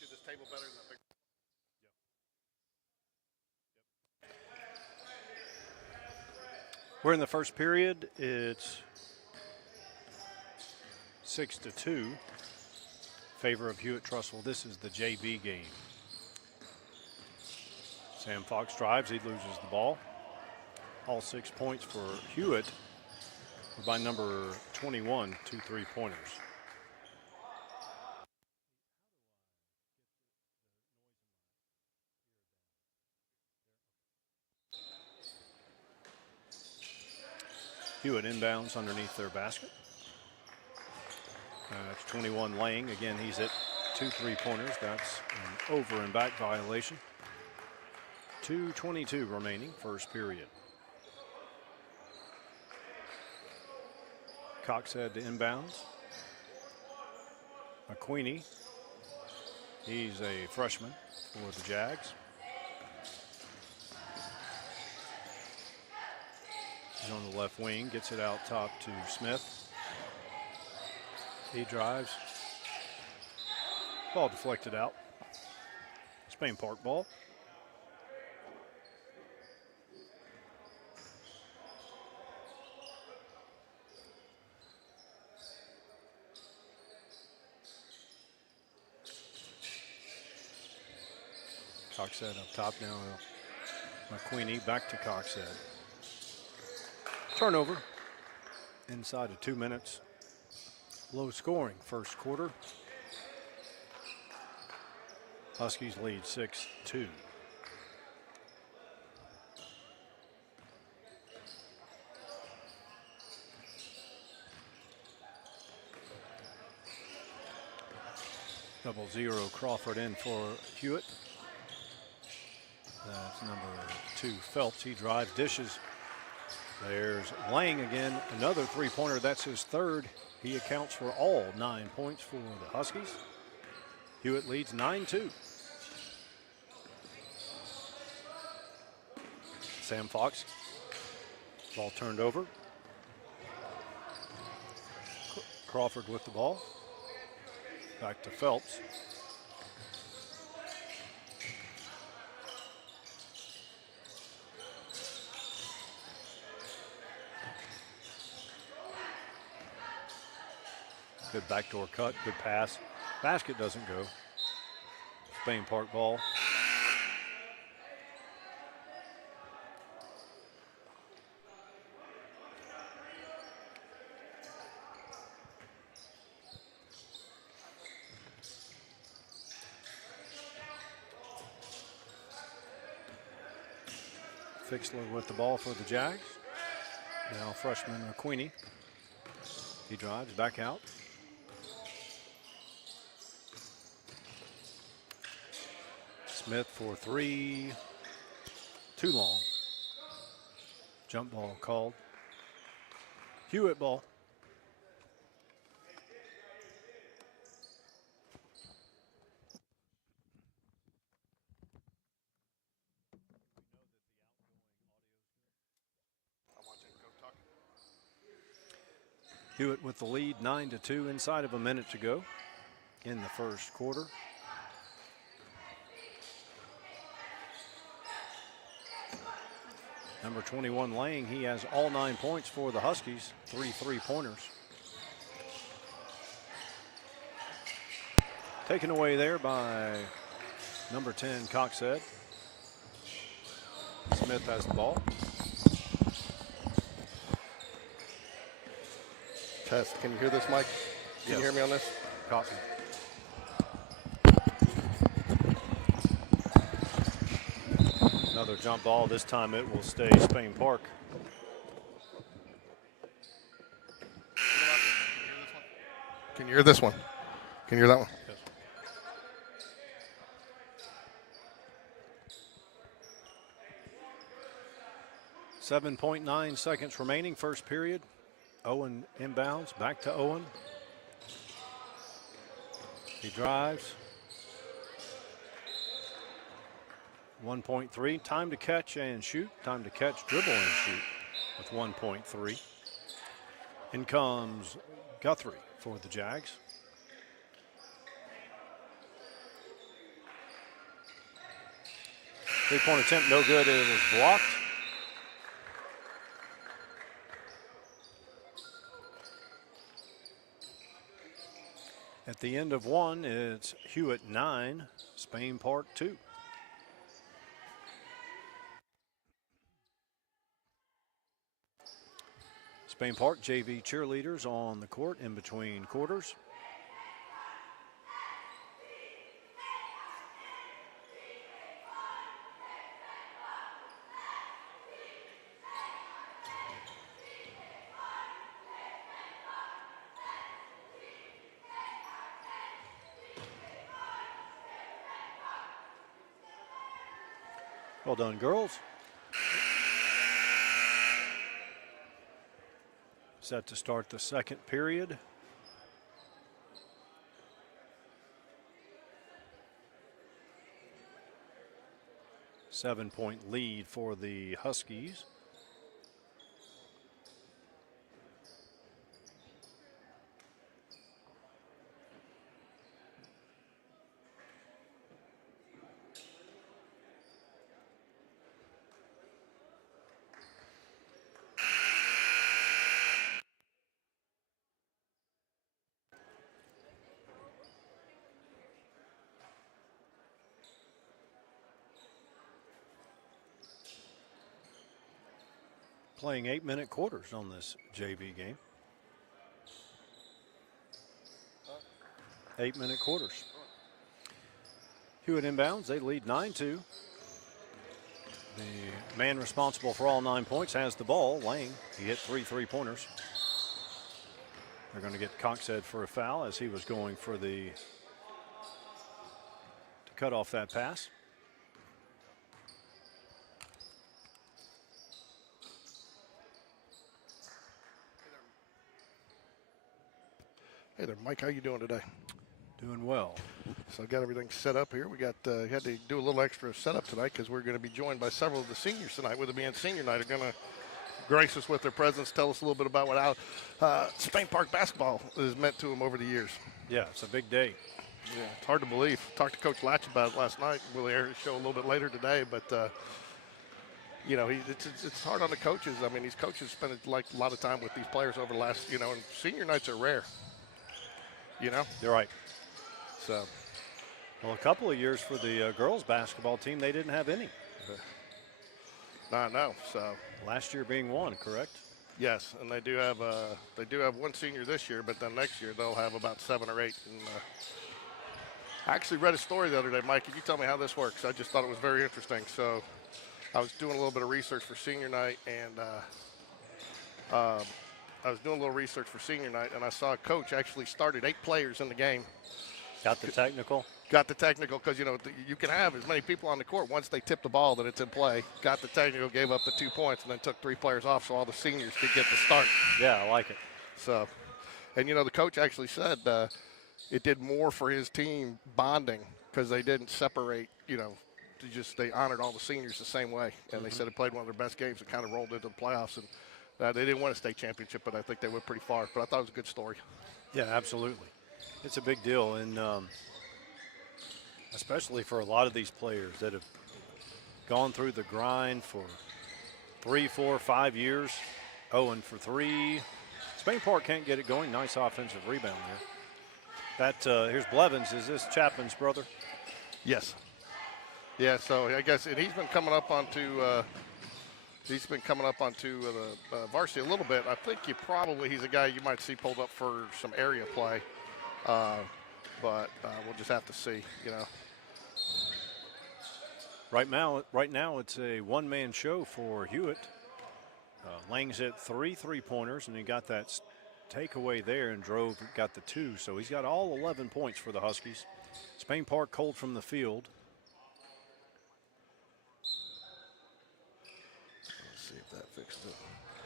you this table better than the big. We're in the first period. It's 6-2, favor of Hewett Trussville. This is the JV game. Sam Fox drives, he loses the ball. All 6 points for Hewitt by number 21, 2 3-pointers. Hewitt inbounds underneath their basket. It's 21 Lang. Again, he's at 2 3-pointers. That's an over and back violation. 2:22 remaining, first period. Coxhead to inbounds. McQueenie, he's a freshman for the Jags. He's on the left wing, gets it out top to Smith. He drives. Ball deflected out. Spain Park ball. Coxhead up top now. McQueenie back to Coxhead. Turnover inside of 2 minutes. Low scoring first quarter. Huskies lead 6-2. Double zero Crawford in for Hewitt. That's number 2 Phelps. He drives, dishes. There's Lang again, another 3-pointer. That's his third. He accounts for all 9 points for the Huskies. Hewitt leads 9-2. Sam Fox. Ball turned over. Crawford with the ball. Back to Phelps. Good backdoor cut, good pass. Basket doesn't go. Spain Park ball. Fixler with the ball for the Jags. Now freshman McQueenie. He drives back out. Smith for 3. Too long. Jump ball called. Hewitt ball. Hewitt with the lead, 9-2, inside of a minute to go in the first quarter. Number 21, Lang, he has all 9 points for the Huskies, 3 3-pointers. Taken away there by number 10, Coxhead. Smith has the ball. Test, can you hear this, Mike? Can Yes. you hear me on this? Copy. Another jump ball. This time it will stay Spain Park. Can you hear this one? Can you hear that one? Yes. .9 seconds remaining, first period. Owen inbounds, back to Owen. He drives. 1.3, time to catch and shoot. Time to catch, dribble, and shoot with 1.3. In comes Guthrie for the Jags. Three-point attempt, no good. It was blocked. At the end of one, it's Hewitt 9, Spain Park 2. Spain Park JV cheerleaders on the court in between quarters. Well done, girls. Set to start the second period. Seven-point lead for the Huskies. Playing 8-minute quarters on this JV game. 8-minute quarters. Hewitt inbounds, they lead 9-2. The man responsible for all 9 points has the ball, Lang. He hit 3 3-pointers. They're going to get Coxhead for a foul as he was going for to cut off that pass. Hey there, Mike. How you doing today? Doing well. So I got everything set up here. We got had to do a little extra setup tonight because we're going to be joined by several of the seniors tonight. With it being senior night, are going to grace us with their presence. Tell us a little bit about what Spain Park basketball has meant to them over the years. Yeah, it's a big day. Yeah, it's hard to believe. Talked to Coach Latch about it last night. We'll air his show a little bit later today, but you know, it's hard on the coaches. I mean, these coaches spend a lot of time with these players over the last, and senior nights are rare. You're right. So, well, a couple of years for the girls basketball team, they didn't have any. I know. So last year being one, correct? Yes, and they do have one senior this year, but then next year they'll have about 7 or 8. And I actually read a story the other day, Mike. Can you tell me how this works? I just thought it was very interesting. So I was doing a little bit of research for senior night, and I saw a coach actually started 8 players in the game. Got the technical? Got the technical because, you can have as many people on the court once they tip the ball that it's in play. Got the technical, gave up the 2 points, and then took 3 players off so all the seniors could get the start. Yeah, I like it. So, and, the coach actually said it did more for his team bonding because they didn't separate, they honored all the seniors the same way. And they said it played one of their best games and kind of rolled into the playoffs. And they didn't win a state championship, but I think they went pretty far. But I thought it was a good story. Yeah, absolutely. It's a big deal, and especially for a lot of these players that have gone through the grind for 3, 4, 5 years, 0 for 3. Spain Park can't get it going. Nice offensive rebound there. Here's Blevins. Is this Chapman's brother? Yes. Yeah. So I guess, and he's been coming up onto the varsity a little bit. I think he's a guy you might see pulled up for some area play. But we'll just have to see, Right now it's a one-man show for Hewitt. Lang's hit 3 3-pointers, and he got that takeaway there and got the 2. So he's got all 11 points for the Huskies. Spain Park cold from the field. Let's see if that fixed it.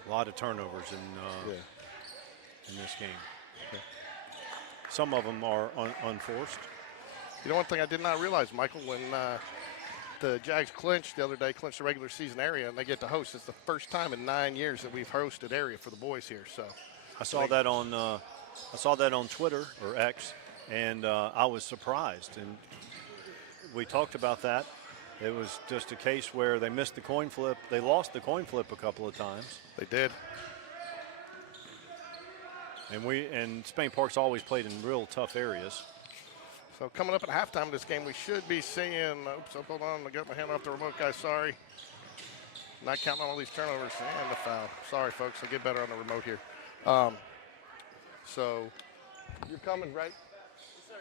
A lot of turnovers in this game. Okay. Some of them are unforced. One thing I did not realize, Michael, when the Jags clinched the regular season area, and they get to host. It's the first time in 9 years that we've hosted area for the boys here. So I saw that on Twitter or X, and I was surprised. And we talked about that It was just a case where they missed the coin flip. They lost the coin flip a couple of times. They did. And Spain Park's always played in real tough areas. So coming up at halftime of this game, we should be seeing, oops, hold on, I got my hand off the remote, guys, sorry. Not counting on all these turnovers and the foul. Sorry, folks, I'll get better on the remote here. So you're coming, right? Yes, sir.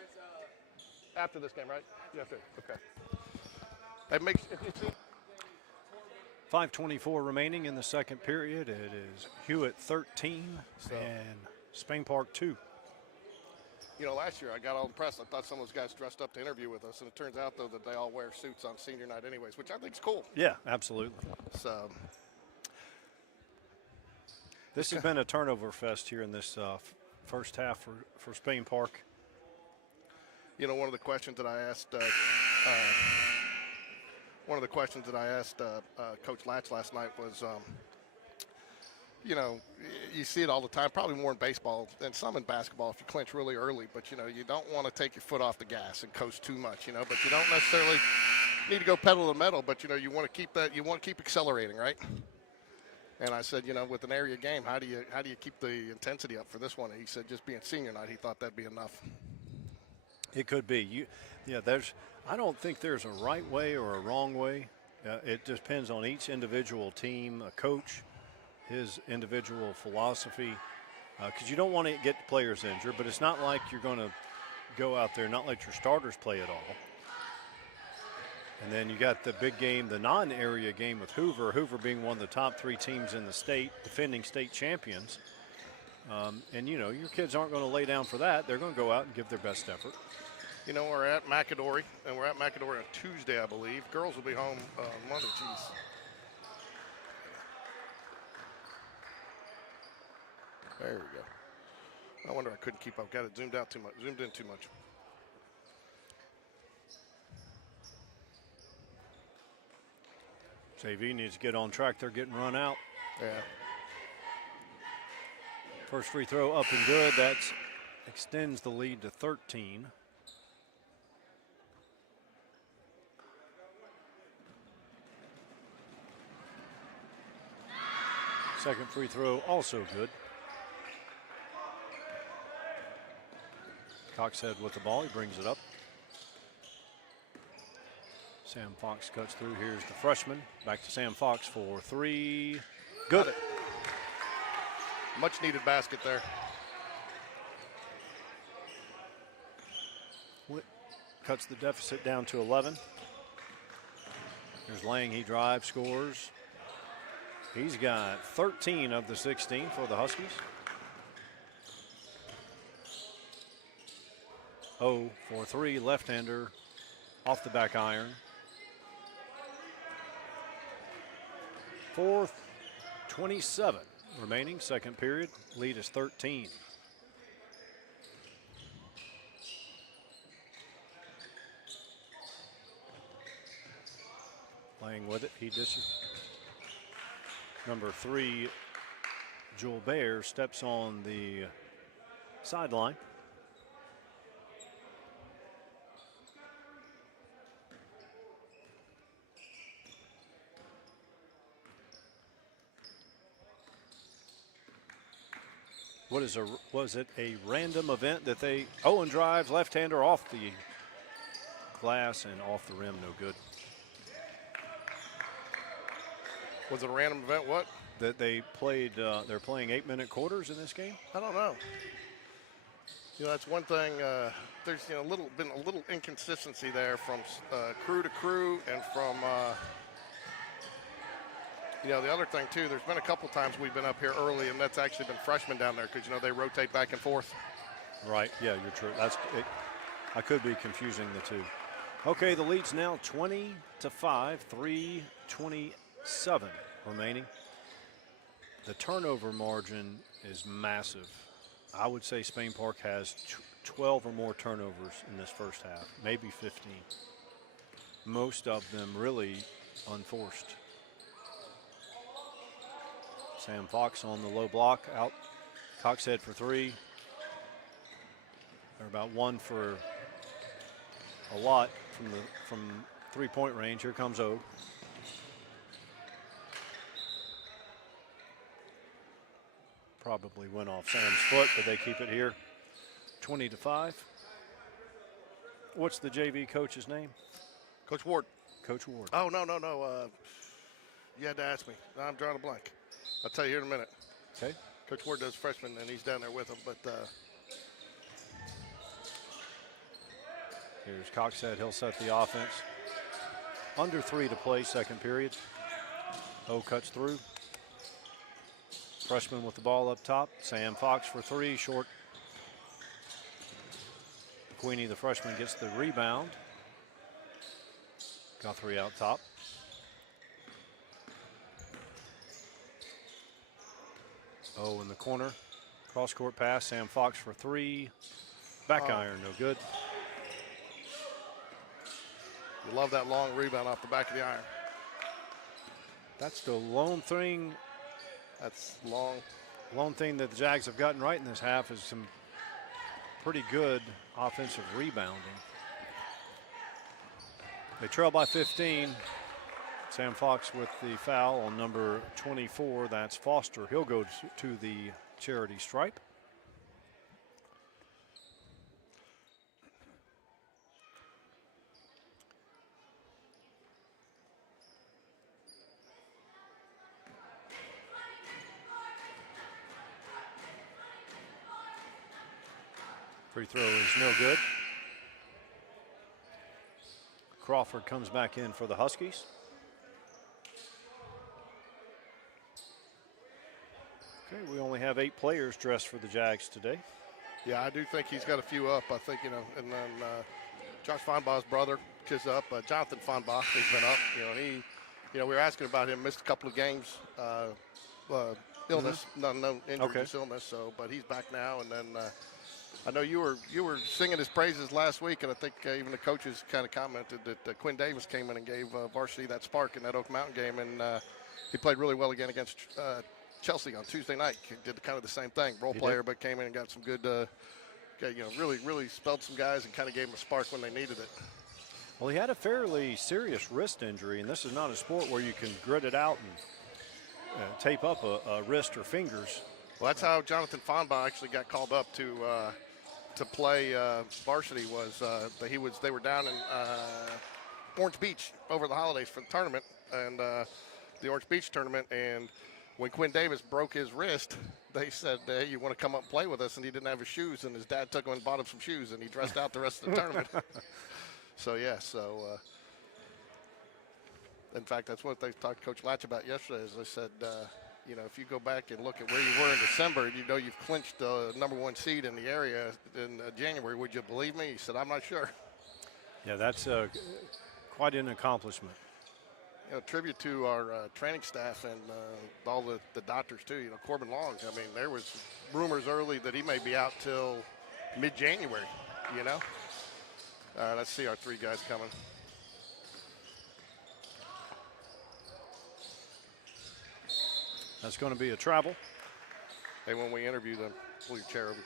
It's after this game, right? You have to, okay. That makes, if you see. 5:24 remaining in the second period. It is Hewitt 13 and Spain Park 2. You know, last year I got all the press. I thought some of those guys dressed up to interview with us, and it turns out, though, that they all wear suits on senior night anyways, which I think is cool. Yeah, absolutely. So this has been a turnover fest here in this first half for Spain Park. You know, one of the questions that I asked Coach Latch last night was, you know, you see it all the time, probably more in baseball and some in basketball if you clinch really early, but, you know, you don't want to take your foot off the gas and coast too much, you know, but you don't necessarily need to go pedal to the metal, but, you know, you want to keep accelerating, right? And I said, you know, with an area game, how do you keep the intensity up for this one? And he said just being senior night, he thought that'd be enough. It could be. I don't think there's a right way or a wrong way. It depends on each individual team, a coach, his individual philosophy, because you don't want to get the players injured, but it's not like you're going to go out there and not let your starters play at all. And then you got the big game, the non-area game with Hoover being one of the top 3 teams in the state, defending state champions. And, you know, your kids aren't going to lay down for that. They're going to go out and give their best effort. You know, we're at McAdory, and we're at McAdory on Tuesday, I believe. Girls will be home Monday. Jeez. There we go. No wonder I couldn't keep up. Got it zoomed out too much. Zoomed in too much. JV needs to get on track. They're getting run out. Yeah. First free throw up and good. That extends the lead to 13. Second free throw also good. Coxhead with the ball. He brings it up. Sam Fox cuts through. Here's the freshman. Back to Sam Fox for 3. Good. Much needed basket there. Cuts the deficit down to 11. Here's Lang. He drives, scores. He's got 13 of the 16 for the Huskies. 0 for 3, left-hander off the back iron. 4:27 remaining, second period. Lead is 13. Playing with it, he dishes. Number 3, Jewel Baer, steps on the sideline. Was it a random event that they, Owen drives, left-hander off the glass and off the rim, no good. Was it a random event? What? That they played, they're playing 8-minute quarters in this game? I don't know. You know, that's one thing. There's been a little inconsistency there from crew to crew, and from the other thing too. There's been a couple times we've been up here early, and that's actually been freshmen down there because they rotate back and forth. Right. Yeah, you're true. That's it. I could be confusing the two. Okay, the lead's now 20-5. 3:27 remaining. The turnover margin is massive. I would say Spain Park has 12 or more turnovers in this first half, maybe 15. Most of them really unforced. Sam Fox on the low block, out. Coxhead for 3. They're about 1 for a lot from three-point range. Here comes O. Probably went off Sam's foot, but they keep it here. 20-5. What's the JV coach's name? Coach Ward. Coach Ward. Oh, no. You had to ask me. I'm drawing a blank. I'll tell you here in a minute. Okay. Coach Ward does freshman, and he's down there with them. But Here's Coxhead. He'll set the offense. Under 3 to play, second period. O cuts through. Freshman with the ball up top. Sam Fox for 3, short. Queenie, the freshman, gets the rebound. Guthrie out top. O in the corner. Cross-court pass. Sam Fox for 3. Back iron, no good. you love that long rebound off the back of the iron. That's the lone thing. That's long. Lone thing that the Jags have gotten right in this half is some pretty good offensive rebounding. They trail by 15. Sam Fox with the foul on number 24. That's Foster. He'll go to the charity stripe. Free throw is no good. Crawford comes back in for the Huskies. Okay, we only have 8 players dressed for the Jags today. Yeah, I do think he's got a few up. I think, and then Josh Feinbach's brother is up. Jonathan Feinbach, he's been up. We were asking about him, missed a couple of games, illness, no injury, Okay. just illness. So, but he's back now. And then I know you were singing his praises last week, and I think even the coaches kind of commented that Quinn Davis came in and gave varsity that spark in that Oak Mountain game, and he played really well again against Chelsea on Tuesday night. He did kind of the same thing, role player, but came in and got some good, really spelled some guys and kind of gave them a spark when they needed it. Well, he had a fairly serious wrist injury, and this is not a sport where you can grit it out and tape up a wrist or fingers. Well, that's how Jonathan Feinbach actually got called up to play varsity. They were down in Orange Beach over the holidays for the tournament, and the Orange Beach tournament, and when Quinn Davis broke his wrist, they said, hey, you want to come up and play with us? And he didn't have his shoes, and his dad took him and bought him some shoes, and he dressed out the rest of the tournament. In fact, that's what they talked to Coach Latch about yesterday, is they said, if you go back and look at where you were in December, you've clinched the #1 seed in the area in January. Would you believe me? He said, I'm not sure. Yeah, that's quite an accomplishment. Tribute to our training staff and all the doctors, too. Corbin Longs, I mean, there was rumors early that he may be out till mid-January, Let's see our 3 guys coming. That's going to be a travel. Hey, when we interview them, pull your chair over.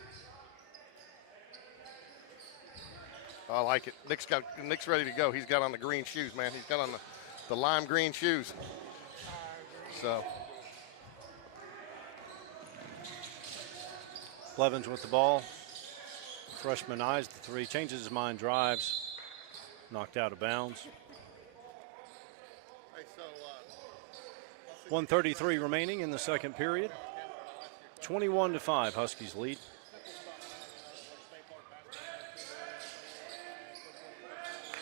I like it. Nick's ready to go. He's got on the green shoes, man. He's got on the lime green shoes. So. Blevins with the ball. Freshman eyes the 3, changes his mind, drives, knocked out of bounds. 1:33 remaining in the second period. 21-5, Huskies lead.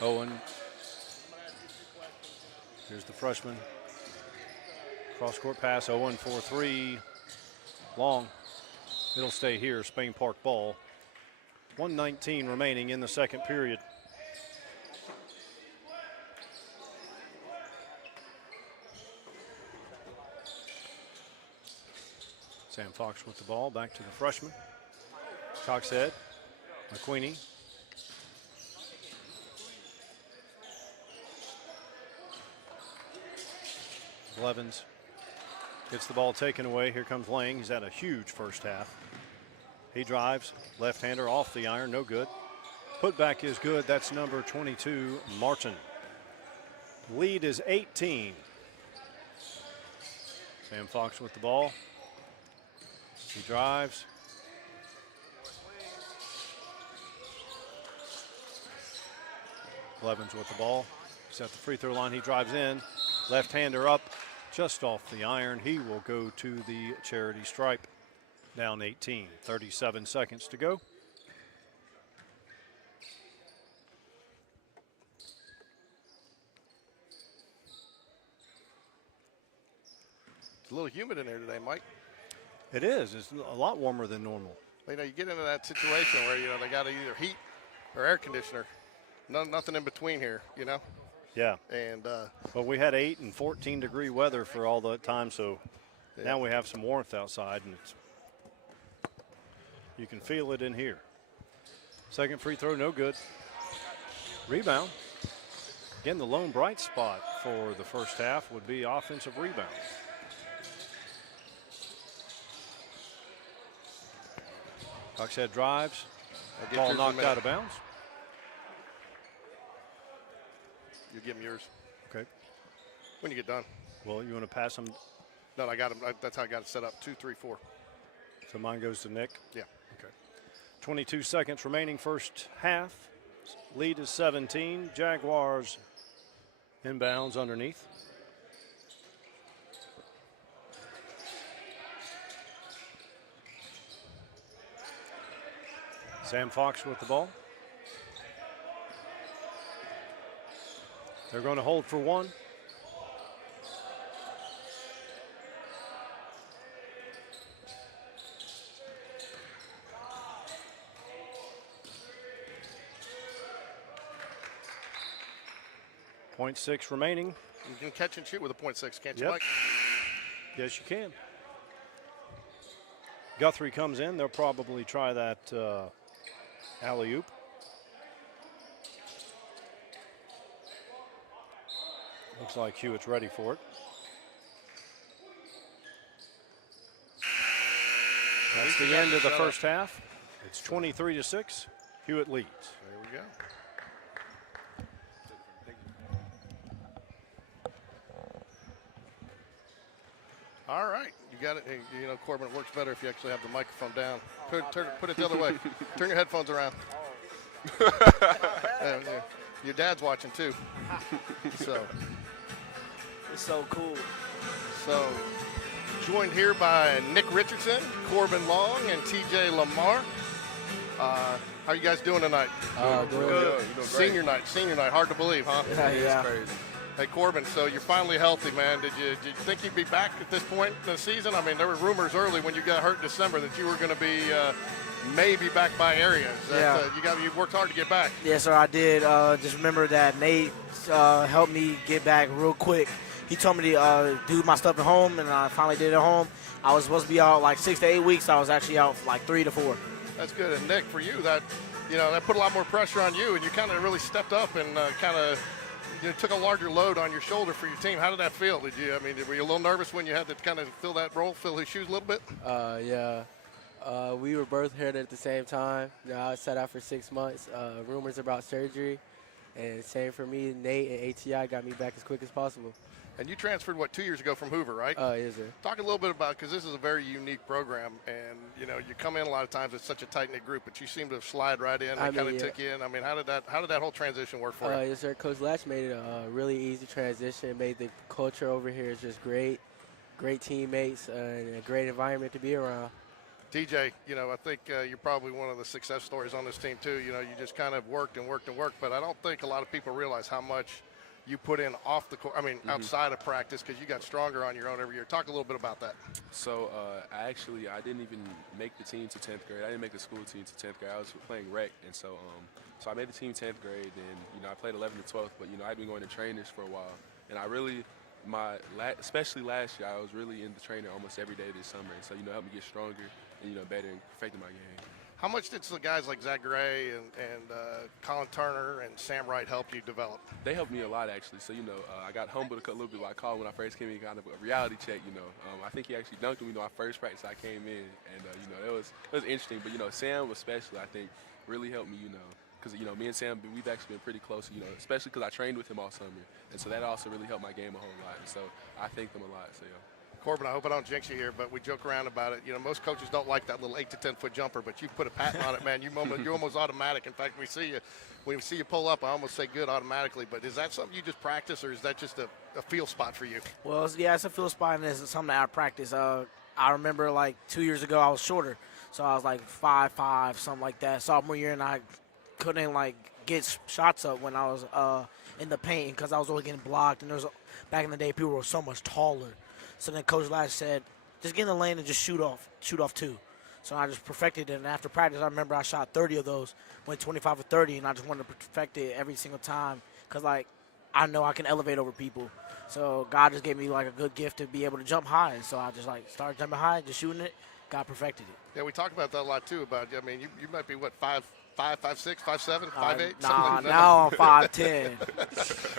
Owen. Here's the freshman. Cross-court pass, Owen for 3. Long. It'll stay here, Spain Park ball. 1:19 remaining in the second period. Sam Fox with the ball, back to the freshman. Coxhead, McQueenie. Blevins gets the ball taken away. Here comes Lang. He's had a huge first half. He drives, left-hander off the iron, no good. Putback is good. That's number 22, Martin. Lead is 18. Sam Fox with the ball. He drives. Blevins with the ball. He's at the free throw line. He drives in. Left-hander up just off the iron. He will go to the charity stripe. Down 18. 37 seconds to go. It's a little humid in there today, Mike. It is. It's a lot warmer than normal. You know, you get into that situation where, you know, they got either heat or air conditioner. Nothing in between here, you know? Yeah. And well, we had 8 and 14-degree weather for all the time, so yeah. Now we have some warmth outside, and you can feel it in here. Second free throw, no good. Rebound. Again, the lone bright spot for the first half would be offensive rebound. Buckshead drives. Ball knocked out of bounds. You give him yours. Okay. When you get done. Well, you want to pass him? No, I got him. That's how I got it set up. 2, 3, 4. So mine goes to Nick? Yeah. Okay. 22 seconds remaining first half. Lead is 17. Jaguars inbounds underneath. Sam Fox with the ball. They're going to hold for one. .6 remaining. You can catch and shoot with a .6, can't you, Yep. Mike? Yes, you can. Guthrie comes in. They'll probably try that alley-oop. Looks like Hewitt's ready for it. That's the end of the first half. It's 23-6. Hewitt leads. There we go. All right, you got it. Hey, you know, Corbin, it works better if you actually have the microphone down. Put it the other way. Turn your headphones around. Yeah. Your dad's watching too. So it's so cool. So joined here by Nick Richardson, Corbin Long, and TJ Lamar. How are you guys doing tonight? Good. Senior night. Hard to believe, huh? Yeah. Crazy. Hey, Corbin, so you're finally healthy, man. Did you think you'd be back at this point in the season? I mean, there were rumors early when you got hurt in December that you were going to be maybe back by area. You worked hard to get back. Yes, sir, I did. Just remember that Nate helped me get back real quick. He told me to do my stuff at home, and I finally did it at home. I was supposed to be out like 6 to 8 weeks. I was actually out like 3 to 4. That's good. And Nick, for you, that put a lot more pressure on you, and you kind of really stepped up and took a larger load on your shoulder for your team. How did that feel? Were you a little nervous when you had to kind of fill that role, fill his shoes a little bit? Yeah. We were both hurt at the same time. I sat out for 6 months. Rumors about surgery. And same for me. Nate and ATI got me back as quick as possible. And you transferred, 2 years ago from Hoover, right? Yes, sir. Talk a little bit about, because this is a very unique program, and, you come in a lot of times, it's such a tight-knit group, but you seem to slide right in. They kind of took you in. I mean, how did that whole transition work for you? Yes, sir. Coach Latch made it a really easy transition, made the culture over here is just great. Great teammates and a great environment to be around. DJ, I think you're probably one of the success stories on this team, too. You just kind of worked, but I don't think a lot of people realize how much you put in off the court, outside of practice, because you got stronger on your own every year. Talk a little bit about that. So I didn't even make the team to 10th grade. I didn't make the school team to 10th grade. I was playing rec, and so I made the team 10th grade. Then I played 11th to 12th, but I'd been going to trainers for a while, and I really especially last year, I was really in the trainer almost every day this summer, and so helped me get stronger and better and perfecting my game. How much did some guys like Zach Gray and Colin Turner and Sam Wright help you develop? They helped me a lot, actually. So, I got humbled a little bit by Colin when I first came in, kind of a reality check, I think he actually dunked me, my first practice I came in, and, it was interesting. But, Sam especially, I think, really helped me, because you know me and Sam, we've actually been pretty close. You know, especially because I trained with him all summer, and so that also really helped my game a whole lot. And so I thank them a lot. So yeah. Corbin, I hope I don't jinx you here, but we joke around about it. You know, most coaches don't like that little 8 to 10 foot jumper, but you put a patent on it, man. You're almost automatic. In fact, when we see you pull up, I almost say good automatically. But is that something you just practice, or is that just a feel spot for you? Well, it's a field spot, and it's something that I practice. I remember like 2 years ago I was shorter, so I was like 5'5", something like that. Sophomore year, and I couldn't like get shots up when I was in the paint because I was always getting blocked. And back in the day, people were so much taller. So then Coach Lash said, just get in the lane and just shoot off two. So I just perfected it. And after practice, I remember I shot 30 of those, went 25 or 30, and I just wanted to perfect it every single time because like I know I can elevate over people. So God just gave me like a good gift to be able to jump high. So I just like started jumping high, just shooting it. God perfected it. Yeah, we talk about that a lot too. I mean, you might be what 5'5", 5'6", 5'7", 5'8". Nah, like that. now I'm 5'10".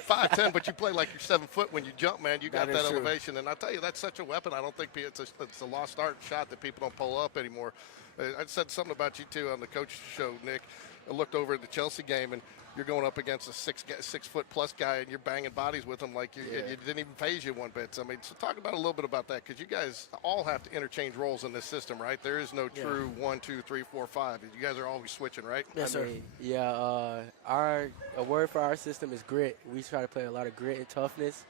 5'10", but you play like you're 7 foot when you jump, man. You got that true. elevation, and I tell you, that's such a weapon. I don't think it's a lost art shot that people don't pull up anymore. I said something about you too on the coach show, Nick. I looked over at the Chelsea game, and you're going up against a 6 foot plus guy, and you're banging bodies with him like you didn't even phase you one bit. So, I mean, so talk about a little bit about that, because you guys all have to interchange roles in this system, right? There is no true 1, 2, 3, 4, 5. You guys are always switching, right? Yes, sir. A word for our system is grit. We try to play a lot of grit and toughness,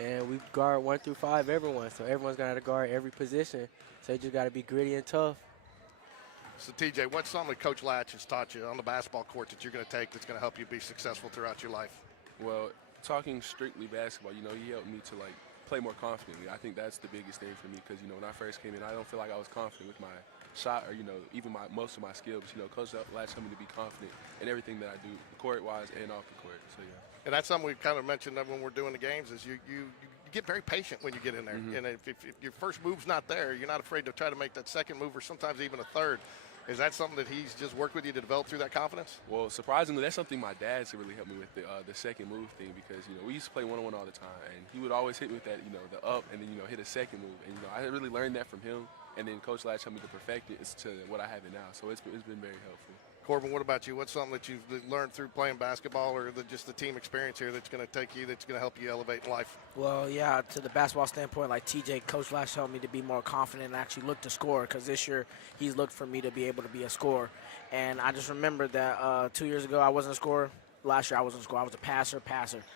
and we guard 1 through 5 everyone. So everyone's gonna have to guard every position. So you just gotta be gritty and tough. So, TJ, what's something that Coach Latch has taught you on the basketball court that you're going to take that's going to help you be successful throughout your life? Well, talking strictly basketball, you know, he helped me to like play more confidently. I think that's the biggest thing for me because, you know, when I first came in, I don't feel like I was confident with my shot or, you know, even most of my skills. You know, Coach Latch helped me to be confident in everything that I do, court-wise and off the court. So, yeah. And that's something we kind of mentioned when we're doing the games is you get very patient when you get in there. Mm-hmm. And if your first move's not there, you're not afraid to try to make that second move or sometimes even a third. Is that something that he's just worked with you to develop through that confidence? Well, surprisingly, that's something my dad really helped me with, the second move thing, because, you know, we used to play one-on-one all the time, and he would always hit me with that, you know, the up and then, you know, hit a second move. And, you know, I really learned that from him, and then Coach Latch helped me to perfect it to what I have it now. So it's been very helpful. Corbin, what about you? What's something that you've learned through playing basketball or just the team experience here that's going to help you elevate in life? Well, yeah, to the basketball standpoint, like TJ, Coach Lash helped me to be more confident and actually look to score because this year he's looked for me to be able to be a scorer. And I just remember that 2 years ago I wasn't a scorer. Last year I wasn't a scorer. I was a passer.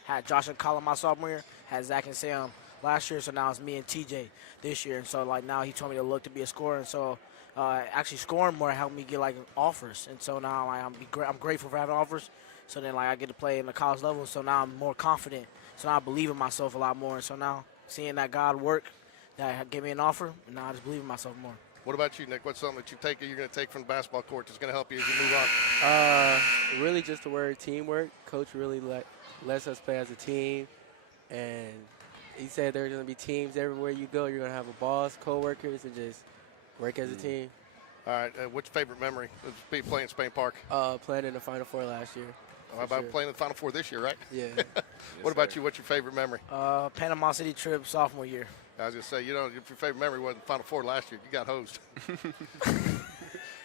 Had Josh and Colin my sophomore year, had Zach and Sam last year, so now it's me and TJ this year. And so, like, now he told me to look to be a scorer. And so actually scoring more helped me get, like, offers. And so now, like, I'm grateful for having offers. So then, like, I get to play in the college level. So now I'm more confident. So now I believe in myself a lot more. And so now seeing that God work, that gave me an offer, and now I just believe in myself more. What about you, Nick? What's something that you're going to take from the basketball court that's going to help you as you move on? Really just the word teamwork. Coach really lets us play as a team. And he said there's going to be teams everywhere you go. You're going to have a boss, co-workers, and just work as a team. All right. What's your favorite memory of playing in Spain Park? Playing in the Final Four last year. How about playing in the Final Four this year, right? Yeah. What about you? What's your favorite memory? Panama City trip sophomore year. I was going to say, you know, if your favorite memory wasn't Final Four last year, you got hosed.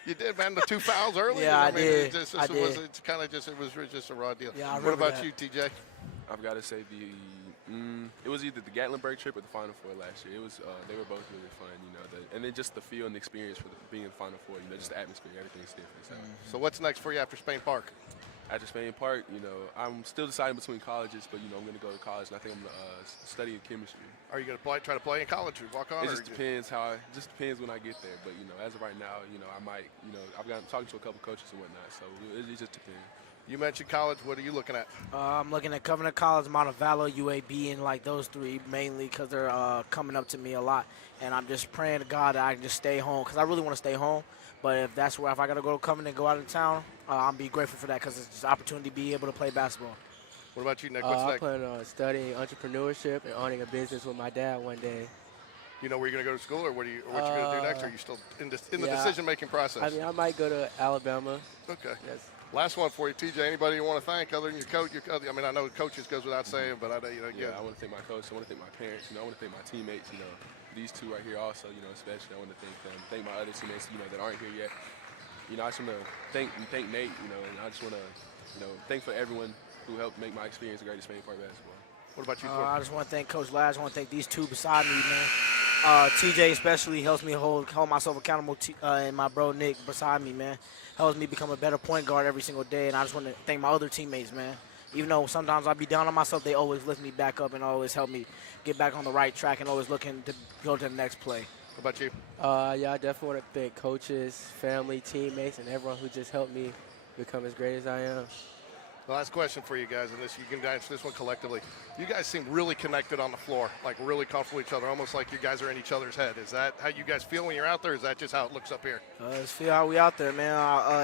You did, man. The 2 fouls early. Yeah, I did. It was just a raw deal. Yeah, what about you, TJ? I've got to say it was either the Gatlinburg trip or the Final Four last year. It was they were both really fun, you know. And then just the feel and the experience for being in the Final Four, you know, just the atmosphere, everything's different. So what's next for you after Spain Park? After Spain Park, you know, I'm still deciding between colleges, but, you know, I'm going to go to college, and I think I'm going to study chemistry. Are you going to try to play in college or walk on? It just depends when I get there. But, you know, as of right now, you know, I might, you know, I'm talking to a couple coaches and whatnot, so it just depends. You mentioned college. What are you looking at? I'm looking at Covenant College, Montevallo, UAB, and like those three mainly because they're coming up to me a lot. And I'm just praying to God that I can just stay home because I really want to stay home. But if I got to go to Covenant, go out of town, I'll be grateful for that because it's just an opportunity to be able to play basketball. What about you, Nick? What's next? I plan on studying entrepreneurship and owning a business with my dad one day. You know where you're going to go to school, or what you going to do next? Or are you still in the decision-making process? I mean, I might go to Alabama. Okay. Yes. Last one for you, TJ. Anybody you want to thank other than your coach? I mean, I know coaches goes without saying, but I know I want to thank my coach. I want to thank my parents. You know, I want to thank my teammates. You know, these two right here also. You know, especially I want to thank them. Thank my other teammates. You know, that aren't here yet. I just want to thank Nate, and I just want to, thank for everyone who helped make my experience a great at Spain Park basketball. What about you, I just want to thank Coach Ladd. I just want to thank these two beside me, man. TJ especially helps me hold myself accountable, and my bro Nick beside me, man, helps me become a better point guard every single day. And I just want to thank my other teammates, man. Even though sometimes I be down on myself, they always lift me back up and always help me get back on the right track and always looking to go to the next play. What about you? Yeah, I definitely want to thank coaches, family, teammates, and everyone who just helped me become as great as I am. The last question for you guys, and you can answer this one collectively. You guys seem really connected on the floor, like really comfortable with each other, almost like you guys are in each other's head. Is that how you guys feel when you're out there, or is that just how it looks up here? Just feel how we out there, man.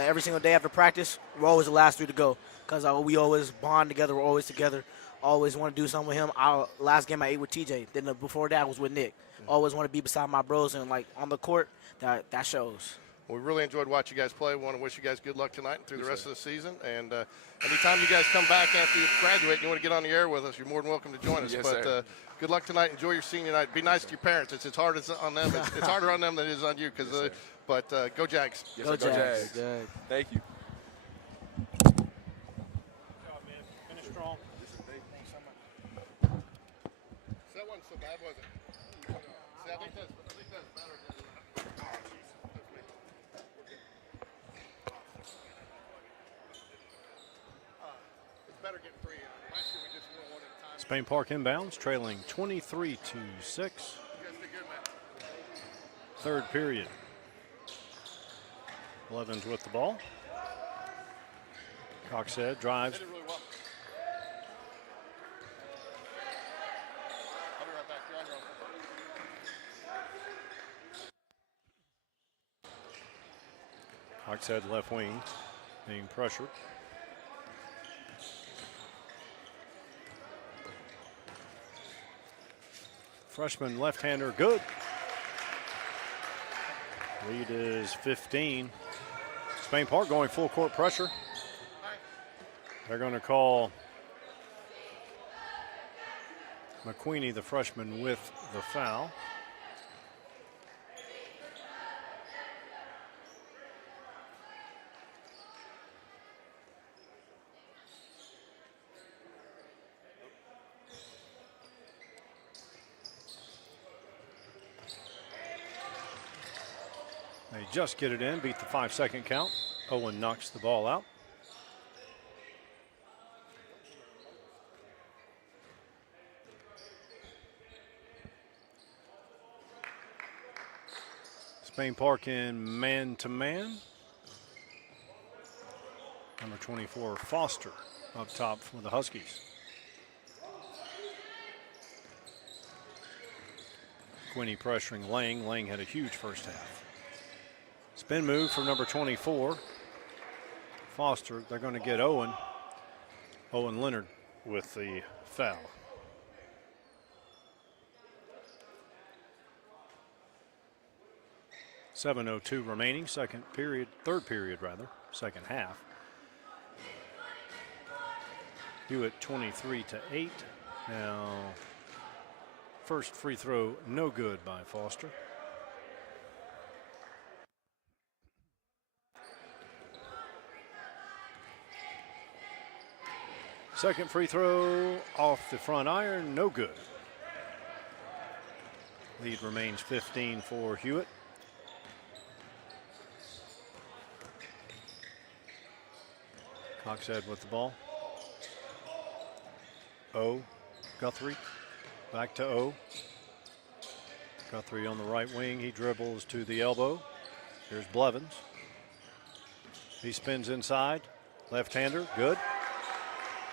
Every single day after practice, we're always the last three to go because we always bond together. We're always together. Always want to do something with him. Last game I ate with TJ. Then before that was with Nick. Always want to be beside my bros, and like on the court, that shows. Well, we really enjoyed watching you guys play. We want to wish you guys good luck tonight and through the rest of the season. And anytime you guys come back after you graduate and you want to get on the air with us, you're more than welcome to join us. Yes, but sir. Good luck tonight. Enjoy your senior night. Be nice to your parents. It's hard on them. It's harder on them than it is on you. But go Jags. Yes, Go sir. Jags. Go Jags. Thank you. Good job, man. Finish strong. That wasn't so bad, was it? See, I think that's better than it's better getting three in. Last year we just won one at a time. Spain Park inbounds, trailing 23-6. You guys did good, man. Third period. Blevins with the ball. Coxhead drives. Did it really well. I'll be right back. You're on your own. Coxhead left wing being pressured. Freshman left-hander, good. Lead is 15. Spain Park going full court pressure. They're going to call McQueenie, the freshman, with the foul. They just get it in, beat the 5-second count. Owen knocks the ball out. Spain Park in man-to-man. Number 24, Foster, up top for the Huskies. Quinney pressuring Lang. Lang had a huge first half. Spin move from number 24, Foster. They're going to get Owen. Owen Leonard with the foul. .7:02 remaining, third period, second half. Hewitt 23-8. Now, first free throw, no good by Foster. Second free throw off the front iron, no good. Lead remains 15 for Hewitt. Coxhead with the ball. O, Guthrie, back to O. Guthrie on the right wing, he dribbles to the elbow. Here's Blevins. He spins inside, left-hander, good.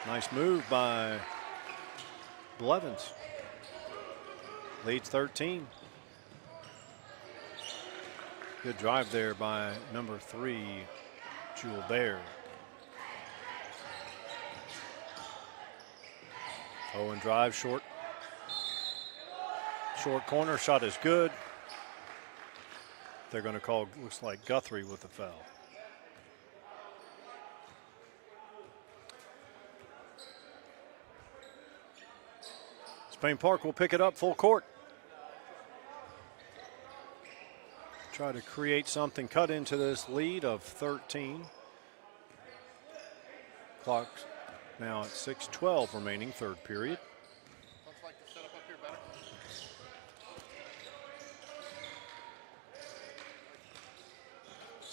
Nice move by Blevins. Leads 13. Good drive there by number 3, Jewel Baird. Owen drive short. Short corner, shot is good. They're going to call, looks like Guthrie with the foul. Spain Park will pick it up full court. try to create something, cut into this lead of 13. Clock now at 6:12 remaining, third period.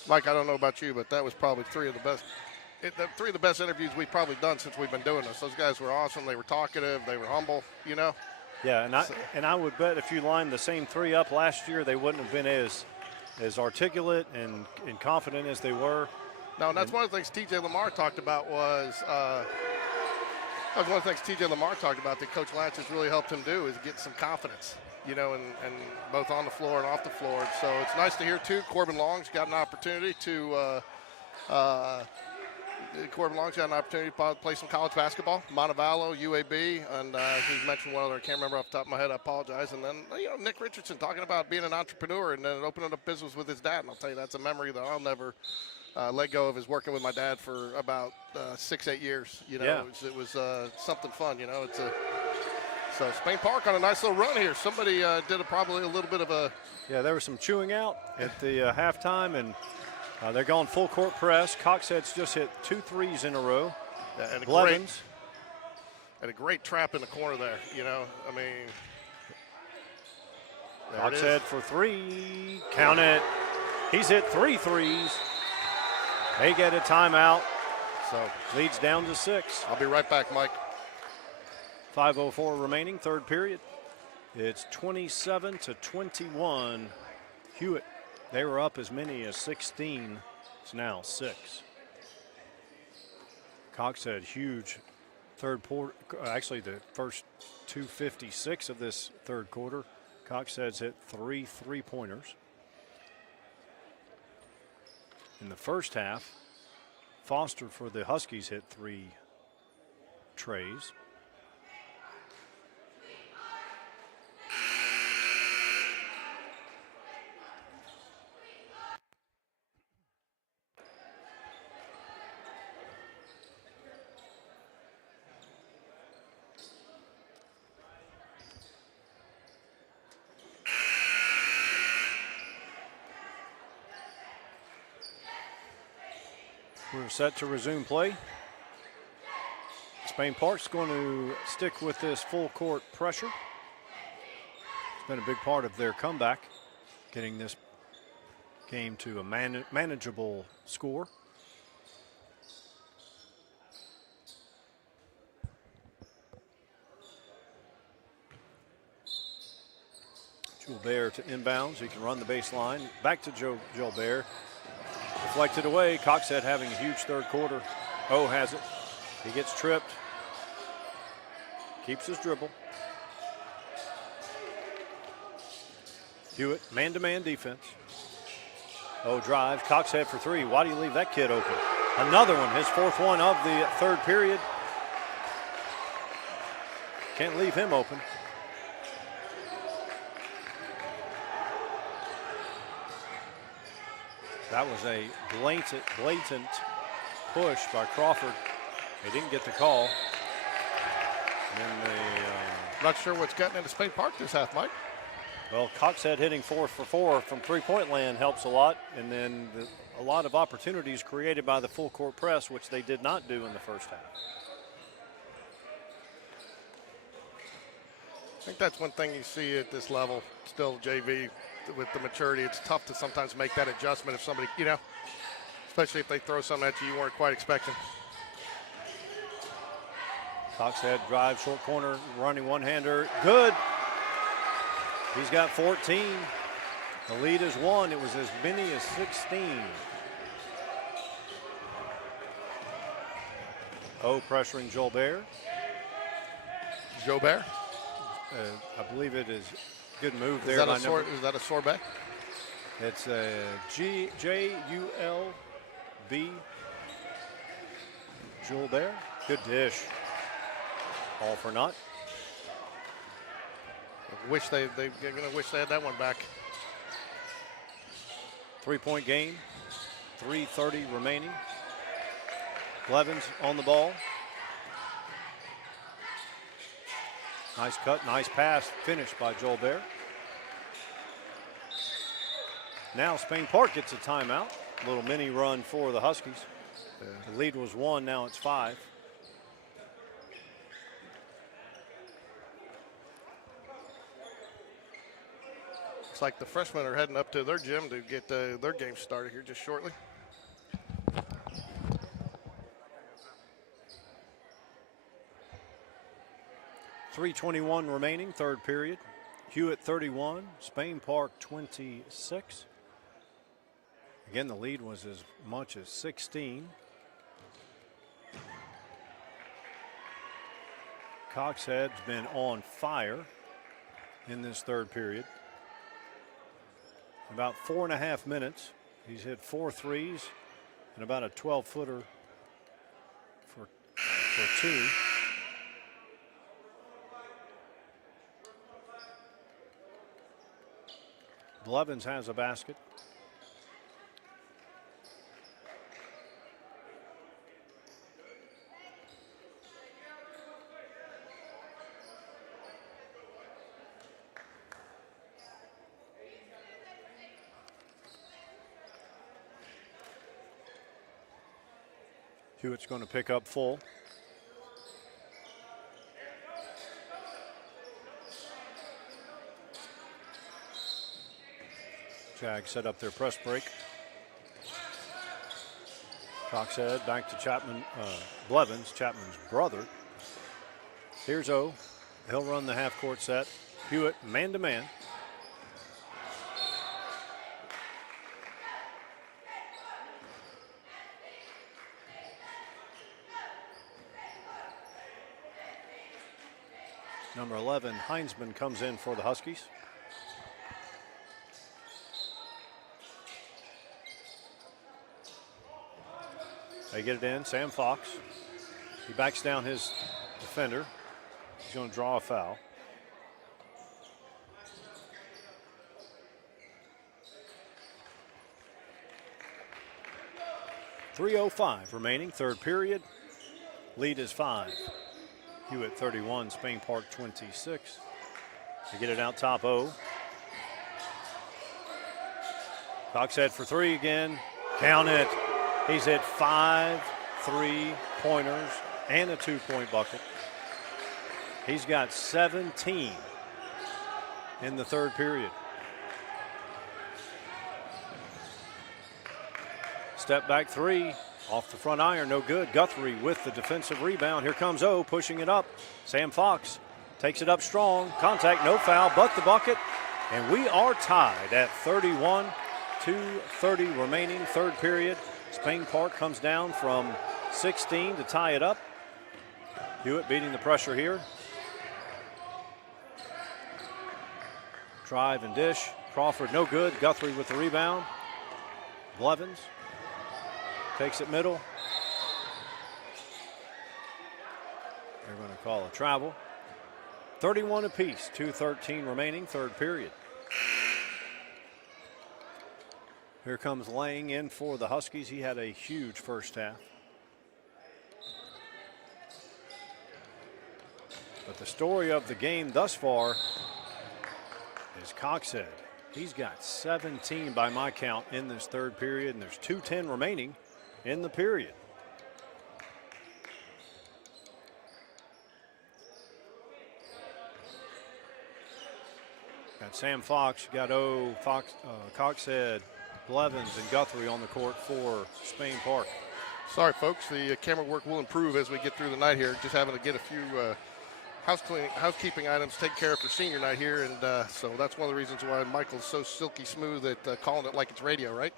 Mike, I don't know about you, but that was probably three of the best interviews we've probably done since we've been doing this. Those guys were awesome. They were talkative. They were humble, you know. Yeah, and I would bet if you lined the same three up last year, they wouldn't have been as articulate and confident as they were. No, and that's one of the things T.J. Lamar talked about was that Coach Latch has really helped him do is get some confidence, you know, and both on the floor and off the floor. So it's nice to hear, too. Corbin Long's got an opportunity to play some college basketball. Montevallo, UAB, and he mentioned one other. I can't remember off the top of my head. I apologize. And then, you know, Nick Richardson talking about being an entrepreneur and then opening up business with his dad. And I'll tell you, that's a memory that I'll never let go of, is working with my dad for about 6-8 years. You know, Yeah. it was something fun. You know, so Spain Park on a nice little run here. Somebody did probably a little bit of a. Yeah, there was some chewing out at the halftime, and they're going full court press. Coxhead's just hit 2 threes in a row. And Blevins. a great trap in the corner there. You know, I mean. Coxhead for 3. Count it. He's hit 3 threes. They get a timeout. So leads down to 6. I'll be right back, Mike. 5:04 remaining, third period. It's 27-21. Hewitt. They were up as many as 16. It's now 6. Coxhead, huge third quarter. Actually, the first 2:56 of this third quarter. Coxhead's hit 3 3-pointers. In the first half, Foster for the Huskies hit 3 trays. We're set to resume play. Spain Park's going to stick with this full court pressure. It's been a big part of their comeback, getting this game to a manageable score. Gilbert to inbounds. He can run the baseline. Back to Gilbert. Deflected away. Coxhead having a huge third quarter. O has it. He gets tripped. Keeps his dribble. Hewitt, man-to-man defense. O drives. Coxhead for 3. Why do you leave that kid open? Another one. His 4th one of the third period. Can't leave him open. That was a blatant push by Crawford. They didn't get the call. And then they, Not sure what's gotten into Spain Park this half, Mike. well, Coxhead hitting 4 for 4 from three-point land helps a lot. And then a lot of opportunities created by the full court press, which they did not do in the first half. I think that's one thing you see at this level, still JV, with the maturity. It's tough to sometimes make that adjustment if somebody, you know, especially if they throw something at you weren't quite expecting. Coxhead drive, short corner, running one-hander. Good. He's got 14. The lead is 1. It was as many as 16. O pressuring Gilbert. Jobert? I believe it is good move there. Is that a sorbet? It's a J-U-L-B. Gilbert. Good dish. All for naught. They're gonna wish they had that one back. 3-point game. 3:30 remaining. Blevins on the ball. Nice cut, nice pass, finished by Gilbert. Now Spain Park gets a timeout. A little mini run for the Huskies. The lead was 1, now it's 5. It's like the freshmen are heading up to their gym to get their game started here just shortly. .321 remaining, third period. Hewitt 31, Spain Park 26. Again, the lead was as much as 16. Coxhead's been on fire in this third period. About 4.5 minutes. He's hit 4 threes and about a 12-footer for 2. Blevins has a basket. Hewitt's going to pick up full. Jags set up their press break. Coxhead back to Chapman, Blevins, Chapman's brother. Here's O. He'll run the half-court set. Hewitt man-to-man. Number 11, Heinzman, comes in for the Huskies. They get it in, Sam Fox. He backs down his defender. He's going to draw a foul. .305 remaining, third period. Lead is 5. Hewitt 31, Spain Park 26. They get it out top O. Coxhead for 3 again. Count it. He's hit 5 3-pointers and a 2-point bucket. He's got 17 in the third period. Step back 3. Off the front iron, no good. Guthrie with the defensive rebound. Here comes O, pushing it up. Sam Fox takes it up strong. Contact, no foul, but the bucket. And we are tied at 31. 2:30 remaining, third period. Spain Park comes down from 16 to tie it up. Hewitt beating the pressure here. Drive and dish. Crawford, no good. Guthrie with the rebound. Blevins takes it middle. They're going to call a travel. 31 apiece, 2:13 remaining, third period. Here comes Lang in for the Huskies. He had a huge first half. But the story of the game thus far is Coxhead. He's got 17 by my count in this third period, and there's 2:10 remaining in the period. Got Sam Fox, got O, Fox, Coxhead, Blevins, and Guthrie on the court for Spain Park. Sorry, folks. The camera work will improve as we get through the night here. Just having to get a few housekeeping items taken care of for senior night here, and so that's one of the reasons why Michael's so silky smooth at calling it like it's radio, right?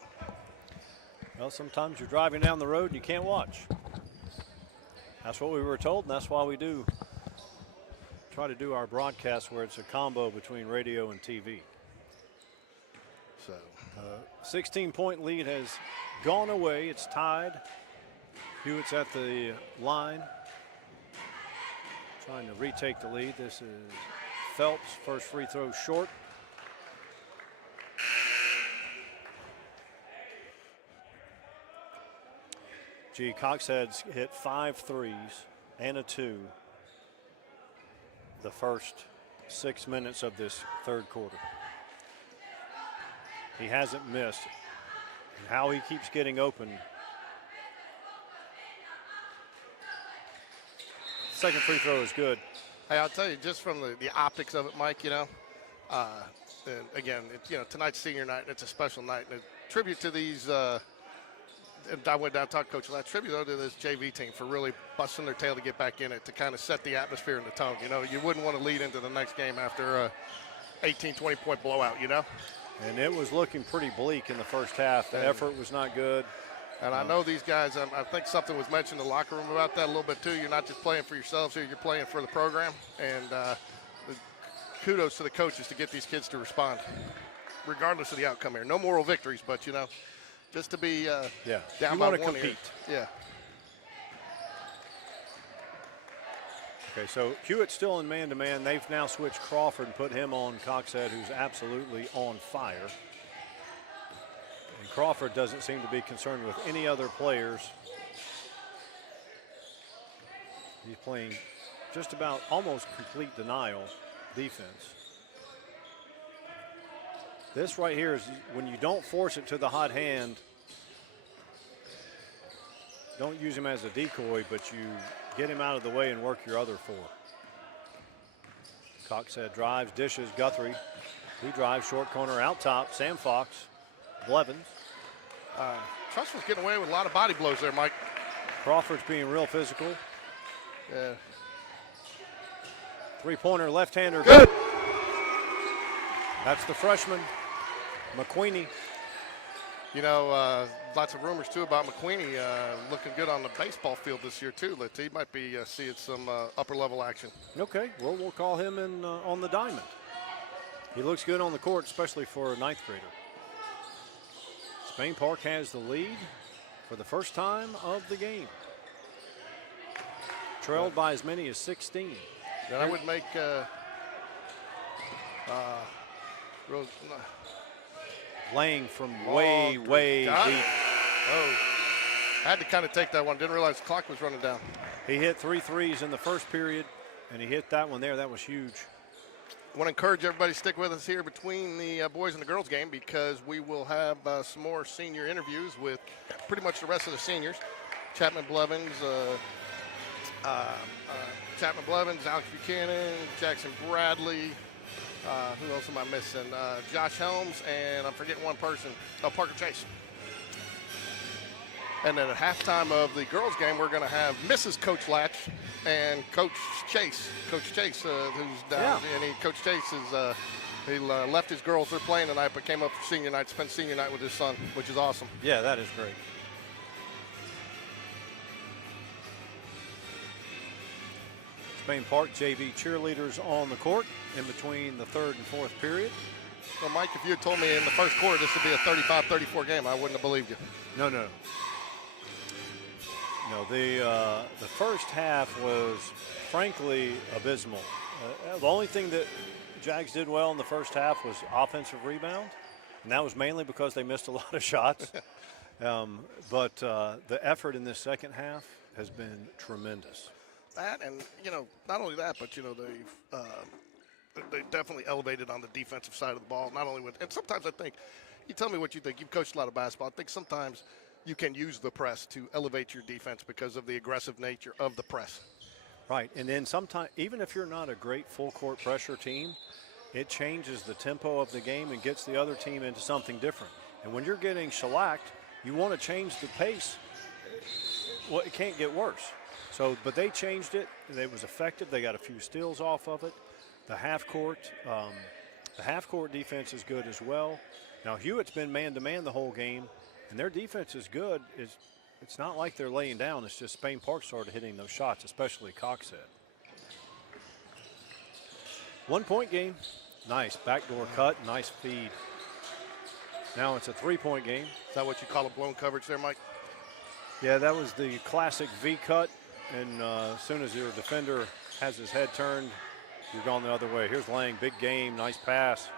Well, sometimes you're driving down the road and you can't watch. That's what we were told, and that's why we try to do our broadcast where it's a combo between radio and TV. So, 16-point lead has gone away. It's tied. Hewitt's at the line, trying to retake the lead. This is Phelps, first free throw short. Coxhead's hit 5 threes and a 2 the first 6 minutes of this third quarter. He hasn't missed. And how he keeps getting open. Second free throw is good. Hey, I'll tell you, just from the optics of it, Mike, and again, tonight's senior night, and it's a special night. And a tribute to these, and I went down and talked to Coach last, tribute to this JV team for really busting their tail to get back in it, to kind of set the atmosphere and the tone. You wouldn't want to lead into the next game after a 18, 20-point blowout, And it was looking pretty bleak in the first half. The effort was not good. And I know these guys, I think something was mentioned in the locker room about that a little bit too. You're not just playing for yourselves here, you're playing for the program. And kudos to the coaches to get these kids to respond, regardless of the outcome here. No moral victories, but, just to be down you by want to one compete. Here. Yeah. Okay, so Hewitt's still in man-to-man. They've now switched Crawford and put him on Coxhead, who's absolutely on fire. And Crawford doesn't seem to be concerned with any other players. He's playing just about almost complete denial defense. This right here is when you don't force it to the hot hand, don't use him as a decoy, but you get him out of the way and work your other four. Coxhead drives, dishes, Guthrie. He drives, short corner, out top, Sam Fox, Blevins. Trussville's getting away with a lot of body blows there, Mike. Crawford's being real physical. Yeah. Three-pointer, left-hander. Good. That's the freshman, McQueenie. Lots of rumors, too, about McQueenie looking good on the baseball field this year, too. He might be seeing some upper-level action. Okay, well, we'll call him in on the diamond. He looks good on the court, especially for a ninth grader. Spain Park has the lead for the first time of the game. Trailed by as many as 16. Then I would make Lang from way deep. Oh, I had to kind of take that one. Didn't realize the clock was running down. He hit 3 threes in the first period, and he hit that one there. That was huge. I want to encourage everybody to stick with us here between the boys and the girls game, because we will have some more senior interviews with pretty much the rest of the seniors. Chapman Blevins, Alex Buchanan, Jackson Bradley. Who else am I missing? Josh Helms, and I'm forgetting one person. Oh, Parker Chase. And then at halftime of the girls' game, we're going to have Mrs. Coach Latch and Coach Chase. Coach Chase, who's down. Yeah. And Coach Chase is he left his girls. They're playing tonight, but came up for senior night, spent senior night with his son, which is awesome. Yeah, that is great. Spain Park JV cheerleaders on the court in between the third and fourth period. Well, Mike, if you had told me in the first quarter this would be a 35-34 game, I wouldn't have believed you. No. No, the first half was frankly abysmal. The only thing that Jags did well in the first half was offensive rebound, and that was mainly because they missed a lot of shots. But the effort in this second half has been tremendous. That, and not only that, but they definitely elevated on the defensive side of the ball. Not only and sometimes I think, you tell me what you think. You've coached a lot of basketball. I think sometimes you can use the press to elevate your defense because of the aggressive nature of the press. Right, and then sometimes, even if you're not a great full court pressure team, it changes the tempo of the game and gets the other team into something different. And when you're getting shellacked, you want to change the pace. Well, it can't get worse. So, but they changed it. It was effective. They got a few steals off of it. The half court defense is good as well. Now Hewitt's been man-to-man the whole game, and their defense is good. It's not like they're laying down. It's just Spain Park started hitting those shots, especially Coxhead. 1 point game. Nice backdoor cut. Nice feed. Now it's a 3 point game. Is that what you call a blown coverage there, Mike? Yeah, that was the classic V cut. And as soon as your defender has his head turned, you're going the other way. Here's Lang, big game, nice pass.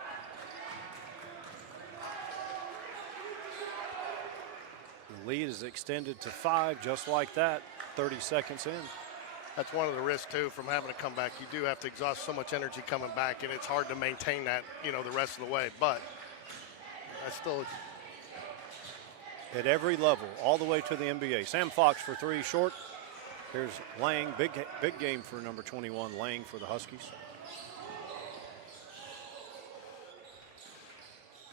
The lead is extended to 5 just like that, 30 seconds in. That's one of the risks, too, from having to come back. You do have to exhaust so much energy coming back, and it's hard to maintain that, the rest of the way. But I still. At every level, all the way to the NBA. Sam Fox for three, short. Here's Lang, big game for number 21, Lang for the Huskies.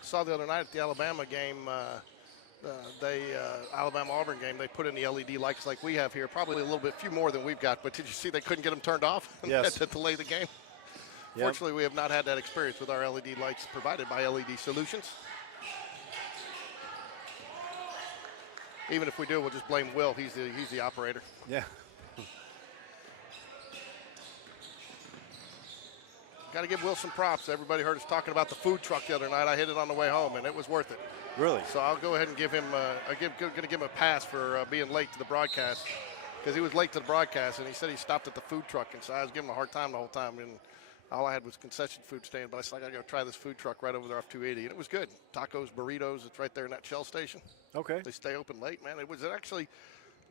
Saw the other night at the Alabama game, Alabama-Auburn game, they put in the LED lights like we have here, probably a little bit, few more than we've got, but did you see they couldn't get them turned off? Yes. To delay the game? Yep. Fortunately, we have not had that experience with our LED lights provided by LED Solutions. Even if we do, we'll just blame Will. He's the operator. Yeah. Got to give Will some props. Everybody heard us talking about the food truck the other night. I hit it on the way home, and it was worth it. Really? So I'll go ahead and give him. Going to give him a pass for being late to the broadcast, because he was late to the broadcast, and he said he stopped at the food truck, and so I was giving him a hard time the whole time. And all I had was concession food stand, but I said I got to go try this food truck right over there off 280, and it was good. Tacos, burritos. It's right there in that Shell station. Okay. They stay open late, man. It was actually,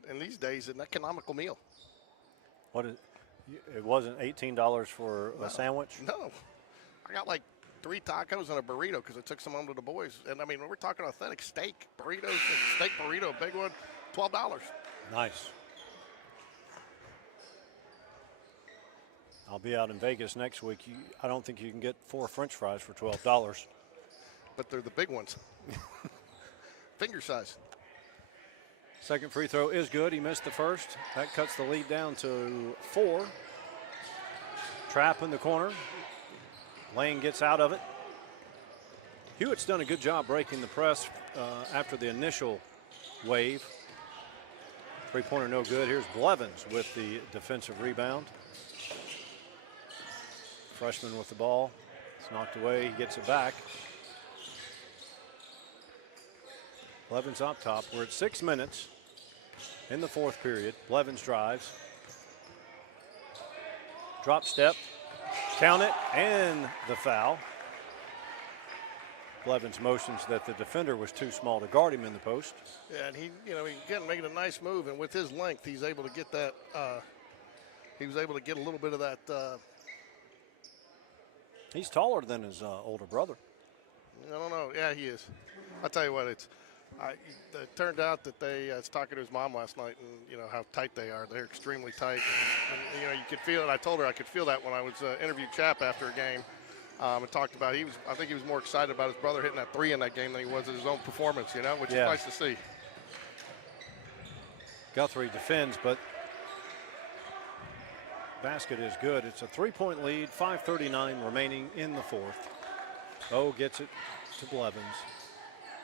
in these days, an economical meal. It wasn't $18 for a sandwich? No. I got like 3 tacos and a burrito because I took some home to the boys. And, I mean, we're talking authentic steak burritos, steak burrito, big one, $12. Nice. I'll be out in Vegas next week. I don't think you can get 4 French fries for $12. But they're the big ones. Finger size. Second free throw is good. He missed the first. That cuts the lead down to 4. Trap in the corner. Lane gets out of it. Hewitt's done a good job breaking the press after the initial wave. Three-pointer no good. Here's Blevins with the defensive rebound. Freshman with the ball. It's knocked away. He gets it back. Blevins up top. We're at 6 minutes in the fourth period. Blevins drives. Drop step. Count it, and the foul. Blevins motions that the defender was too small to guard him in the post. Yeah, and he again making a nice move, and with his length, he's able to get that. He was able to get a little bit of that. He's taller than his older brother. I don't know. Yeah, he is. I'll tell you what, it turned out that I was talking to his mom last night, and how tight they are. They're extremely tight. And, you could feel it. I told her I could feel that when I was interviewed Chap after a game, and talked about I think he was more excited about his brother hitting that 3 in that game than he was at his own performance. Which is nice to see. Guthrie defends, but basket is good. It's a 3-point lead. 5:39 remaining in the fourth. Gets it to Blevins.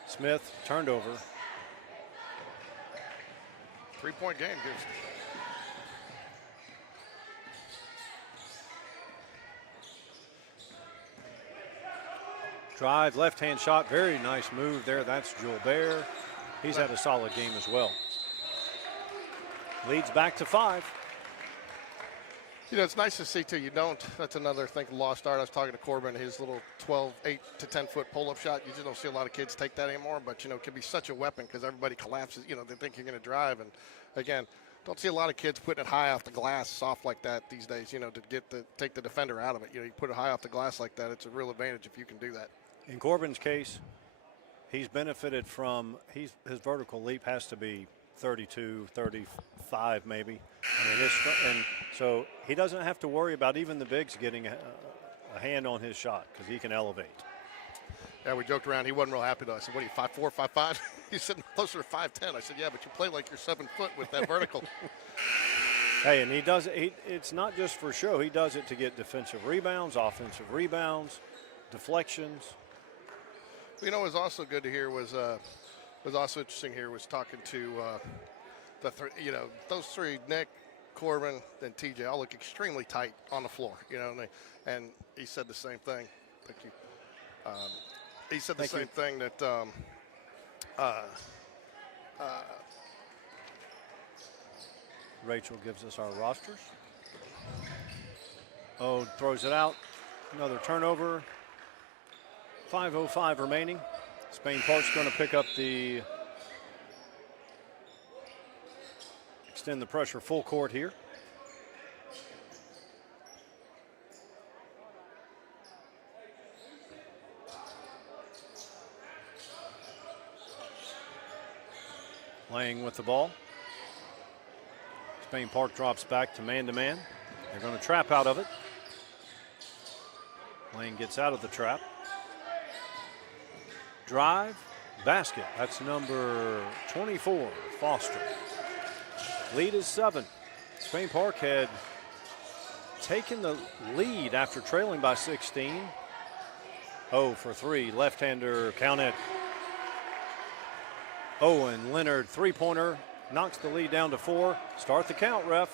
Smith turned over. 3-point game, gives. Drive, left-hand shot, very nice move there. That's Joubert. He's had a solid game as well. Leads back to 5. It's nice to see, too. That's another thing, lost art. I was talking to Corbin, his little 8 to 10-foot pull-up shot. You just don't see a lot of kids take that anymore, but, it can be such a weapon because everybody collapses. They think you're going to drive. And, again, don't see a lot of kids putting it high off the glass, soft like that these days, to take the defender out of it. You put it high off the glass like that, it's a real advantage if you can do that. In Corbin's case, he's benefited from his vertical leap has to be 32, 35 maybe. And so he doesn't have to worry about even the bigs getting a hand on his shot because he can elevate. Yeah, we joked around. He wasn't real happy, though. I said, what are you, 5'4", 5'5"? He's sitting closer to 5'10". I said, yeah, but you play like you're 7 foot with that vertical. Hey, and he does it. It's not just for show. He does it to get defensive rebounds, offensive rebounds, deflections. What was also good to hear was also interesting here was talking to those three, Nick, Corbin, and TJ, all look extremely tight on the floor, and he said the same thing. Thank you. He said the same thing that Rachel gives us our rosters. Throws it out. Another turnover. 5:05 remaining. Spain Park's going to pick up extend the pressure full court here. Lang with the ball. Spain Park drops back to man-to-man. They're going to trap out of it. Lang gets out of the trap. Drive, basket. That's number 24, Foster. Lead is 7. Spain Park had taken the lead after trailing by 16. 0 for 3, left-hander, count it. Owen Leonard, three-pointer, knocks the lead down to 4. Start the count, ref.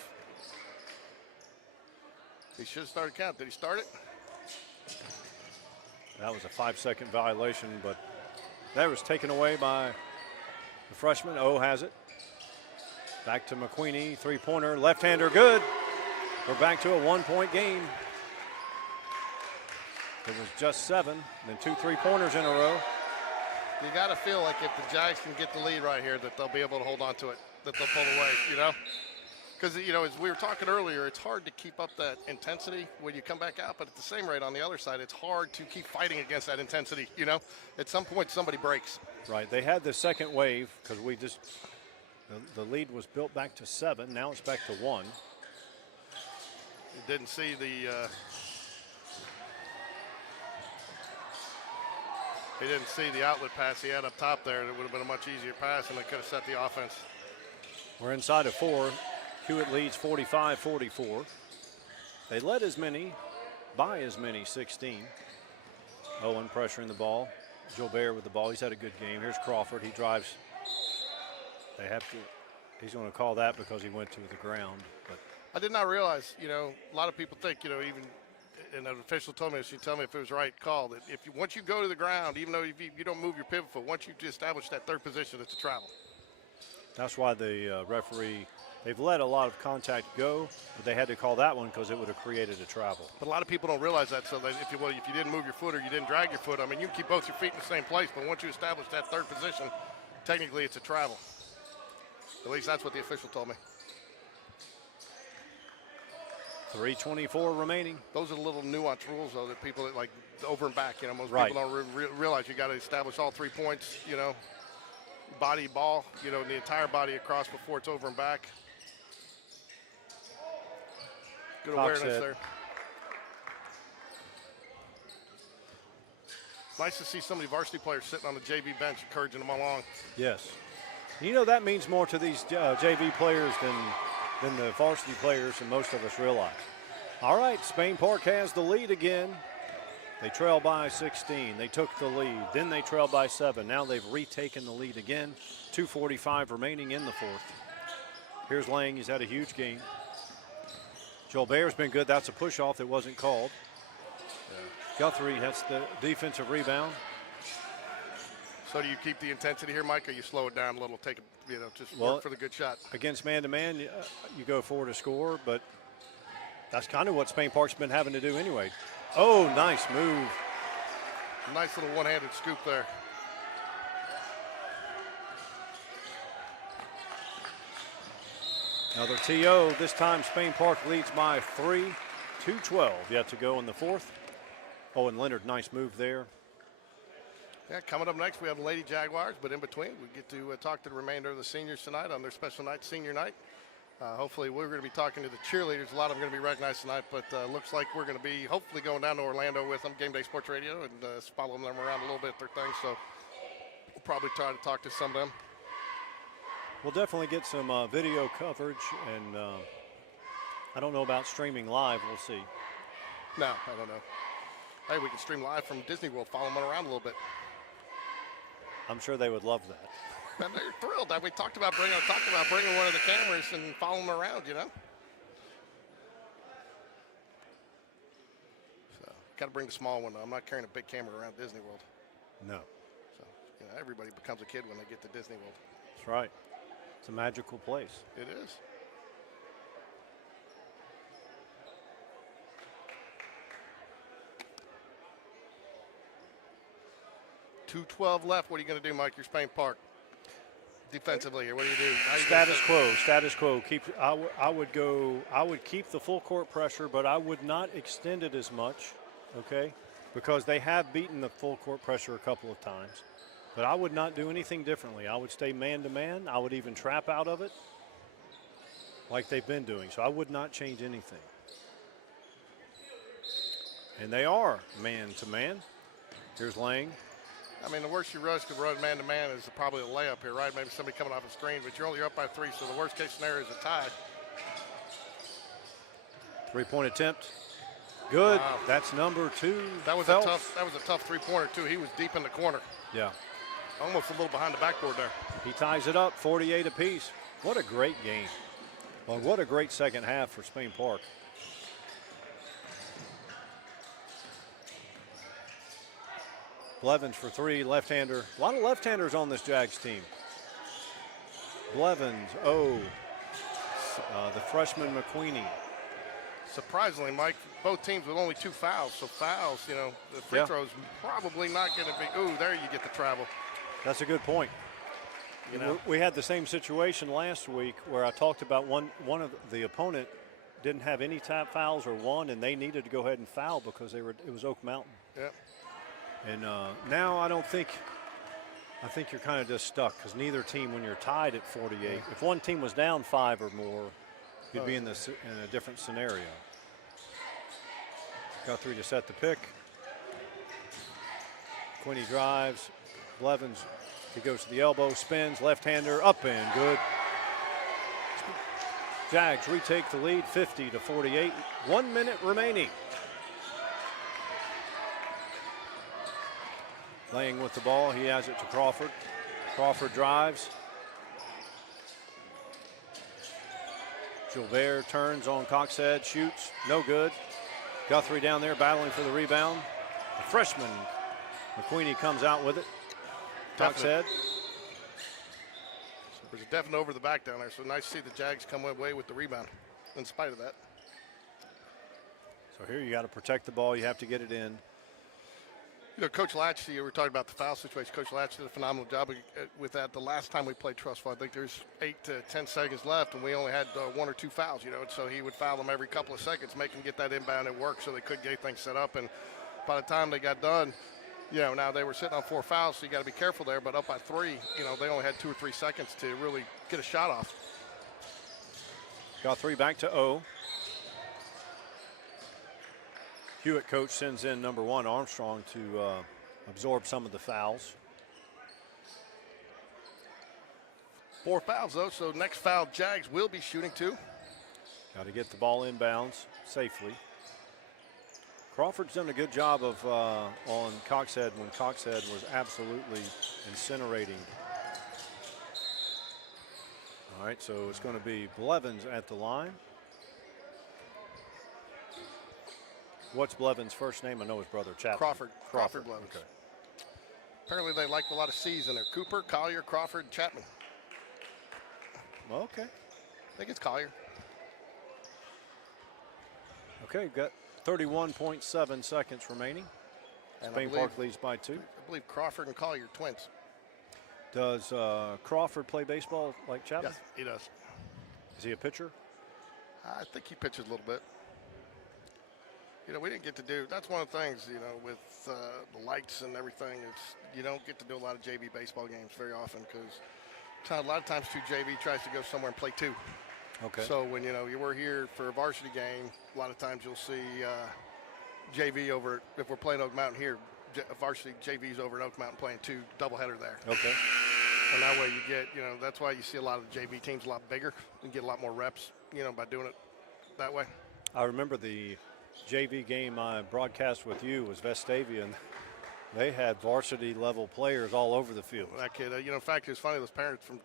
He should have started count. Did he start it? That was a 5-second violation, but that was taken away by the freshman. O has it. Back to McQueenie, three-pointer, left-hander, good. We're back to a 1-point game. It was just 7, then 2 3-pointers in a row. You got to feel like if the Jags can get the lead right here, that they'll be able to hold on to it, that they'll pull away, you know? Because, you know, as we were talking earlier, it's hard to keep up that intensity when you come back out, but at the same rate on the other side, it's hard to keep fighting against that intensity, you know? At some point, somebody breaks. Right, they had the second wave because the lead was built back to 7. Now it's back to 1. You didn't see the he didn't see the outlet pass he had up top there. It would have been a much easier pass, and they could have set the offense. We're inside of 4. Hewitt leads 45-44. They led by as many, 16. Owen pressuring the ball. Gilbert with the ball. He's had a good game. Here's Crawford. He drives. He's going to call that because he went to the ground. But I did not realize, you know, a lot of people think, you know, even, and an official told me, she told me if it was right call, that once you go to the ground, even though you don't move your pivot foot, once you establish that third position, it's a travel. That's why the referee, they've let a lot of contact go, but they had to call that one because it would have created a travel. But a lot of people don't realize that, so that if you didn't move your foot or you didn't drag your foot, I mean, you can keep both your feet in the same place, but once you establish that third position, technically it's a travel. At least that's what the official told me. 3:24 remaining. Those are the little nuanced rules, though, that people like over and back. You know, most Right. people don't realize you got to establish all 3 points. You know, body, ball. You know, the entire body across before it's over and back. Good Cox awareness hit. there. Nice to see some of the varsity players sitting on the JV bench, encouraging them along. Yes. You know, that means more to these JV players than the varsity players, and most of us realize. All right, Spain Park has the lead again. They trail by 16. They took the lead. Then they trailed by 7. Now they've retaken the lead again. 2:45 remaining in the 4th. Here's Lang. He's had a huge game. Gilbert's been good. That's a push-off that wasn't called. Guthrie, that's the defensive rebound. So do you keep the intensity here, Mike, or you slow it down a little, take it, you know, just work for the good shot? Against man-to-man, you go forward to score, but that's kind of what Spain Park's been having to do anyway. Oh, nice move. Nice little one-handed scoop there. Another TO. This time Spain Park leads by 3. 2:12 yet to go in the 4th. Owen Leonard, nice move there. Yeah, coming up next, we have the Lady Jaguars, but in between, we get to talk to the remainder of the seniors tonight on their special night, senior night. Hopefully, we're going to be talking to the cheerleaders. A lot of them are going to be recognized tonight, but looks like we're going to be hopefully going down to Orlando with them, Game Day Sports Radio, and following them around a little bit, their thing. So we'll probably try to talk to some of them. We'll definitely get some video coverage, and I don't know about streaming live. We'll see. No, I don't know. Hey, we can stream live from Disney World, follow them around a little bit. I'm sure they would love that. And they're thrilled. We talked about bringing one of the cameras and following them around, you know. So, got to bring the small one. I'm not carrying a big camera around Disney World. No. So, you know, everybody becomes a kid when they get to Disney World. That's right. It's a magical place. It is. .212 left. What are you going to do, Mike? You're Spain Park. Defensively here, what do you do? Status quo. I would keep the full court pressure, but I would not extend it as much, okay? Because they have beaten the full court pressure a couple of times. But I would not do anything differently. I would stay man-to-man. I would even trap out of it like they've been doing. So I would not change anything. And they are man-to-man. Here's Lang. I mean, the worst you rush could run man-to-man is probably a layup here, right? Maybe somebody coming off a screen, but you're only up by 3, so the worst-case scenario is a tie. Three-point attempt. Good. Wow. That's number 2. That was Phelps. a tough three-pointer, too. He was deep in the corner. Yeah. Almost a little behind the backboard there. He ties it up, 48 apiece. What a great game. Well, what a great second half for Spain Park. Blevins for 3, left-hander. A lot of left-handers on this Jags team. Blevins, the freshman McQueenie. Surprisingly, Mike, both teams with only 2 fouls. So fouls, you know, the free throws probably not going to be. Ooh, there you get the travel. That's a good point. You know, We had the same situation last week where I talked about one of the opponent didn't have any tap fouls or one, and they needed to go ahead and foul because it was Oak Mountain. Yep. And now I think you're kind of just stuck because neither team, when you're tied at 48, if one team was down 5 or more, you'd be in a different scenario. Guthrie to set the pick. Quinney drives. Blevins, he goes to the elbow, spins, left-hander, up and good. Jags retake the lead, 50-48. 1 minute remaining. Laying with the ball, he has it to Crawford. Crawford drives. Gilbert turns on Coxhead, shoots, no good. Guthrie down there battling for the rebound. The freshman, McQueenie, comes out with it. Coxhead. There's a definite over the back down there, so nice to see the Jags come away with the rebound in spite of that. So here you got to protect the ball. You have to get it in. You know, Coach Latch, we were talking about the foul situation. Coach Latch did a phenomenal job with that. The last time we played Trussville, I think there's 8 to 10 seconds left, and we only had 1 or 2 fouls, you know, and so he would foul them every couple of seconds, make them get that inbound at work so they could get things set up. And by the time they got done, you know, now they were sitting on 4 fouls, so you got to be careful there, but up by 3, you know, they only had 2 or 3 seconds to really get a shot off. Guthrie back to O. Hewitt coach sends in number 1, Armstrong, to absorb some of the fouls. 4 fouls, though, so next foul, Jags will be shooting 2. Got to get the ball inbounds safely. Crawford's done a good job of on Coxhead when Coxhead was absolutely incinerating. All right, so it's going to be Blevins at the line. What's Blevins' first name? I know his brother, Chapman. Crawford Blevins. Okay. Apparently they like a lot of C's in there. Cooper, Collier, Crawford, Chapman. Okay. I think it's Collier. Okay, got 31.7 seconds remaining. And Spain Park leads by 2. I believe Crawford and Collier twins. Does Crawford play baseball like Chapman? Yes, he does. Is he a pitcher? I think he pitches a little bit. You know, we didn't get to do, that's one of the things, you know, with the lights and everything, you don't get to do a lot of JV baseball games very often because a lot of times JV tries to go somewhere and play 2. Okay. So when, you know, you were here for a varsity game, a lot of times you'll see JV over, if we're playing Oak Mountain here, varsity JV's over at Oak Mountain playing 2 doubleheader there. Okay. And that way you get, you know, that's why you see a lot of the JV teams a lot bigger and get a lot more reps, you know, by doing it that way. I remember the JV game I broadcast with you was Vestavia, and they had varsity level players all over the field. That kid, you know, in fact, it was funny, those parents from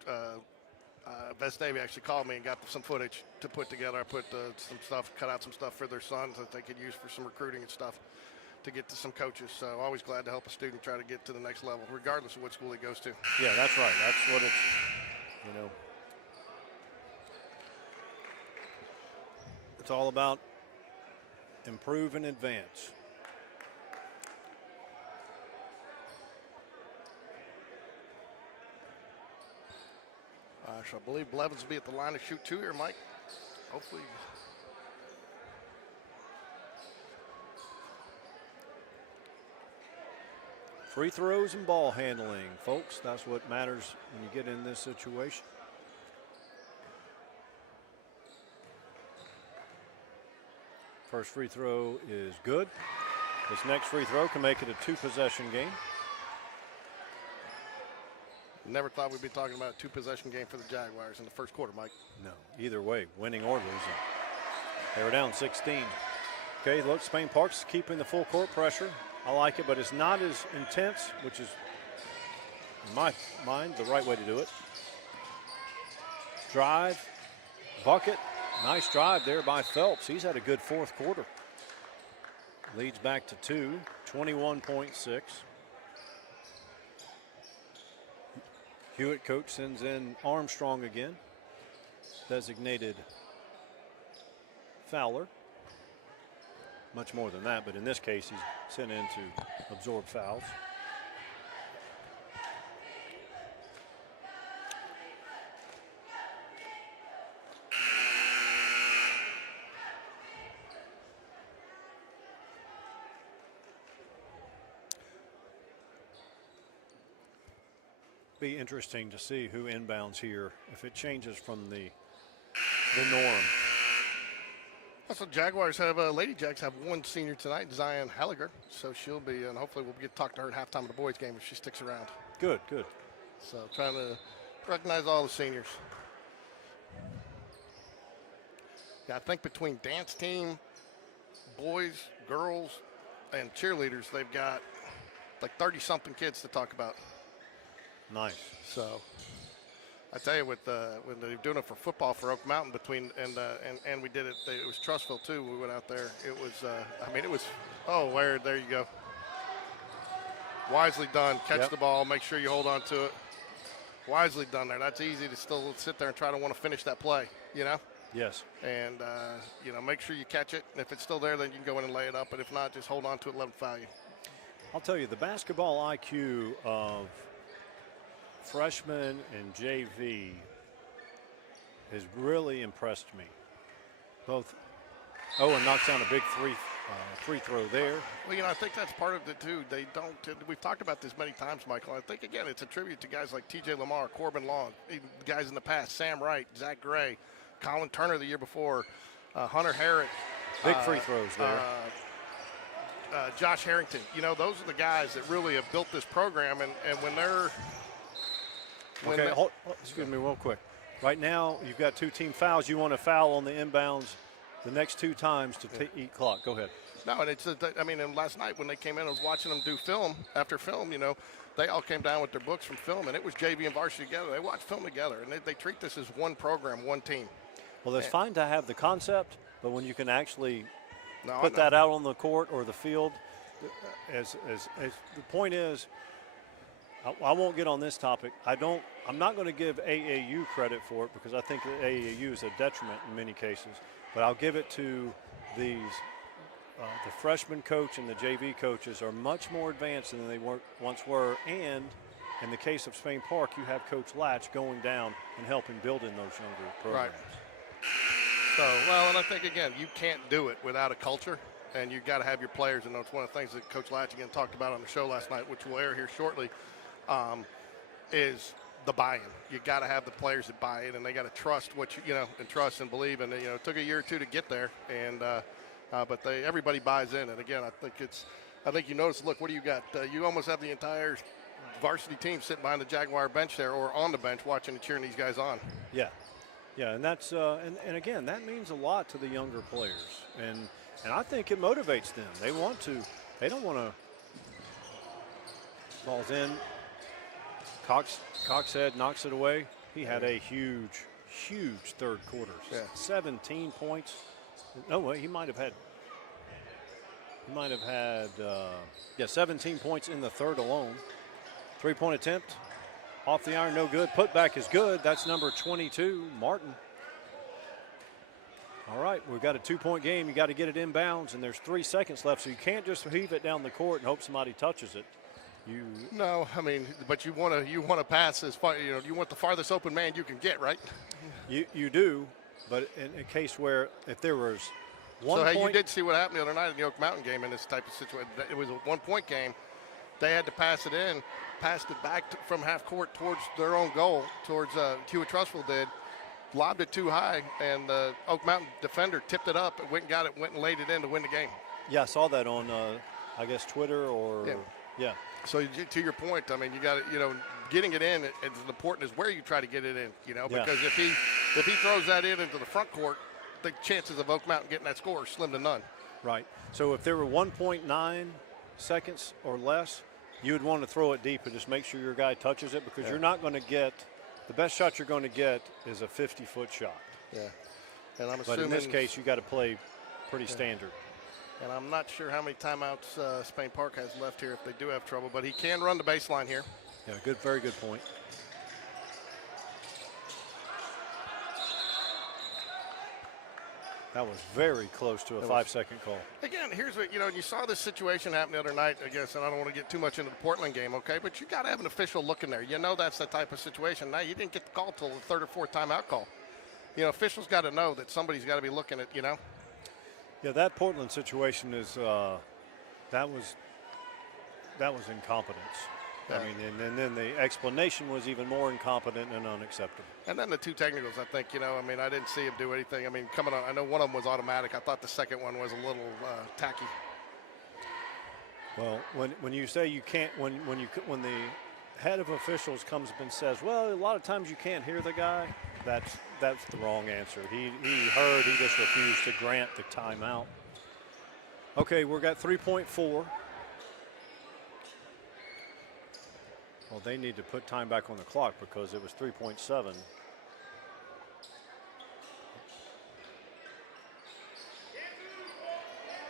Vestavia actually called me and got some footage to put together. I put some stuff, cut out some stuff for their sons that they could use for some recruiting and stuff to get to some coaches. So always glad to help a student try to get to the next level, regardless of what school he goes to. Yeah, that's right. That's what it's, you know. It's all about improve and advance. So I believe Blevins will be at the line to shoot 2 here, Mike. Hopefully. Free throws and ball handling, folks. That's what matters when you get in this situation. First free throw is good. This next free throw can make it a 2-possession game. Never thought we'd be talking about a 2-possession game for the Jaguars in the first quarter, Mike. No, either way, winning or losing. They were down 16. Okay, look, Spain Park's keeping the full court pressure. I like it, but it's not as intense, which is, in my mind, the right way to do it. Drive, bucket. Nice drive there by Phelps. He's had a good fourth quarter. Leads back to 2, 21.6. Hewitt coach sends in Armstrong again. Designated fouler. Much more than that, but in this case, he's sent in to absorb fouls. Be interesting to see who inbounds here if it changes from the norm. Also, Jaguars have Lady Jacks have one senior tonight, Zion Halliger. So she'll be, and hopefully we'll get to talk to her at halftime of the boys' game if she sticks around. Good, good. So trying to recognize all the seniors. Yeah, I think between dance team, boys, girls, and cheerleaders, they've got like 30-something kids to talk about. Nice. So I tell you, with when they're doing it for football for Oak Mountain and we did it. It was Trussville too. We went out there. It was. I mean, it was. Oh, where? There you go. Wisely done. Catch the ball. Make sure you hold on to it. Wisely done there. That's easy to still sit there and try to want to finish that play. You know. Yes. And make sure you catch it. And if it's still there, then you can go in and lay it up. But if not, just hold on to it. Let them foul you. I'll tell you, the basketball IQ of freshman and JV has really impressed me. Both. Owen knocks down a big free throw there. Well, I think that's part of it too. They don't. We've talked about this many times, Michael. I think again, it's a tribute to guys like T.J. Lamar, Corbin Long, even guys in the past, Sam Wright, Zach Gray, Colin Turner the year before, Hunter Harrod. Big free throws there. Josh Harrington. Those are the guys that really have built this program, and when they're excuse me real quick. Right now, you've got 2 team fouls. You want to foul on the inbounds the next 2 times to eat clock. Go ahead. No, and it's, and last night when they came in, I was watching them do film after film, they all came down with their books from film, and it was JV and varsity together. They watch film together, and they treat this as one program, one team. Well, it's fine to have the concept, but when you can actually put that out on the court or the field, as the point is, I won't get on this topic. I'm not going to give AAU credit for it because I think that AAU is a detriment in many cases. But I'll give it to the freshman coach and the JV coaches are much more advanced than they once were. And in the case of Spain Park, you have Coach Latch going down and helping build in those younger programs. Right. So, and I think, again, you can't do it without a culture. And you've got to have your players. And that's one of the things that Coach Latch again talked about on the show last night, which will air here shortly. Is the buy-in. You got to have the players that buy in, and they got to trust what and trust and believe. And it took a year or 2 to get there, and but everybody buys in. And again, I think you notice. Look, what do you got? You almost have the entire varsity team sitting behind the Jaguar bench there, or on the bench watching and cheering these guys on. Yeah, and that's and again, that means a lot to the younger players, and I think it motivates them. They want to. They don't want to. Ball's in. Coxhead knocks it away. He had a huge third quarter. Yeah. 17 points. No way, he might have had 17 points in the third alone. 3-point attempt. Off the iron, no good. Putback is good. That's number 22, Martin. All right, we've got a 2-point game. You got to get it inbounds, and there's 3 seconds left, so you can't just heave it down the court and hope somebody touches it. No, but you want to pass as far. You want the farthest open man you can get, right? You do, but in a case where if there was one point. So you did see what happened the other night in the Oak Mountain game in this type of situation. It was a 1-point game, They had to pass it in, passed it back from half court towards their own goal, towards Hewett Trussville did. Lobbed it too high, and the Oak Mountain defender tipped it up and went and got it, went and laid it in to win the game. Yeah, I saw that on, I guess, Twitter or yeah. So to your point, I mean, you got to, getting it in as important as where you try to get it in, because if he throws that into the front court, the chances of Oak Mountain getting that score are slim to none. Right. So if there were 1.9 seconds or less, you would want to throw it deep and just make sure your guy touches it, because you're not going to get the best shot you're going to get is a 50-foot shot. Yeah. And I'm but assuming in this case, you got to play pretty standard. And I'm not sure how many timeouts Spain Park has left here if they do have trouble, but he can run the baseline here. Yeah, good, very good point. That was very close to a 5-second call. Again, here's what, you saw this situation happen the other night, I guess, and I don't want to get too much into the Portland game, okay? But you got to have an official look in there. That's the type of situation. Now, you didn't get the call till the third or fourth timeout call. Officials got to know that somebody's got to be looking at, Yeah, that Portland situation is, that was incompetence. Yeah. I mean, and then the explanation was even more incompetent and unacceptable. And then the two technicals, I think, I didn't see him do anything. Coming on, I know one of them was automatic. I thought the second one was a little tacky. Well, when you say you can't, when the head of officials comes up and says, well, a lot of times you can't hear the guy, that's the wrong answer. He heard, he just refused to grant the timeout. Okay, we've got 3.4. Well, they need to put time back on the clock because it was 3.7.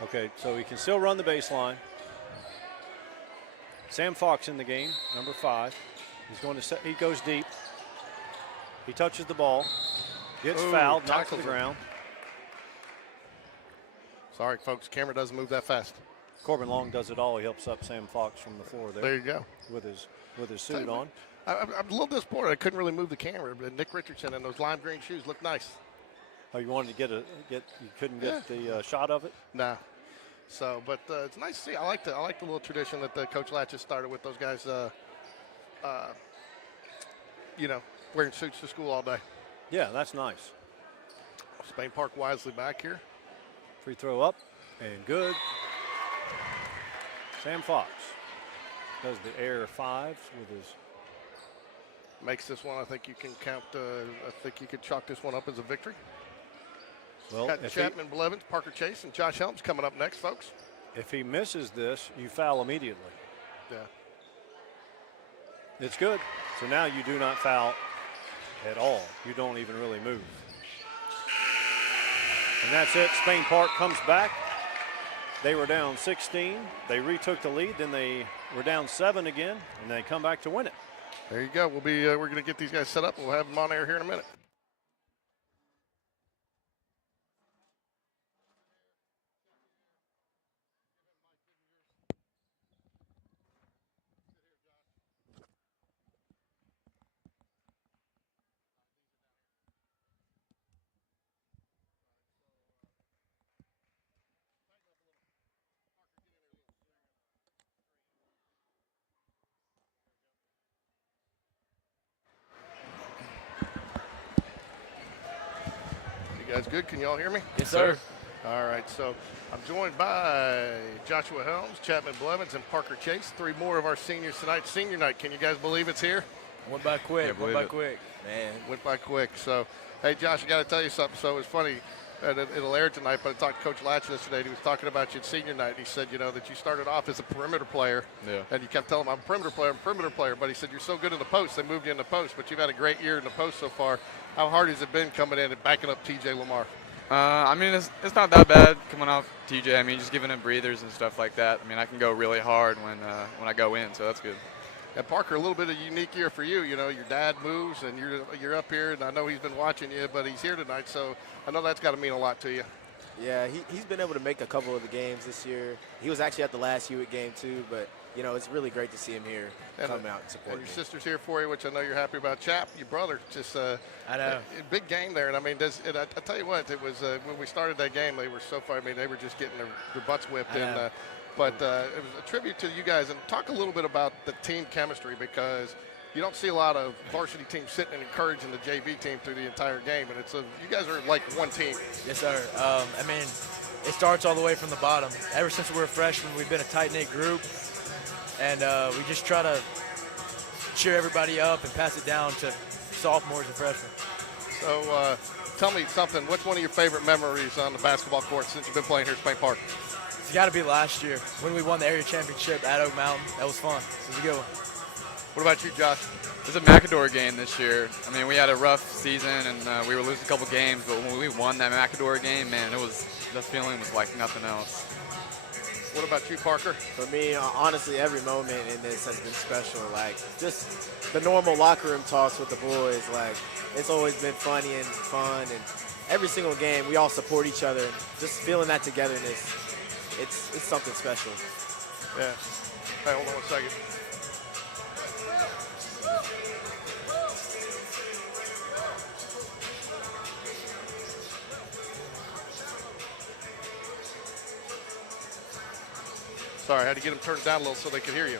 Okay, so he can still run the baseline. Sam Fox in the game, number 5. He's going to he goes deep. He touches the ball, gets fouled, knocks to the ground. Sorry, folks, camera doesn't move that fast. Corbin Long does it all. He helps up Sam Fox from the floor there. There you go. With his suit on. I'm a little disappointed. I couldn't really move the camera, but Nick Richardson in those lime green shoes look nice. Oh, you wanted to you couldn't get the shot of it? Nah. So, but it's nice to see. I like the little tradition that Coach Latch has started with those guys. Wearing suits to school all day. Yeah, that's nice. Spain Park wisely back here. Free throw up and good. Sam Fox does the air 5s with his. Makes this one. I think you can count. I think you could chalk this one up as a victory. Well, got Chapman, Blevins, Parker Chase, and Josh Helms coming up next, folks. If he misses this, you foul immediately. Yeah. It's good. So now you do not foul at all. You don't even really move. And that's it. Spain Park comes back. They were down 16. They retook the lead. Then they were down 7 again, and they come back to win it. There you go. We're going to get these guys set up. We'll have them on air here in a minute. You guys good? Can you all hear me? Yes, sir. All right, so I'm joined by Joshua Helms, Chapman Blevins, and Parker Chase. 3 more of our seniors tonight. Senior night, can you guys believe it's here? Went by quick. Man. Went by quick. So, hey, Josh, I got to tell you something. So it was funny. And it'll air tonight, but I talked to Coach Latch yesterday. He was talking about you at senior night. He said, that you started off as a perimeter player. Yeah. And you kept telling him, I'm a perimeter player. But he said, you're so good in the post. They moved you in the post. But you've had a great year in the post so far. How hard has it been coming in and backing up TJ Lamar? It's not that bad coming off TJ. Just giving him breathers and stuff like that. I can go really hard when I go in, so that's good. And Parker, a little bit of a unique year for you. Your dad moves, and you're up here, and I know he's been watching you, but he's here tonight, so I know that's got to mean a lot to you. Yeah, he's been able to make a couple of the games this year. He was actually at the last Hewitt game too, but it's really great to see him here come out and support And your me. sister's here for you, which I know you're happy about. Chap, your brother, just I know. a big game there. And I tell you what, it was when we started that game, they were so far. They were just getting their butts whipped, and But it was a tribute to you guys. And talk a little bit about the team chemistry, because you don't see a lot of varsity teams sitting and encouraging the JV team through the entire game. And you guys are like one team. Yes, sir. I mean, it starts all the way from the bottom. Ever since we were freshmen, we've been a tight-knit group, and we just try to cheer everybody up and pass it down to sophomores and freshmen. So tell me something. What's one of your favorite memories on the basketball court since you've been playing here at Spain Park? It's got to be last year when we won the area championship at Oak Mountain. That was fun. It was a good one. What about you, Josh? It was a McAdor game this year. I mean, we had a rough season, and we were losing a couple games, but when we won that McAdor game, man, the feeling was like nothing else. What about you, Parker? For me, honestly, every moment in this has been special. Like, just the normal locker room talks with the boys. Like, it's always been funny and fun. And every single game, we all support each other. Just feeling that togetherness, it's something special. Yeah. Hey, hold on 1 second. Sorry, I had to get them turned down a little so they could hear you.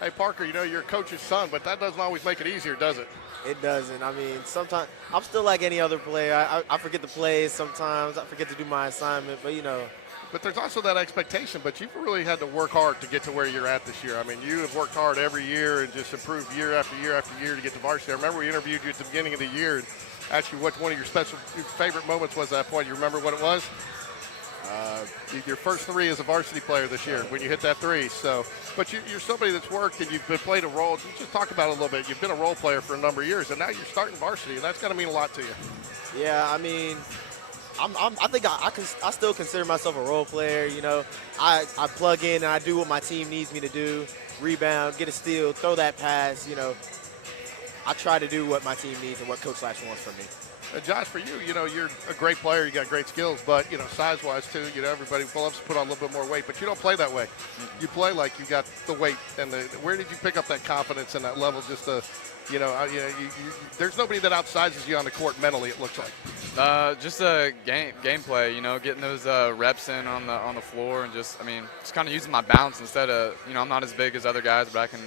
Hey, Parker, you're a coach's son, but that doesn't always make it easier, does it? It doesn't. I mean, sometimes I'm still like any other player. I forget the plays sometimes. I forget to do my assignment, but But there's also that expectation, but you've really had to work hard to get to where you're at this year. I mean, you have worked hard every year and just improved year after year after year to get to varsity. I remember we interviewed you at the beginning of the year and asked you what one of your favorite moments was at that point. You remember what it was? Your first three as a varsity player this year when you hit that three. So, but you're somebody that's worked and you've played a role. Just talk about it a little bit. You've been a role player for a number of years, and now you're starting varsity, and that's got to mean a lot to you. Yeah, I mean, I think I still consider myself a role player. I plug in and I do what my team needs me to do. Rebound, get a steal, throw that pass. I try to do what my team needs and what Coach Latch wants from me. Josh, for you, you're a great player. You got great skills, but size-wise too, everybody loves to put on a little bit more weight, but you don't play that way. You play like you got the weight and where did you pick up that confidence and that level? Just to, there's nobody that outsizes you on the court mentally. It looks like. Just a gameplay, getting those reps in on the floor, and just kind of using my bounce instead of, I'm not as big as other guys, but I can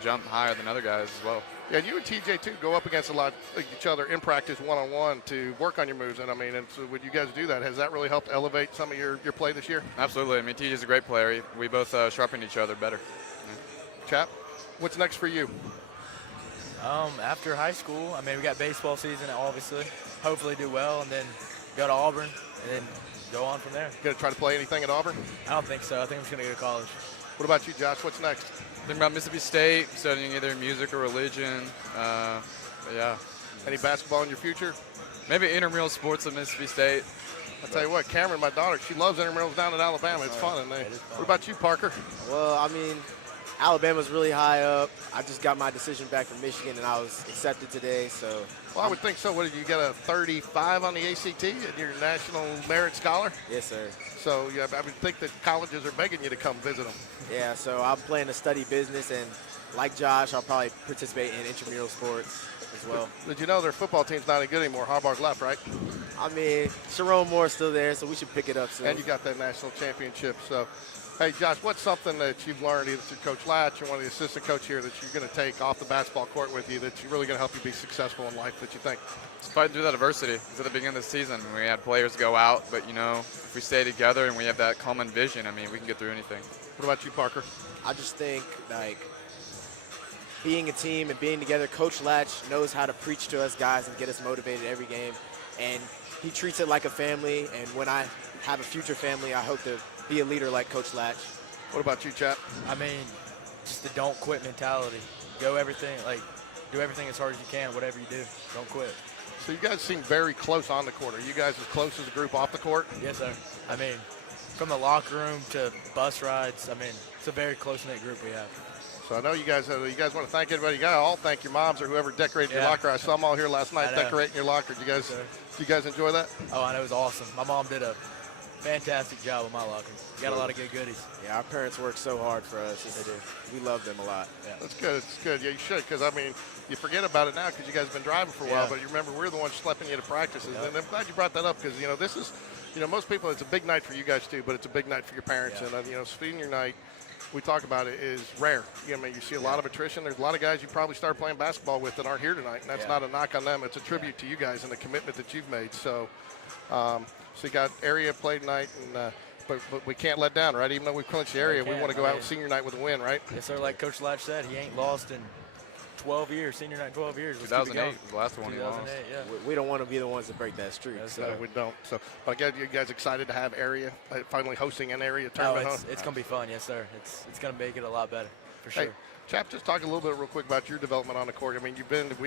jump higher than other guys as well. Yeah, and you and TJ too go up against a lot of each other in practice one-on-one to work on your moves. And so when you guys do that, has that really helped elevate some of your play this year? Absolutely. TJ's a great player. We both sharpen each other better. Yeah. Chap, what's next for you? After high school, we got baseball season, obviously. Hopefully do well, and then go to Auburn, and then go on from there. You going to try to play anything at Auburn? I don't think so. I think I'm just going to go to college. What about you, Josh? What's next? Thinking about Mississippi State, studying either music or religion. Yeah. Any basketball in your future? Maybe intramural sports at Mississippi State. I'll tell you what, Cameron, my daughter, she loves intramurals down in Alabama. It's fun. What about you, Parker? Well, Alabama's really high up. I just got my decision back from Michigan, and I was accepted today. So. Well, I would think so. What did you get, a 35 on the ACT and you're a National Merit Scholar? Yes, sir. So I would think that colleges are begging you to come visit them. Yeah, so I'm planning to study business, and like Josh, I'll probably participate in intramural sports as well. Did you know their football team's not any good anymore? Harbaugh's left, right? Sharon Moore's still there, so we should pick it up soon. And you got that national championship. So, hey, Josh, what's something that you've learned either through Coach Latch or one of the assistant coach here that you're going to take off the basketball court with you that's really going to help you be successful in life that you think? Just fighting through that adversity. Because at the beginning of the season, we had players go out, but, if we stay together and we have that common vision, we can get through anything. What about you, Parker? I just think, being a team and being together, Coach Latch knows how to preach to us guys and get us motivated every game. And he treats it like a family. And when I have a future family, I hope to be a leader like Coach Latch. What about you, Chap? Just the don't quit mentality. Do everything as hard as you can, whatever you do. Don't quit. So you guys seem very close on the court. Are you guys as close as a group off the court? Yes, sir. From the locker room to bus rides, it's a very close-knit group we have. So I know you guys want to thank everybody. You got to all thank your moms or whoever decorated your locker. I saw them all here last night decorating your locker. Did you guys enjoy that? Oh, I know. It was awesome. My mom did a fantastic job with my locker. We got a lot of good goodies. Yeah, our parents work so hard for us. They do. We love them a lot. Yeah. That's good. It's good. Yeah, you should, because, you forget about it now because you guys have been driving for a while, but you remember we're the ones schlepping you to practices. And I'm glad you brought that up because, this is most people, it's a big night for you guys too, but it's a big night for your parents. Yeah. And senior night, we talk about it, is rare. I mean, you see a lot of attrition. There's a lot of guys you probably started playing basketball with that aren't here tonight, and that's not a knock on them. It's a tribute to you guys and the commitment that you've made. So, so you got area play tonight, and but we can't let down, right? Even though we've clinched the area, we want to go out senior night with a win, right? Yes, sir. Like Coach Latch said, he ain't lost in 12 years, senior night 12 years. 2008 was the last one he lost. 2008, yeah. We don't want to be the ones to break that streak. Yes, No, sir. we don't. So, but again, you guys excited to have area finally hosting an area No, tournament? it's going to be fun, yes, sir. It's going to make it a lot better, for sure. Hey, Chap, just talk a little bit real quick about your development on the court. I mean, at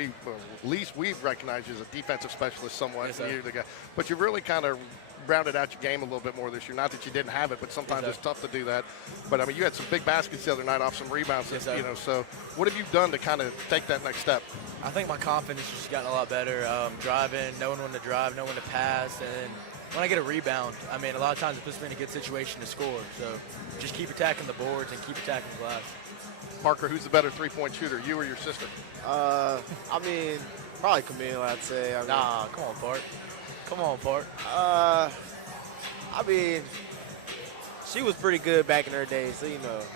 least we've recognized you as a defensive specialist somewhat. Yes, sir. You're the guy, but you've really kind of rounded out your game a little bit more this year. Not that you didn't have it, but sometimes Yes, it's tough to do that. But I mean, you had some big baskets the other night off some rebounds. Yes, sir. So what have you done to kind of take that next step? I think my confidence has just gotten a lot better. Driving, knowing when to drive, knowing when to pass, and when I get a rebound, I mean, a lot of times it puts me in a good situation to score. So just keep attacking the boards and keep attacking the glass. Parker, who's the better three-point shooter, you or your sister? I mean, probably Camille, I'd say. Nah, come on, Bart. Come on, Bart. I mean, she was pretty good back in her day, so,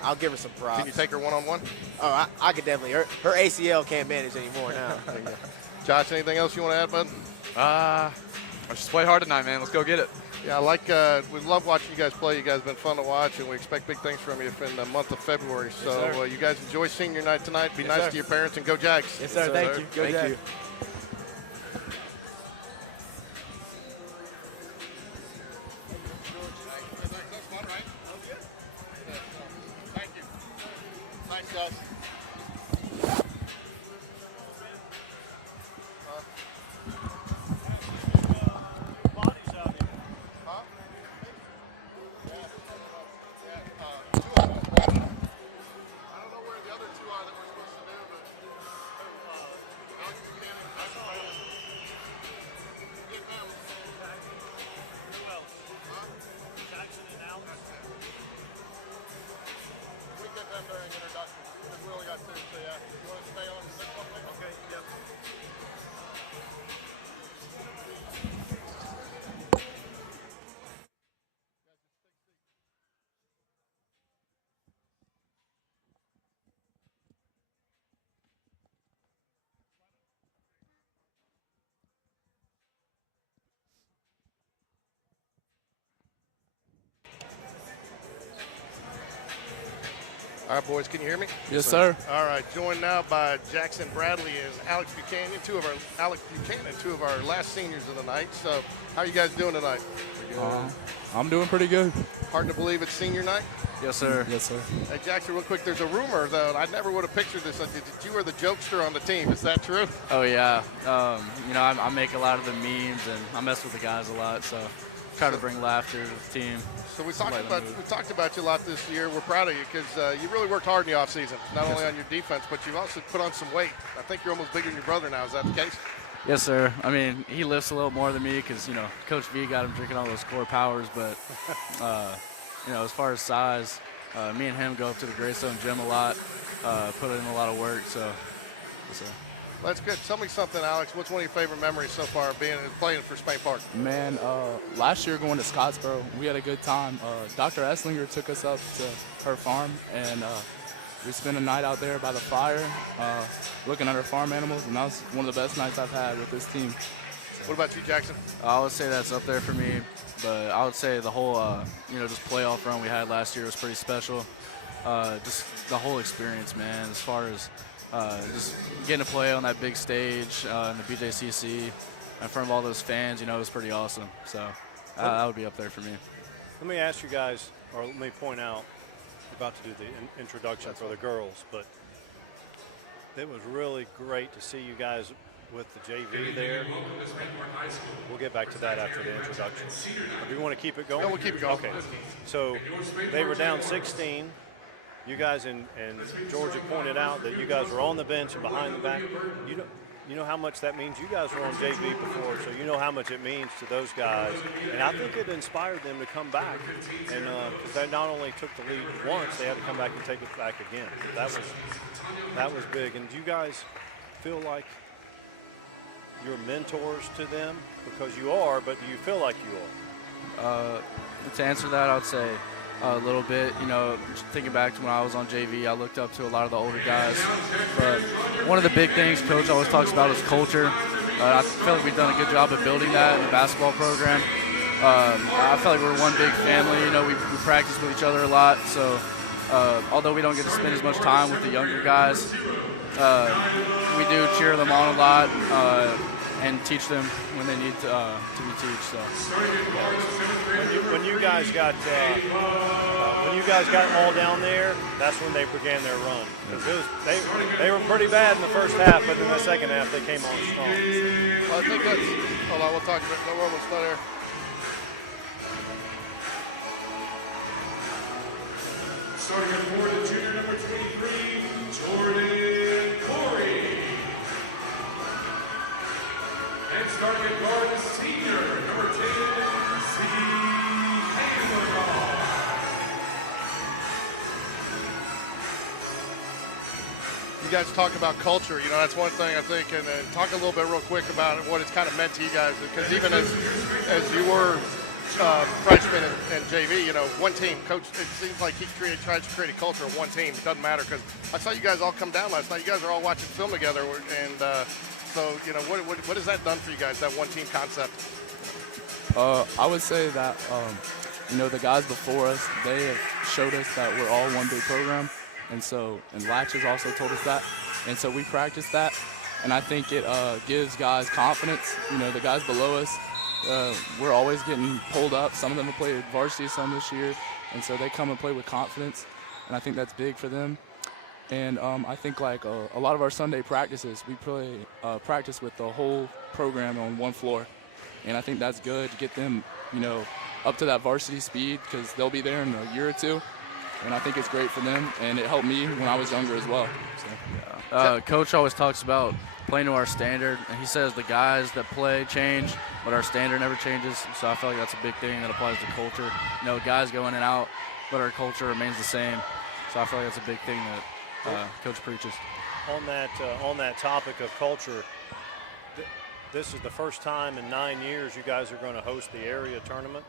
I'll give her some props. Can you take her one-on-one? Oh, I could definitely. Her ACL can't manage anymore now. Josh, anything else you want to add, bud? Let's just play hard tonight, man. Let's go get it. Yeah, we love watching you guys play. You guys have been fun to watch, and we expect big things from you in the month of February. So you guys enjoy senior night tonight. Be nice to your parents, and go Jags. Yes, sir. Thank you. Go Thank Jags. you. Thank you. Thanks, guys. All right, boys, can you hear me? Yes, sir. All right, joined now by Jackson Bradley and Alex Buchanan, two of our last seniors of the night. So, how are you guys doing tonight? I'm doing pretty good. Hard to believe it's senior night. Yes, sir. Yes, sir. Hey, Jackson, real quick, there's a rumor, though, I never would have pictured this. That you were the jokester on the team. Is that true? Oh, yeah. I make a lot of the memes, and I mess with the guys a lot, so try to bring laughter to the team. So we talked about you a lot this year. We're proud of you because you really worked hard in the offseason, not only on your defense, but you've also put on some weight. I think you're almost bigger than your brother now. Is that the case? Yes, sir. I mean, he lifts a little more than me because, Coach V got him drinking all those core powers. But, as far as size, me and him go up to the Greystone gym a lot, put in a lot of work. So. That's good. Tell me something, Alex. What's one of your favorite memories so far of playing for Spain Park? Man, last year going to Scottsboro, we had a good time. Dr. Esslinger took us up to her farm, and we spent a night out there by the fire looking at her farm animals, and that was one of the best nights I've had with this team. What about you, Jackson? I would say that's up there for me, but I would say the whole, just playoff run we had last year was pretty special. Just the whole experience, man, as far as just getting to play on that big stage in the BJCC in front of all those fans, it was pretty awesome. So that would be up there for me. Let me ask you guys, or let me point out, we're about to do the introduction for the girls, but it was really great to see you guys with the JV there. We'll get back to that after the introduction. Do you want to keep it going? No, we'll keep it going. Okay. So they were down 16. You guys and Georgia pointed out that you guys were on the bench and behind the back. You know how much that means. You guys were on JV before, so you know how much it means to those guys. And I think it inspired them to come back. And because they not only took the lead once, they had to come back and take it back again. That was big. And do you guys feel like you're mentors to them? Because you are, but do you feel like you are? To answer that, I would say a little bit. You know, thinking back to when I was on JV, I looked up to a lot of the older guys. But one of the big things Coach always talks about is culture. I feel like we've done a good job of building that in the basketball program. I feel like we're one big family. You know, we practice with each other a lot. So although we don't get to spend as much time with the younger guys, we do cheer them on a lot and teach them when they need to be taught. So when you guys got all down there, that's when they began their run. They were pretty bad in the first half, but in the second half they came on strong. Well, I think that's. Hold on, we'll talk about it. No, we're almost there. Starting at board, the junior number 23, Jordan Corey. And starting at guard, the senior number 10, C. Hamilton. You guys talk about culture. You know, that's one thing I think, and talk a little bit real quick about what it's kind of meant to you guys. Because even as you were freshman and JV, you know, one team. Coach, it seems like he tries to create a culture of one team. It doesn't matter because I saw you guys all come down last night. You guys are all watching film together, and so you know, what has that done for you guys? That one team concept. I would say that you know, the guys before us, they have showed us that we're all one big program, and Latch has also told us that, and so we practice that, and I think it gives guys confidence. You know, the guys below us. We're always getting pulled up. Some of them have played varsity some this year, and so they come and play with confidence, and I think that's big for them. And I think like a lot of our Sunday practices, we practice with the whole program on one floor, and I think that's good to get them, you know, up to that varsity speed because they'll be there in a year or two, and I think it's great for them, and it helped me when I was younger as well. So. Coach always talks about playing to our standard, and he says the guys that play change, but our standard never changes. So I feel like that's a big thing that applies to culture. You know, guys go in and out, but our culture remains the same. So I feel like that's a big thing that Coach preaches. On that topic of culture, this is the first time in 9 years you guys are going to host the area tournament.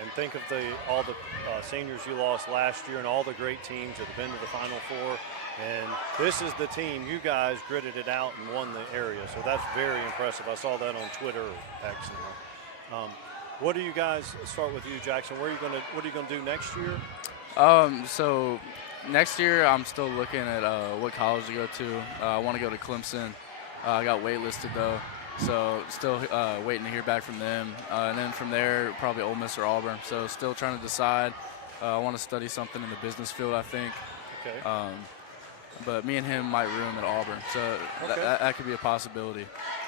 And think of all the seniors you lost last year and all the great teams that have been to the Final Four. And this is the team, you guys gritted it out and won the area. So that's very impressive. I saw that on Twitter or X. What do you guys, start with you, Jackson, what are you going to do next year? So next year I'm still looking at what college to go to. I want to go to Clemson. I got waitlisted though. So still waiting to hear back from them. And then from there, probably Ole Miss or Auburn. So still trying to decide. I want to study something in the business field, I think. Okay. But me and him might room at Auburn. So that could be a possibility.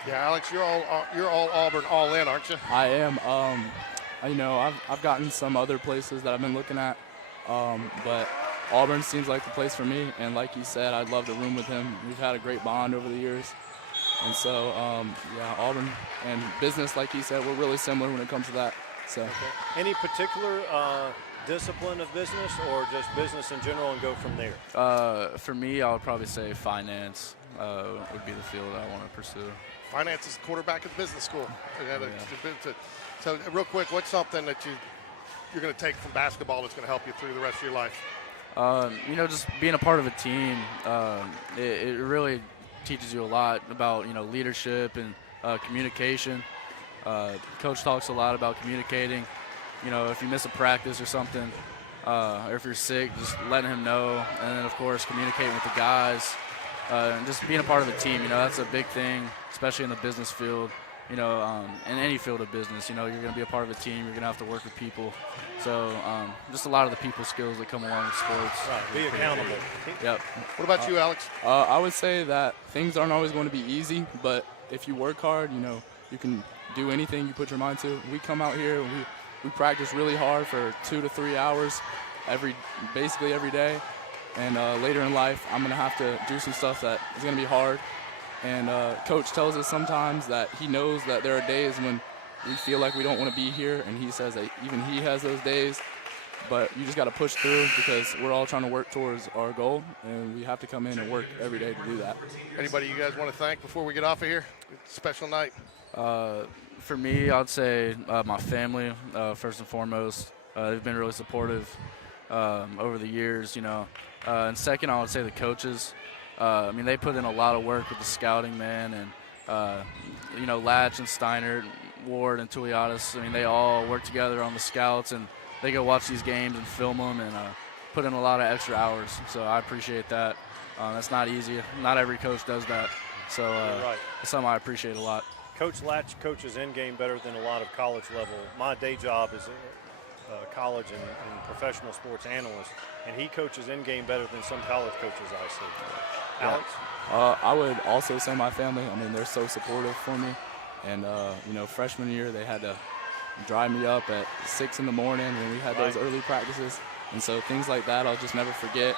Yeah, Alex, you're all Auburn all in, aren't you? I am. You know, I've gotten some other places that I've been looking at, but Auburn seems like the place for me. And like he said, I'd love to room with him. We've had a great bond over the years. And so, yeah, Auburn and business, like he said, we're really similar when it comes to that. So, Any particular discipline of business or just business in general and go from there? For me, I would probably say finance would be the field I want to pursue. Finance is the quarterback at business school. So real quick, what's something that you're going to take from basketball that's going to help you through the rest of your life? You know, just being a part of a team, it really teaches you a lot about, you know, leadership and communication. Coach talks a lot about communicating. You know, if you miss a practice or something, or if you're sick, just letting him know. And then, of course, communicating with the guys. And just being a part of a team, you know, that's a big thing, especially in the business field. You know, in any field of business, you know, you're going to be a part of a team. You're going to have to work with people. So just a lot of the people skills that come along with sports. Right, be accountable. Yep. What about you, Alex? I would say that things aren't always going to be easy, but if you work hard, you know, you can do anything you put your mind to. We come out here and we practice really hard for 2 to 3 hours basically every day. And later in life, I'm going to have to do some stuff that is going to be hard. And Coach tells us sometimes that he knows that there are days when we feel like we don't want to be here, and he says that even he has those days. But you just got to push through because we're all trying to work towards our goal, and we have to come in and work every day to do that. Anybody you guys want to thank before we get off of here? It's a special night. for me, I'd say my family, first and foremost. They've been really supportive over the years, you know. And second, I would say the coaches. I mean, they put in a lot of work with the scouting, man, and, you know, Latch and Steiner, Ward and Tuliadis. I mean, they all work together on the scouts, and they go watch these games and film them and put in a lot of extra hours. So I appreciate that. That's not easy. Not every coach does that. So right. It's something I appreciate a lot. Coach Latch coaches in-game better than a lot of college level. My day job is a college and professional sports analyst, and he coaches in-game better than some college coaches I see. Alex? I would also say my family. I mean, they're so supportive for me. And, you know, freshman year, they had to drive me up at 6 in the morning when we had those early practices. And so things like that I'll just never forget.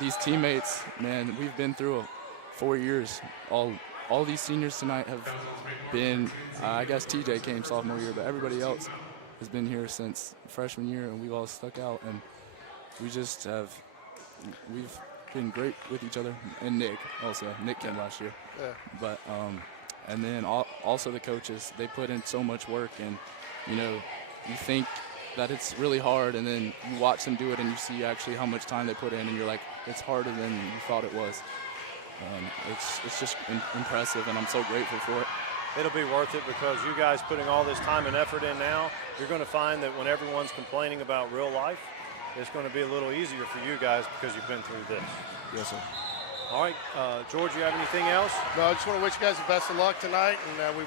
These teammates, man, we've been through 4 years. All these seniors tonight have been, I guess TJ came sophomore year, but everybody else has been here since freshman year, and we've all stuck out. And we just have, we've been great with each other. And Nick also. Nick came last year. Yeah. But, and then also the coaches, they put in so much work, and, you know, you think that it's really hard, and then you watch them do it, and you see actually how much time they put in, and you're like, it's harder than you thought it was. It's just impressive, and I'm so grateful for it. It'll be worth it because you guys putting all this time and effort in now, you're going to find that when everyone's complaining about real life, it's going to be a little easier for you guys because you've been through this. Yes, sir. All right, George, you have anything else? No, I just want to wish you guys the best of luck tonight, and we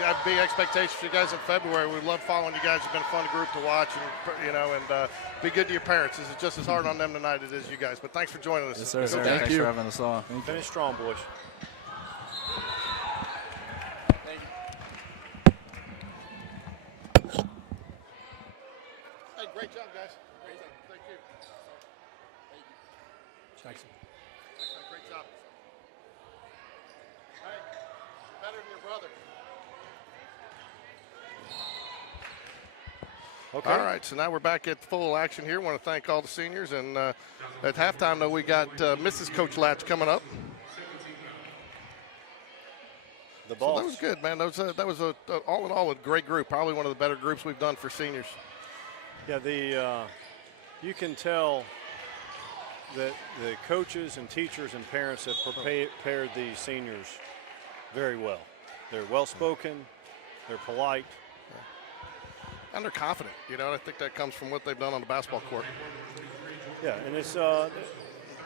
got big expectations for you guys in February. We love following you guys. It's been a fun group to watch, and you know, and be good to your parents. This is just as hard on them tonight as it is you guys. But thanks for joining us. Yes, sir. Thank you for having us on. Finish strong, boys. Hey, great job, guys. Great job. Thank you. Jackson. Great job. Hey, better than your brother. Okay. All right, so now we're back at full action here. I want to thank all the seniors. And at halftime, though, we got Mrs. Coach Latch coming up. The ball. So that was good, man. That was all in all a great group. Probably one of the better groups we've done for seniors. Yeah, you can tell that the coaches and teachers and parents have prepared these seniors very well. They're well-spoken, they're polite. And they're confident, you know, and I think that comes from what they've done on the basketball court. Yeah, and it's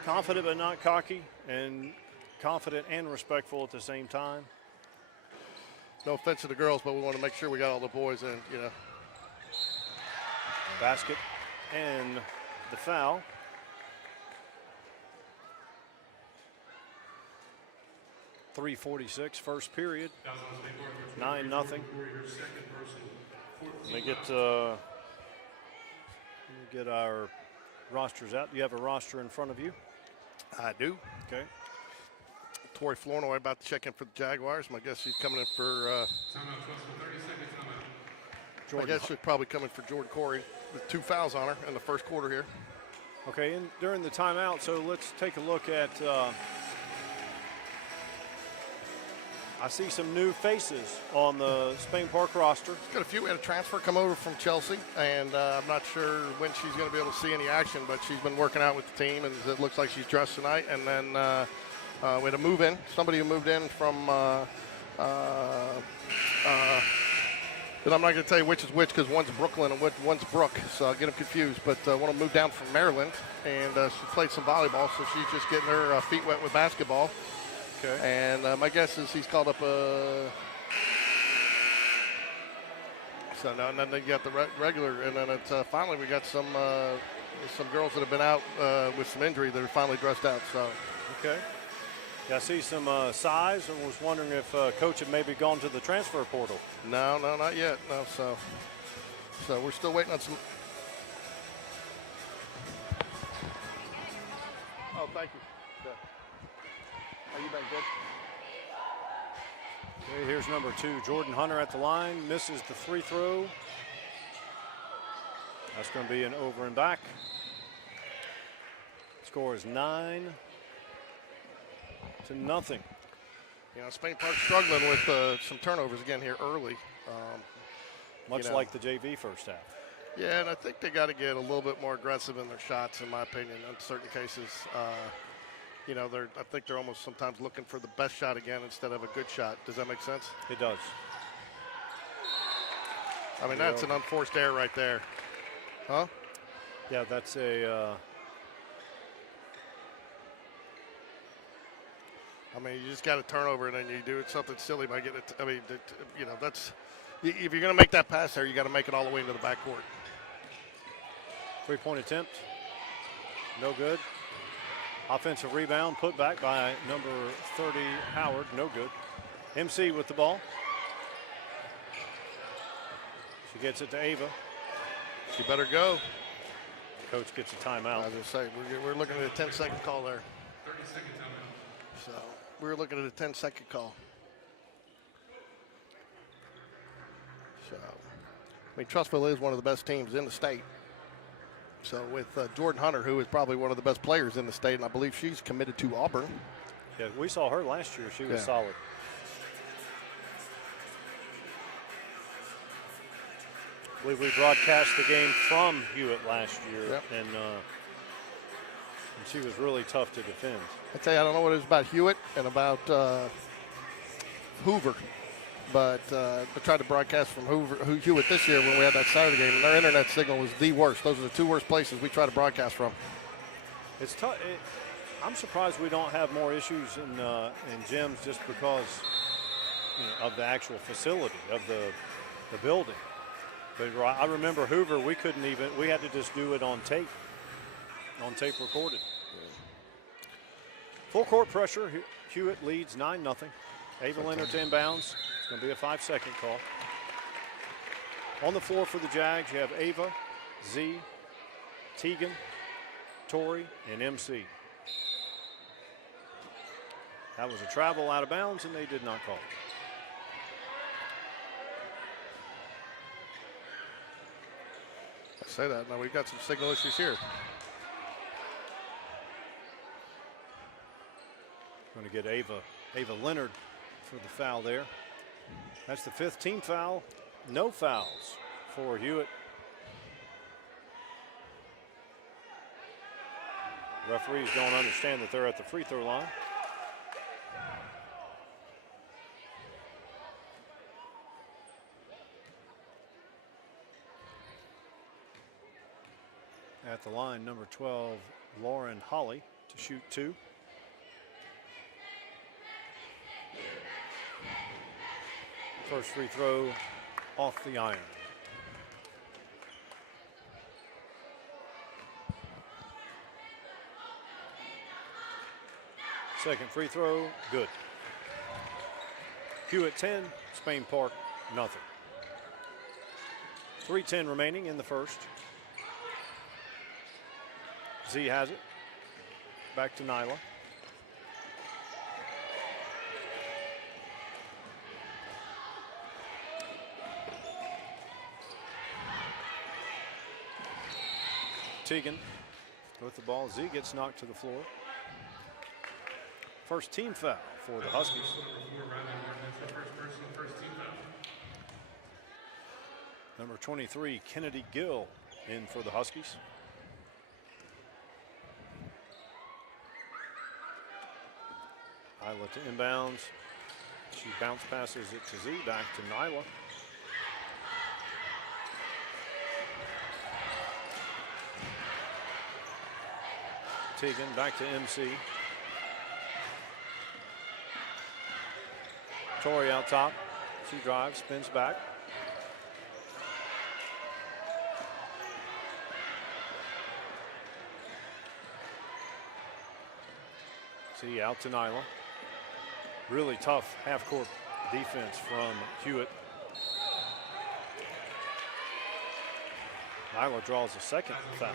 confident but not cocky, and confident and respectful at the same time. No offense to the girls, but we want to make sure we got all the boys in, you know. Basket and the foul. .346 first period. 9-0. Let me get our rosters out. Do you have a roster in front of you? I do. Okay. Tori Flournoy about to check in for the Jaguars. My guess she's coming in for I guess she's probably coming for Jordan Corey with 2 fouls on her in the first quarter here. Okay, and during the timeout, so let's take a look at I see some new faces on the Spain Park roster. Got a few. We had a transfer come over from Chelsea, and I'm not sure when she's going to be able to see any action, but she's been working out with the team, and it looks like she's dressed tonight. And then we had a move in, somebody who moved in from and I'm not going to tell you which is which because one's Brooklyn and one's Brook, so I'll get them confused. But one of them moved down from Maryland, and she played some volleyball, so she's just getting her feet wet with basketball. Okay. And my guess is he's called up so now and then you got the regular, and then it's finally we got some girls that have been out with some injury that are finally dressed out. So okay. Yeah, I see some size, and was wondering if coach had maybe gone to the transfer portal. No, not yet. No, so we're still waiting on some. Oh, thank you. How you been? Good. Okay, here's number 2, Jordan Hunter at the line, misses the free throw. That's going to be an over and back. Score is 9-0. Spain Park's struggling with some turnovers again here early. Much like the JV first half. Yeah, and I think they got to get a little bit more aggressive in their shots, in my opinion, in certain cases. I think they're almost sometimes looking for the best shot again instead of a good shot. Does that make sense? It does. I mean, that's an unforced error right there. Huh? Yeah, that's a... I mean, you just got a turnover, and then you do something silly by getting it. That's if you're going to make that pass there, you got to make it all the way into the backcourt. 3-point attempt. No good. Offensive rebound put back by number 30, Howard. No good. MC with the ball. She gets it to Ava. She better go. Coach gets a timeout. As I say, we're looking at a 10-second call there. 30-second timeout. So we're looking at a 10-second call. So, I mean, Trussville is one of the best teams in the state. So with Jordan Hunter, who is probably one of the best players in the state, and I believe she's committed to Auburn. Yeah, we saw her last year. She was solid. I believe we broadcast the game from Hewitt last year, and she was really tough to defend. I tell you, I don't know what it is about Hewitt and about Hoover, but I tried to broadcast from Hewitt this year when we had that Saturday game, and their internet signal was the worst. Those are the two worst places we try to broadcast from. It's tough. I'm surprised we don't have more issues in gyms just because of the actual facility of the building. But I remember Hoover, we had to just do it on tape recorded. Full court pressure. Hewitt leads 9-0. Ava Leonard to inbounds. It's going to be a 5-second call. On the floor for the Jags, you have Ava, Z, Tegan, Tori, and MC. That was a travel out of bounds, and they did not call it. I say that. Now we've got some signal issues here. Going to get Ava Leonard for the foul there. That's the 5th team foul. No fouls for Hewitt. Referees don't understand that they're at the free throw line. At the line, number 12, Lauren Holly, to shoot 2. First free throw off the iron. Second free throw, good. Hewitt 10, Spain Park nothing. 3:10 remaining in the first. Z has it. Back to Nyla. Tegan with the ball. Z gets knocked to the floor. First team foul for the Huskies. Number 23, Kennedy Gill, in for the Huskies. Nyla to inbounds. She bounce passes it to Z, back to Nyla. Tegan back to MC. Tori out top. She drives, spins back. See, out to Nyla. Really tough half-court defense from Hewitt. Nyla draws a second foul.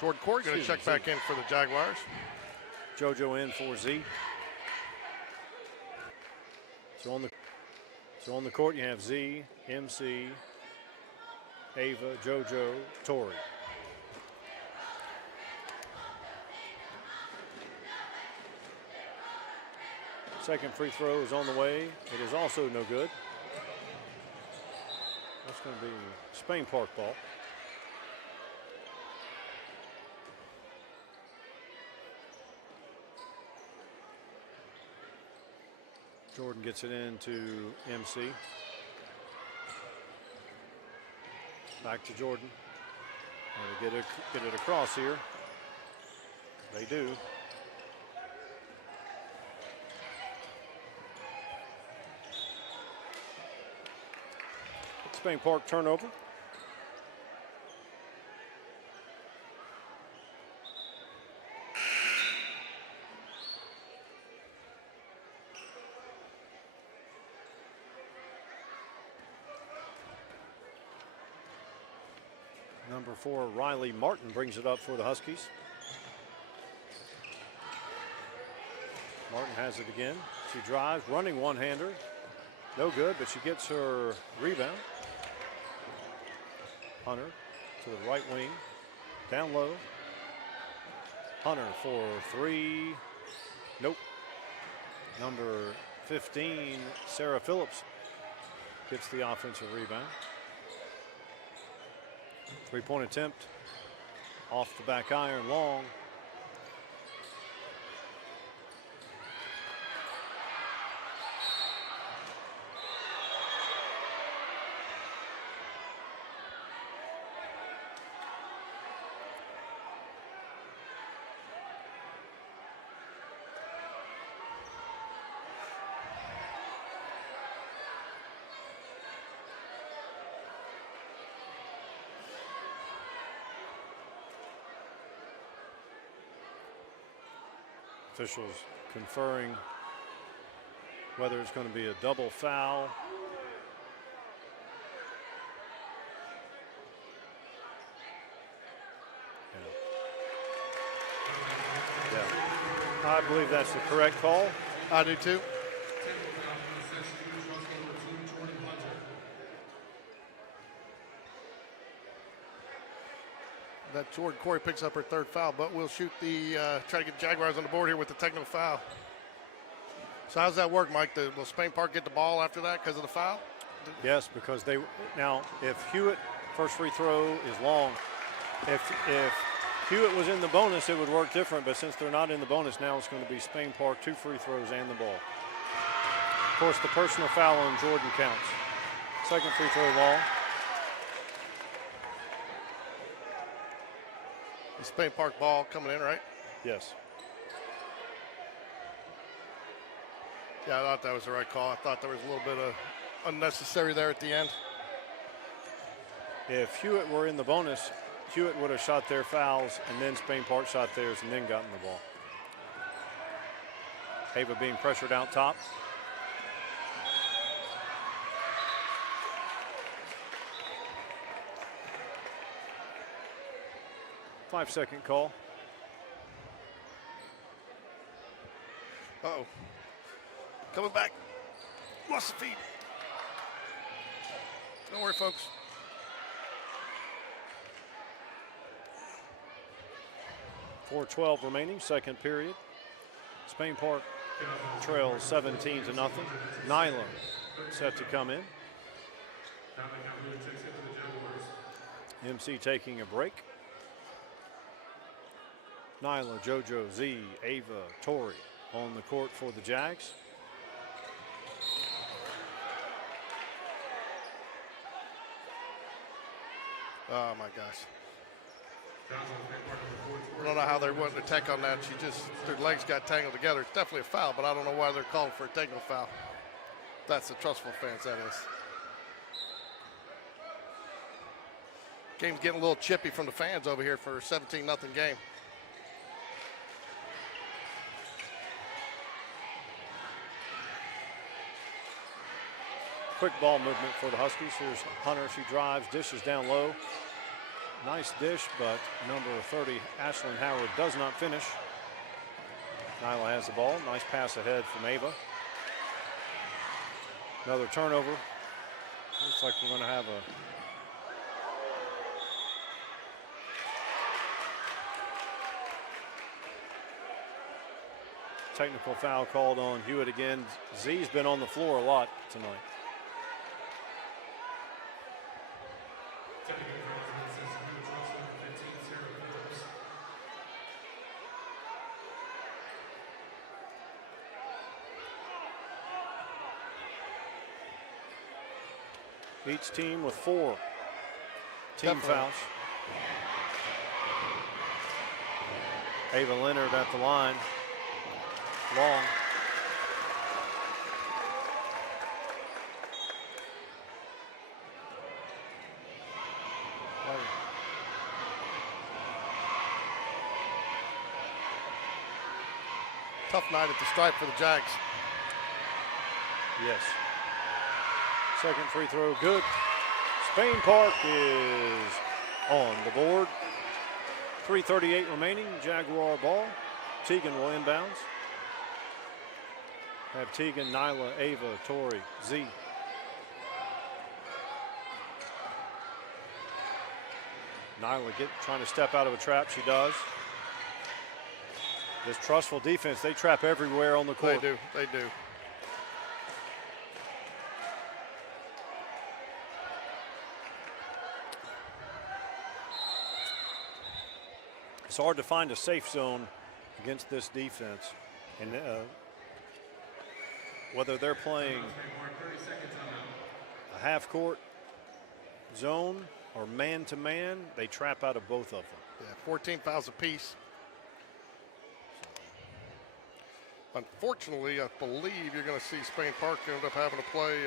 Jordan Corey going to check back in for the Jaguars. JoJo in for Z. So on the court you have Z, MC, Ava, JoJo, Tori. Second free throw is on the way. It is also no good. That's going to be Spain Park ball. Jordan gets it into MC. Back to Jordan. And they get it across here. They do. Spain Park turnover. Number 4, Riley Martin brings it up for the Huskies. Martin has it again. She drives, running one-hander. No good, but she gets her rebound. Hunter to the right wing, down low. Hunter for 3. Nope. Number 15, Sarah Phillips, gets the offensive rebound. Three-point attempt off the back iron, long. Officials conferring whether it's going to be a double foul. Yeah. I believe that's the correct call. I do too. That Jordan Corey picks up her third foul, but we'll shoot the try to get Jaguars on the board here with the technical foul. So how's that work, Mike? Will Spain Park get the ball after that because of the foul? Yes, because now if Hewitt first free throw is long, if Hewitt was in the bonus, it would work different. But since they're not in the bonus, now it's going to be Spain Park, 2 free throws and the ball. Of course, the personal foul on Jordan counts. Second free throw ball. The Spain Park ball coming in, right? Yes. Yeah, I thought that was the right call. I thought there was a little bit of unnecessary there at the end. If Hewitt were in the bonus, Hewitt would have shot their fouls, and then Spain Park shot theirs and then gotten the ball. Ava being pressured out top. Five-second call. Uh-oh. Coming back. Lost the feet. Don't worry, folks. .412 remaining, second period. Spain Park trails 17-0. Nyla set to come in. MC taking a break. Nyla, JoJo, Z, Ava, Tori on the court for the Jags. Oh, my gosh. I don't know how they wouldn't attack on that. Their legs got tangled together. It's definitely a foul, but I don't know why they're calling for a technical foul. That's the Trussville fans, that is. Game's getting a little chippy from the fans over here for a 17-0 game. Quick ball movement for the Huskies. Here's Hunter. She drives, dishes down low. Nice dish, but number 30, Ashlyn Howard, does not finish. Nyla has the ball. Nice pass ahead from Ava. Another turnover. Looks like we're going to have a technical foul called on Hewitt again. Z's been on the floor a lot tonight. Each team with 4 team fouls. Ava Leonard at the line. Long. Tough night at the stripe for the Jags. Yes. Second free throw, good. Spain Park is on the board. 3:38 remaining, Jaguar ball. Tegan will inbounds. Have Tegan, Nyla, Ava, Tori, Z. Nyla trying to step out of a trap, she does. This Trussville defense, they trap everywhere on the court. They do. It's hard to find a safe zone against this defense. And whether they're playing a half-court zone or man-to-man, they trap out of both of them. Yeah, 14 fouls apiece. Unfortunately, I believe you're going to see Spain Park end up having to play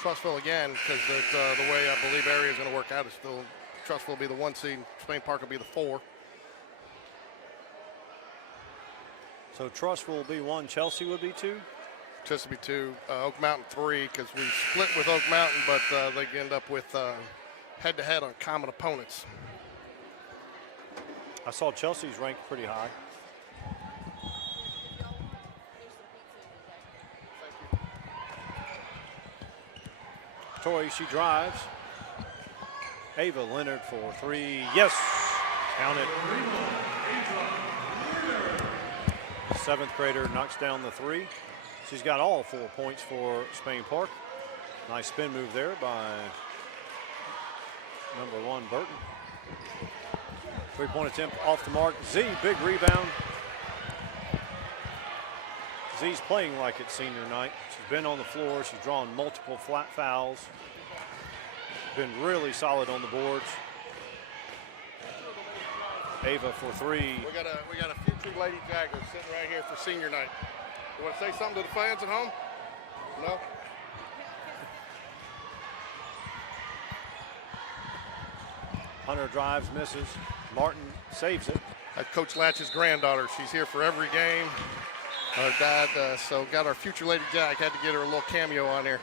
Trussville again, because the way I believe area is going to work out is still Trussville will be the 1 seed, Spain Park will be the 4. So Trussville will be 1, Chelsea would be 2? Chelsea will be 2, Oak Mountain 3, because we split with Oak Mountain, but they end up with head-to-head on common opponents. I saw Chelsea's ranked pretty high. Tori, she drives. Ava Leonard for 3. Yes, count it. 7th grader knocks down the 3. She's got all 4 points for Spain Park. Nice spin move there by number 1, Burton. 3-point attempt off the mark. Z, big rebound. Z's playing like it's senior night. She's been on the floor. She's drawn multiple flat fouls. Been really solid on the boards. Ava for 3. We got a future Lady Jaguars sitting right here for senior night. You want to say something to the fans at home? No? Hunter drives, misses. Martin saves it. Coach Latch's granddaughter. She's here for every game. Her dad, so got our future Lady Jag. Had to get her a little cameo on here.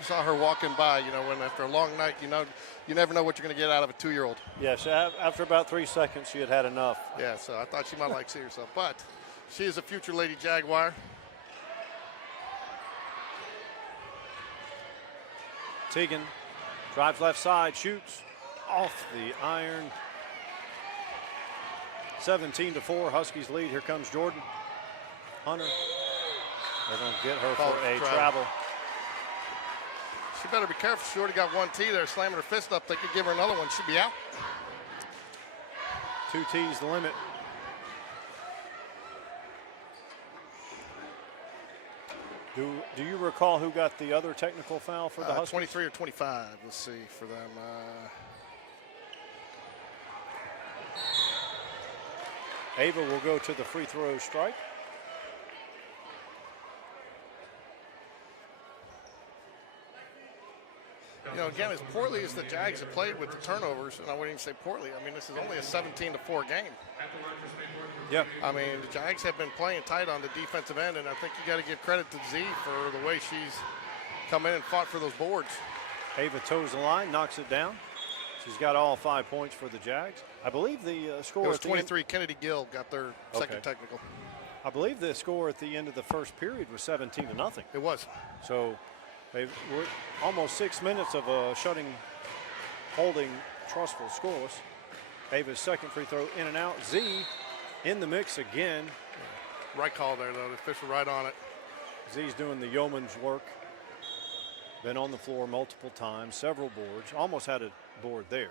Saw her walking by, when after a long night, you never know what you're going to get out of a 2-year-old. Yes, after about 3 seconds, she had enough. Yeah, so I thought she might like to see herself. But she is a future Lady Jaguar. Tegan drives left side, shoots off the iron. 17-4, Huskies lead. Here comes Jordan. Hunter. They're going to get her for a travel. She better be careful. She already got 1 tee there, slamming her fist up. They could give her another one. She'd be out. 2 tees the limit. Do you recall who got the other technical foul for the Huskies? 23 or 25. Let's see for them. Ava will go to the free throw strike. Again, as poorly as the Jags have played with the turnovers, and I wouldn't even say poorly, I mean, this is only a 17-4 game. Yeah. I mean, the Jags have been playing tight on the defensive end, and I think you got to give credit to Z for the way she's come in and fought for those boards. Ava toes the line, knocks it down. She's got all 5 points for the Jags. I believe the score it was 23. Kennedy Gill got their second technical. I believe the score at the end of the first period was 17-0. It was. So they were almost 6 minutes of holding Trussville scoreless. Ava's second free throw in and out. Z in the mix again. Right call there, though. The official right on it. Z's doing the yeoman's work. Been on the floor multiple times, several boards. Almost had a board there.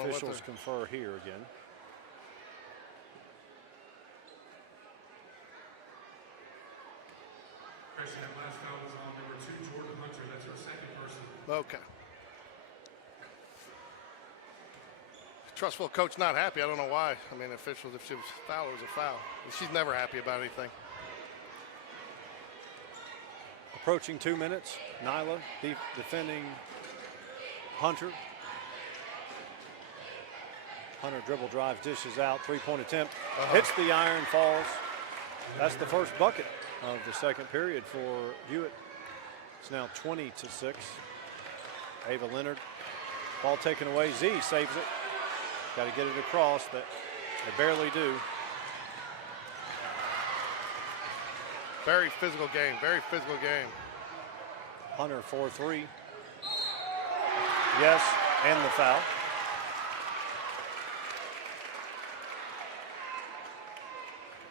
Officials confer here again. Christian, that last foul was on number 2, Jordan Hunter. That's our second person. Okay. Trussville coach not happy. I don't know why. I mean, officials, if she was foul, it was a foul. She's never happy about anything. Approaching 2 minutes. Nyla defending Hunter. Hunter dribble drives, dishes out, three-point attempt. Hits the iron, falls. That's the first bucket of the second period for Hewitt. It's now 20-6. Ava Leonard. Ball taken away. Z saves it. Got to get it across, but they barely do. Very physical game. Very physical game. Hunter 4-3. Yes, and the foul.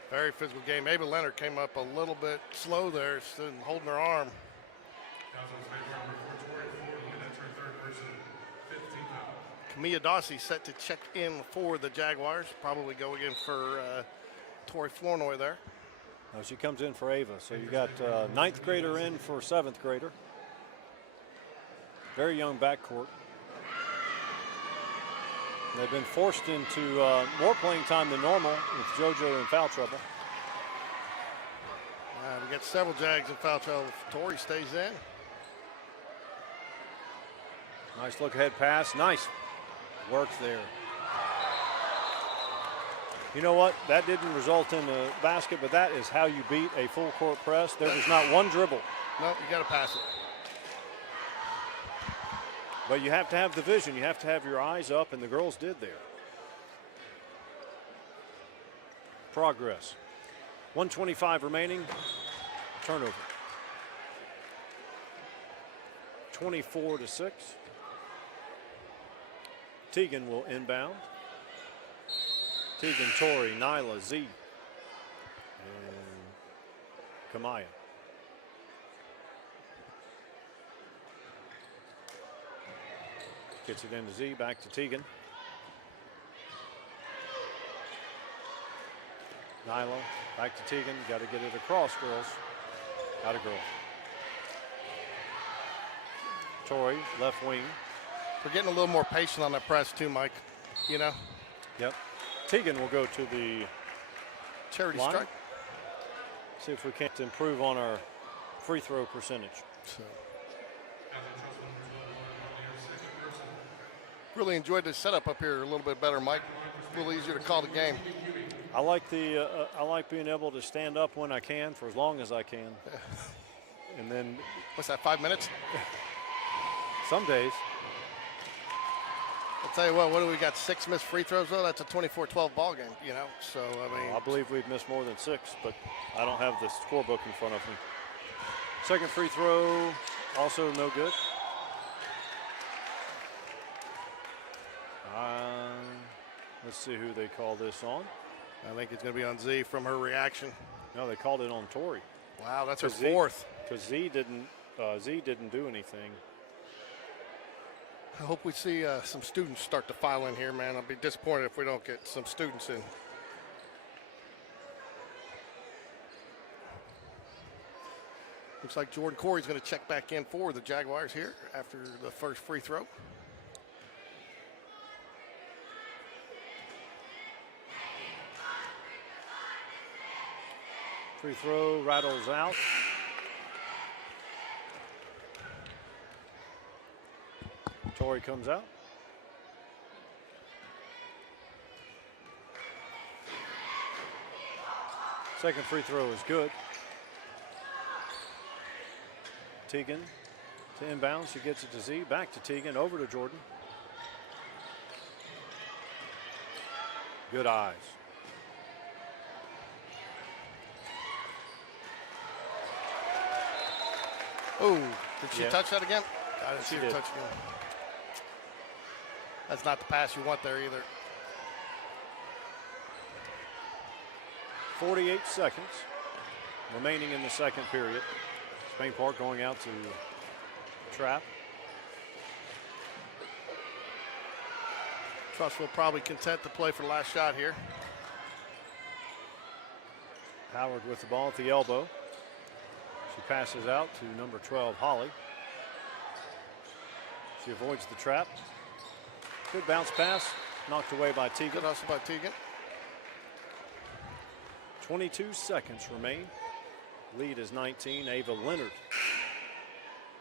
Very physical game. Ava Leonard came up a little bit slow there, still holding her arm. Camilla Dawsey set to check in for the Jaguars. Probably go again for Tori Flournoy there. She comes in for Ava. So you got ninth grader in for seventh grader. Very young backcourt. They've been forced into more playing time than normal with JoJo in foul trouble. We got several Jags in foul trouble. Tori stays in. Nice look ahead pass. Nice work there. You know what? That didn't result in a basket, but that is how you beat a full court press. There was not one dribble. Nope, you got to pass it. But you have to have the vision. You have to have your eyes up, and the girls did there. Progress. 1:25 remaining. Turnover. 24-6. Teagan will inbound. Teagan, Tori, Nyla, Z, and Kamaya. Gets it into Z, back to Teagan. Nyla, back to Teagan. Got to get it across, girls. Got a girl. Tori, left wing. We're getting a little more patient on that press too, Mike. You know? Yep. Teagan will go to the charity line. strike. See if we can't improve on our free throw percentage. So. Really enjoyed the setup up here a little bit better, Mike. A little easier to call the game. I like being able to stand up when I can for as long as I can. And then what's that, 5 minutes? Some days. I'll tell you what do we got? 6 missed free throws though? That's a 24-12 ball game, you know? So I mean, I believe we've missed more than 6, but I don't have the scorebook in front of me. Second free throw, also no good. Let's see who they call this on. I think it's going to be on Z from her reaction. No, they called it on Tori. Wow, that's her fourth. Because Z didn't do anything. I hope we see some students start to file in here, man. I'll be disappointed if we don't get some students in. Looks like Jordan Corey's going to check back in for the Jaguars here after the first free throw. Free throw rattles out. Tori comes out. Second free throw is good. Teagan to inbound. She gets it to Z. Back to Teagan. Over to Jordan. Good eyes. Oh, did she touch that again? I didn't see her touch again. That's not the pass you want there either. 48 seconds remaining in the second period. Spain Park going out to trap. Trussville probably content to play for the last shot here. Howard with the ball at the elbow. She passes out to number 12, Holly. She avoids the trap. Good bounce pass, knocked away by Tegan. Good hustle by Tegan. 22 seconds remain. Lead is 19. Ava Leonard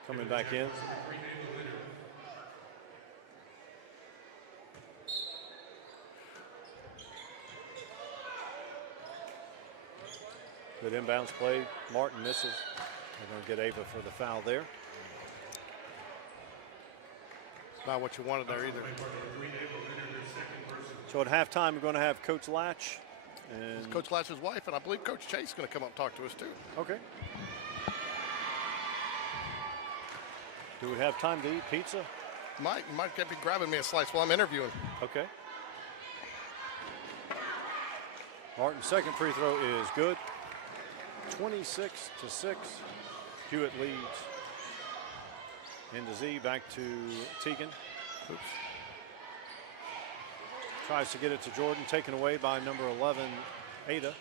coming back in. Good inbounds play. Martin misses. They're going to get Ava for the foul there. Not what you wanted there either. So at halftime, we're going to have Coach Latch. And Coach Latch's wife, and I believe Coach Chase is going to come up and talk to us too. Okay. Do we have time to eat pizza? Might get me grabbing me a slice while I'm interviewing. Okay. Martin's second free throw is good. 26-6. Hewitt leads. Into Z, back to Tegan. Oops. Tries to get it to Jordan, taken away by number 11, Ada.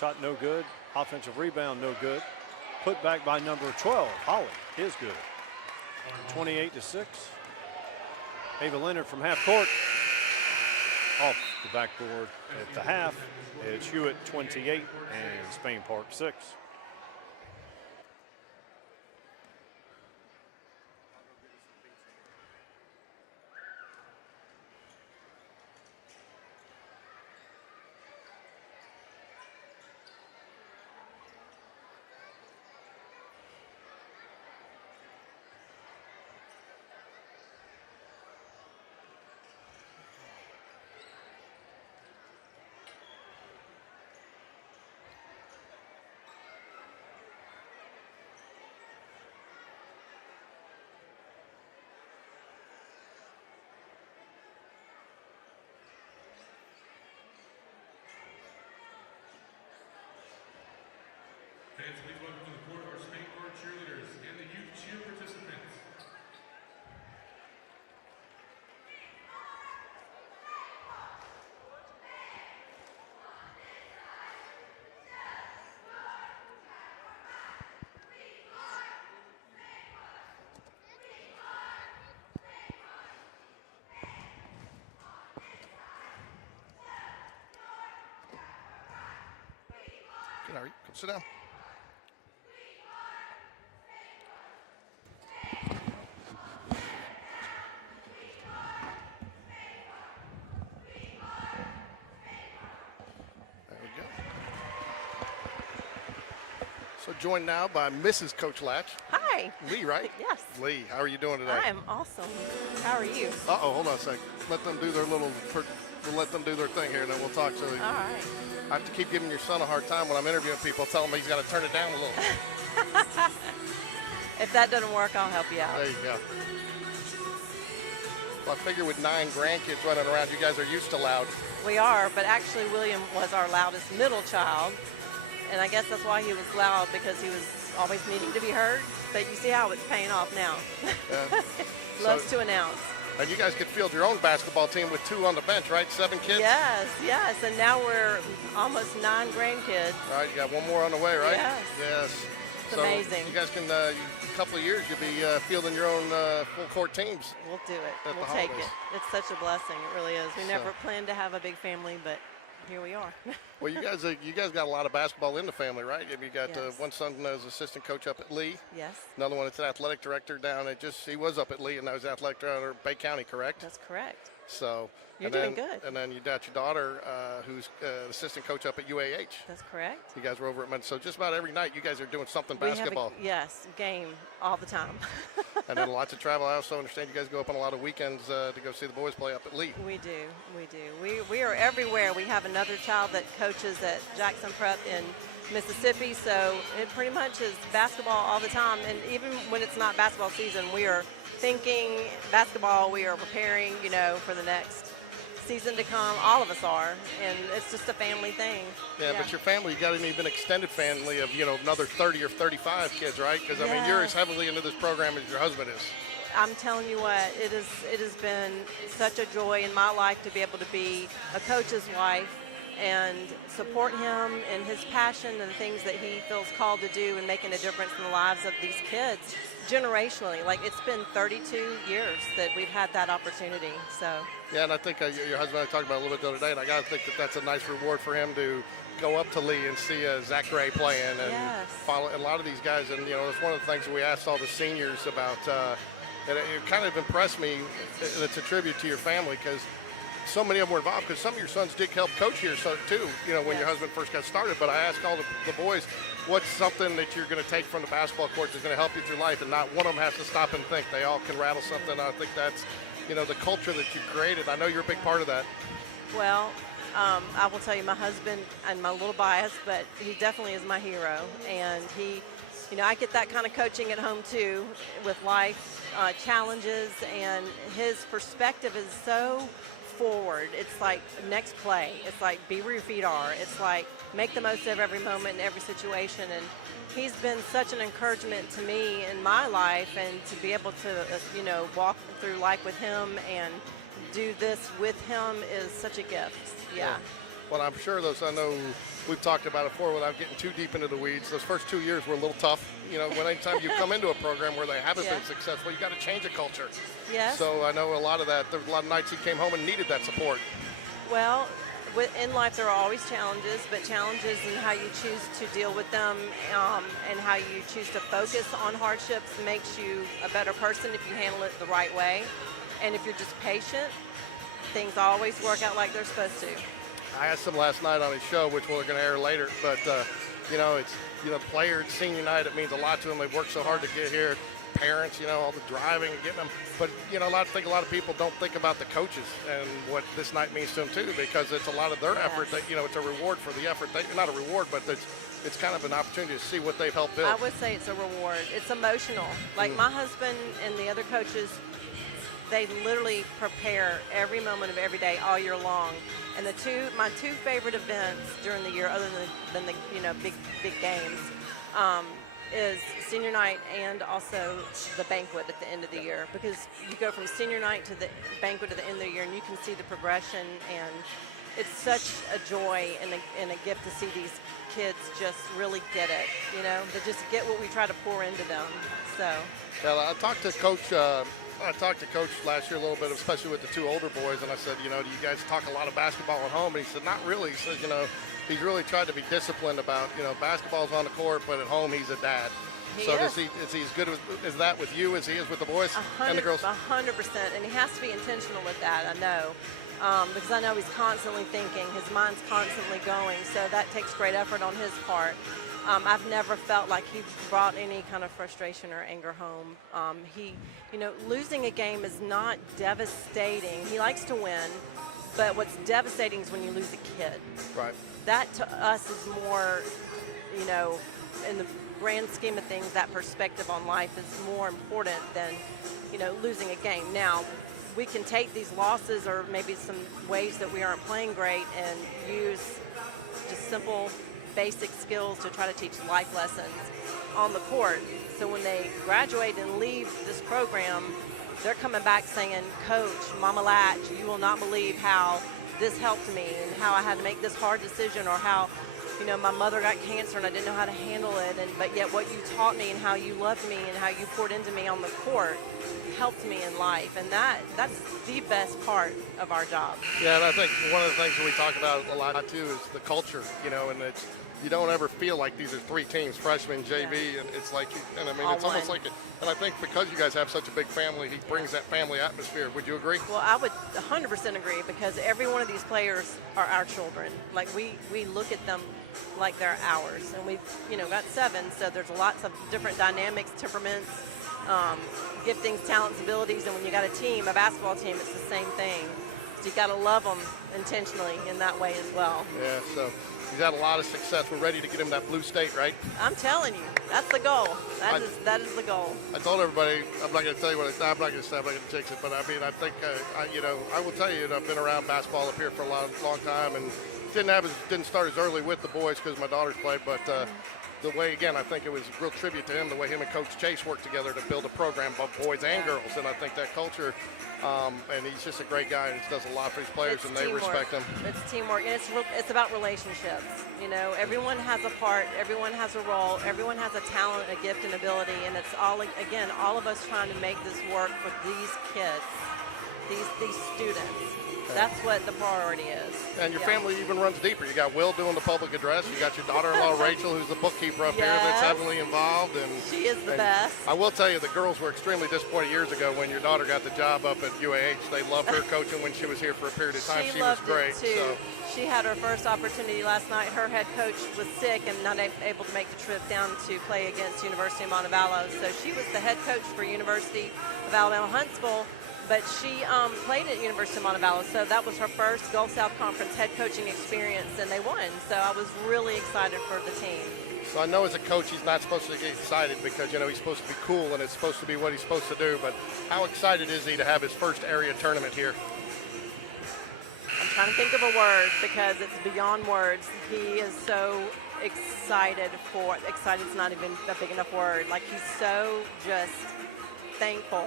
Shot no good. Offensive rebound no good. Put back by number 12, Holly, is good. 28-6. Ava Leonard from half court. Off the backboard at the half. It's Hewitt 28 and Spain Park 6. Fans, please welcome to the court our Spain Park cheerleaders and the youth cheer participants. Good, Harry. Come sit down. There we go. So joined now by Mrs. Coach Latch. Hi. Lee, right? Yes. Lee, how are you doing today? I'm awesome. How are you? Uh-oh, hold on a sec. Let them do their little, we'll let them do their thing here, and then we'll talk. So All right. I have to keep giving your son a hard time when I'm interviewing people. Tell him he's got to turn it down a little. If that doesn't work, I'll help you out. There you go. Well, I figure with 9 grandkids running around, you guys are used to loud. We are, but actually William was our loudest middle child. And I guess that's why he was loud, because he was always needing to be heard. But you see how it's paying off now. Loves to announce. And you guys could field your own basketball team with 2 on the bench, right? 7 kids? Yes, yes. And now we're almost 9 grandkids. All right, you got 1 more on the way, right? Yes. Yes. It's so amazing. You guys can, a couple of years, you'll be fielding your own full court teams. We'll do it. At We'll the take holidays. it. It's such a blessing. It really is. We So- never planned to have a big family, but here we are. Well, you guys got a lot of basketball in the family, right? You got Yes. one son as assistant coach up at Lee. Yes, Another one that's an athletic director down at he was up at Lee, and now he's athletic director at Bay County, correct? that's correct. So You're and then, doing good. And then you got your daughter, who's assistant coach up at UAH. That's correct. You guys were over at so just about every night you guys are doing something We have basketball. yes, game all the time. And then lots of travel. I also understand you guys go up on a lot of weekends to go see the boys play up at Lee. We do. We are everywhere. We have another child that coaches at Jackson Prep in Mississippi, so it pretty much is basketball all the time. And even when it's not basketball season, we are thinking basketball. We are preparing, for the next season to come. All of us are, and it's just a family thing. Yeah, but your family, you got an even extended family of, another 30 or 35 kids, right? Because, I mean, you're as heavily into this program as your husband is. I'm telling you what, it has been such a joy in my life to be able to be a coach's wife and support him in his passion and the things that he feels called to do and making a difference in the lives of these kids generationally. Like, it's been 32 years that we've had that opportunity. So yeah, and I think your husband and I talked about it a little bit the other day, and I got to think that that's a nice reward for him to go up to Lee and see Zach Gray playing and follow a lot of these guys. And, it's one of the things that we asked all the seniors about, and it kind of impressed me, and it's a tribute to your family because so many of them were involved, because some of your sons did help coach here too, when your husband first got started. But I asked all the boys, what's something that you're going to take from the basketball court that's going to help you through life, and not one of them has to stop and think. They all can rattle something. I think that's, the culture that you've created. I know you're a big part of that. Well, I will tell you, my husband, and my little bias, but he definitely is my hero. And he, I get that kind of coaching at home too, with life challenges, and his perspective is so forward. It's like next play. It's like be where your feet are. It's like make the most of every moment and every situation. And he's been such an encouragement to me in my life, and to be able to, walk through life with him and do this with him is such a gift. Yeah. Well, I'm sure I know we've talked about it before without getting too deep into the weeds. Those first 2 years were a little tough. When anytime you come into a program where they haven't been successful, you got to change a culture. Yes. So I know a lot of that. There were a lot of nights he came home and needed that support. Well, in life there are always challenges, but challenges and how you choose to deal with them, and how you choose to focus on hardships makes you a better person if you handle it the right way. And if you're just patient, things always work out like they're supposed to. I asked him last night on his show, which we're going to air later, but it's the player, it's senior night. It means a lot to them. They've worked so hard to get here. Parents, all the driving and getting them. But I think a lot of people don't think about the coaches and what this night means to them too, because it's a lot of their effort. That it's a reward for the effort. Not a reward, but it's kind of an opportunity to see what they've helped build. I would say it's a reward. It's emotional. Like my husband and the other coaches, they literally prepare every moment of every day all year long. And my two favorite events during the year, other than the big games, is senior night and also the banquet at the end of the year, because you go from senior night to the banquet at the end of the year and you can see the progression, and it's such a joy and a gift to see these kids just really get it, they just get what we try to pour into them. So I talked to Coach last year a little bit, especially with the two older boys, and I said, do you guys talk a lot of basketball at home? And he said, not really. He says, he's really tried to be disciplined about, basketball's on the court, but at home he's a dad. Is he as good as that with you as he is with the boys and the girls? 100%, and he has to be intentional with that, I know. Because I know he's constantly thinking, his mind's constantly going, so that takes great effort on his part. I've never felt like he brought any kind of frustration or anger home. Losing a game is not devastating. He likes to win, but what's devastating is when you lose a kid. Right. That to us is more, in the grand scheme of things, that perspective on life is more important than, losing a game. Now, we can take these losses or maybe some ways that we aren't playing great and use just simple basic skills to try to teach life lessons on the court. So when they graduate and leave this program, they're coming back saying, Coach, Mama Latch, you will not believe how this helped me and how I had to make this hard decision, or how, my mother got cancer and I didn't know how to handle it, but yet what you taught me and how you loved me and how you poured into me on the court helped me in life. And that's the best part of our job. Yeah, and I think one of the things that we talk about a lot too is the culture, and it's, you don't ever feel like these are three teams, freshman, JV, and it's like, and I mean, it's almost like, and I think because you guys have such a big family, he brings that family atmosphere. Would you agree? Well, I would 100% agree, because every one of these players are our children. Like, we look at them like they're ours, and we've, got 7, so there's lots of different dynamics, temperaments, giftings, talents, abilities, and when you got a team, a basketball team, it's the same thing. So you got to love them intentionally in that way as well. Yeah, so He's had a lot of success. We're ready to get him that blue state, right? I'm telling you, that's the goal. That is the goal. I told everybody, I'm not going to tell you what I'm not going to say, I'm not going to jinx it, but I mean, I think, I will tell you, I've been around basketball up here for a long time, and didn't start as early with the boys because my daughters played, but the way, again, I think it was a real tribute to him, the way him and Coach Chase worked together to build a program, both boys and girls, and I think that culture, and he's just a great guy, and he does a lot for his players, and they respect him. It's teamwork, and it's about relationships. You know, everyone has a part, everyone has a role, everyone has a talent, a gift, and ability, and it's all, again, all of us trying to make this work for these kids, these students. That's what the priority is. And your family even runs deeper. You got Will doing the public address. You got your daughter-in-law, Rachel, who's the bookkeeper up here that's heavily involved. And she is the best. I will tell you, the girls were extremely disappointed years ago when your daughter got the job up at UAH. They loved her coaching when she was here for a period of time. She was great. It too. So. She had her first opportunity last night. Her head coach was sick and not able to make the trip down to play against University of Montevallo. So she was the head coach for University of Alabama Huntsville. But she played at University of Montevallo, so that was her first Gulf South Conference head coaching experience, and they won. So I was really excited for the team. So I know as a coach he's not supposed to get excited because, he's supposed to be cool and it's supposed to be what he's supposed to do, but how excited is he to have his first area tournament here? I'm trying to think of a word because it's beyond words. He is so excited excited's not even a big enough word. Like, he's so just thankful,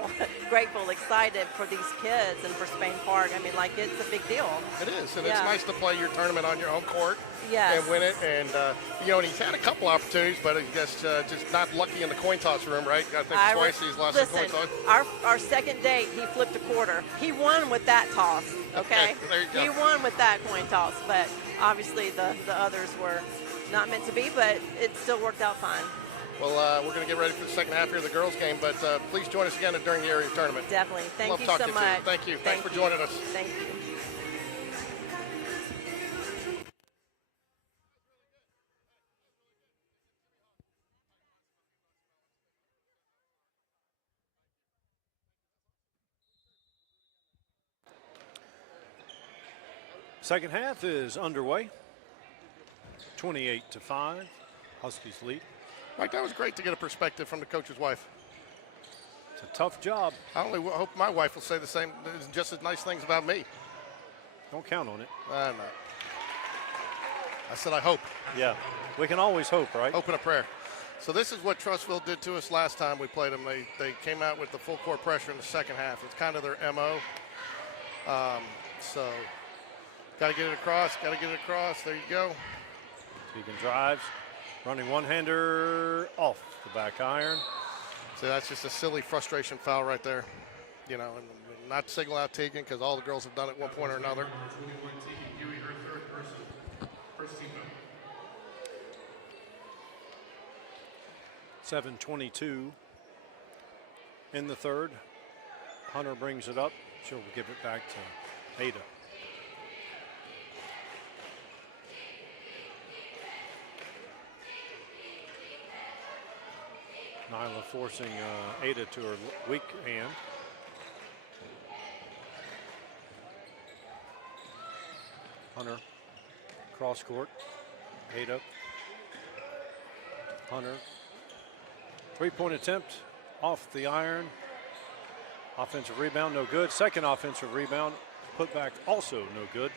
grateful, excited for these kids and for Spain Park. I mean, like, it's a big deal. It is, and it's nice to play your tournament on your home court and win it. And, and he's had a couple opportunities, but I guess just not lucky in the coin toss room, right? I think twice he's lost the coin toss. Our second date, he flipped a quarter. He won with that toss, okay? There you go. He won with that coin toss, but obviously the others were not meant to be, but it still worked out fine. Well, we're going to get ready for the second half here of the girls' game, but please join us again during the area tournament. Definitely. Thank you so much. Thank you. Thanks for joining us. Thank you. Second half is underway. 28-5, Huskies lead. Mike, that was great to get a perspective from the coach's wife. It's a tough job. I only hope my wife will say the same, just as nice things about me. Don't count on it. I said I hope. Yeah, we can always hope, right? Hope and a prayer. So this is what Trussville did to us last time we played them. They came out with the full court pressure in the second half. It's kind of their MO. So got to get it across. There you go. Tegan drives. Running one-hander off the back iron. So that's just a silly frustration foul right there. And not single out Tegan because all the girls have done it at one point or another. 7:22 in the third. Hunter brings it up. She'll give it back to Ada. Nyla forcing Ada to her weak hand. Hunter, cross court. Ada. Hunter. Three-point attempt off the iron. Offensive rebound, no good. Second offensive rebound, put back also no good.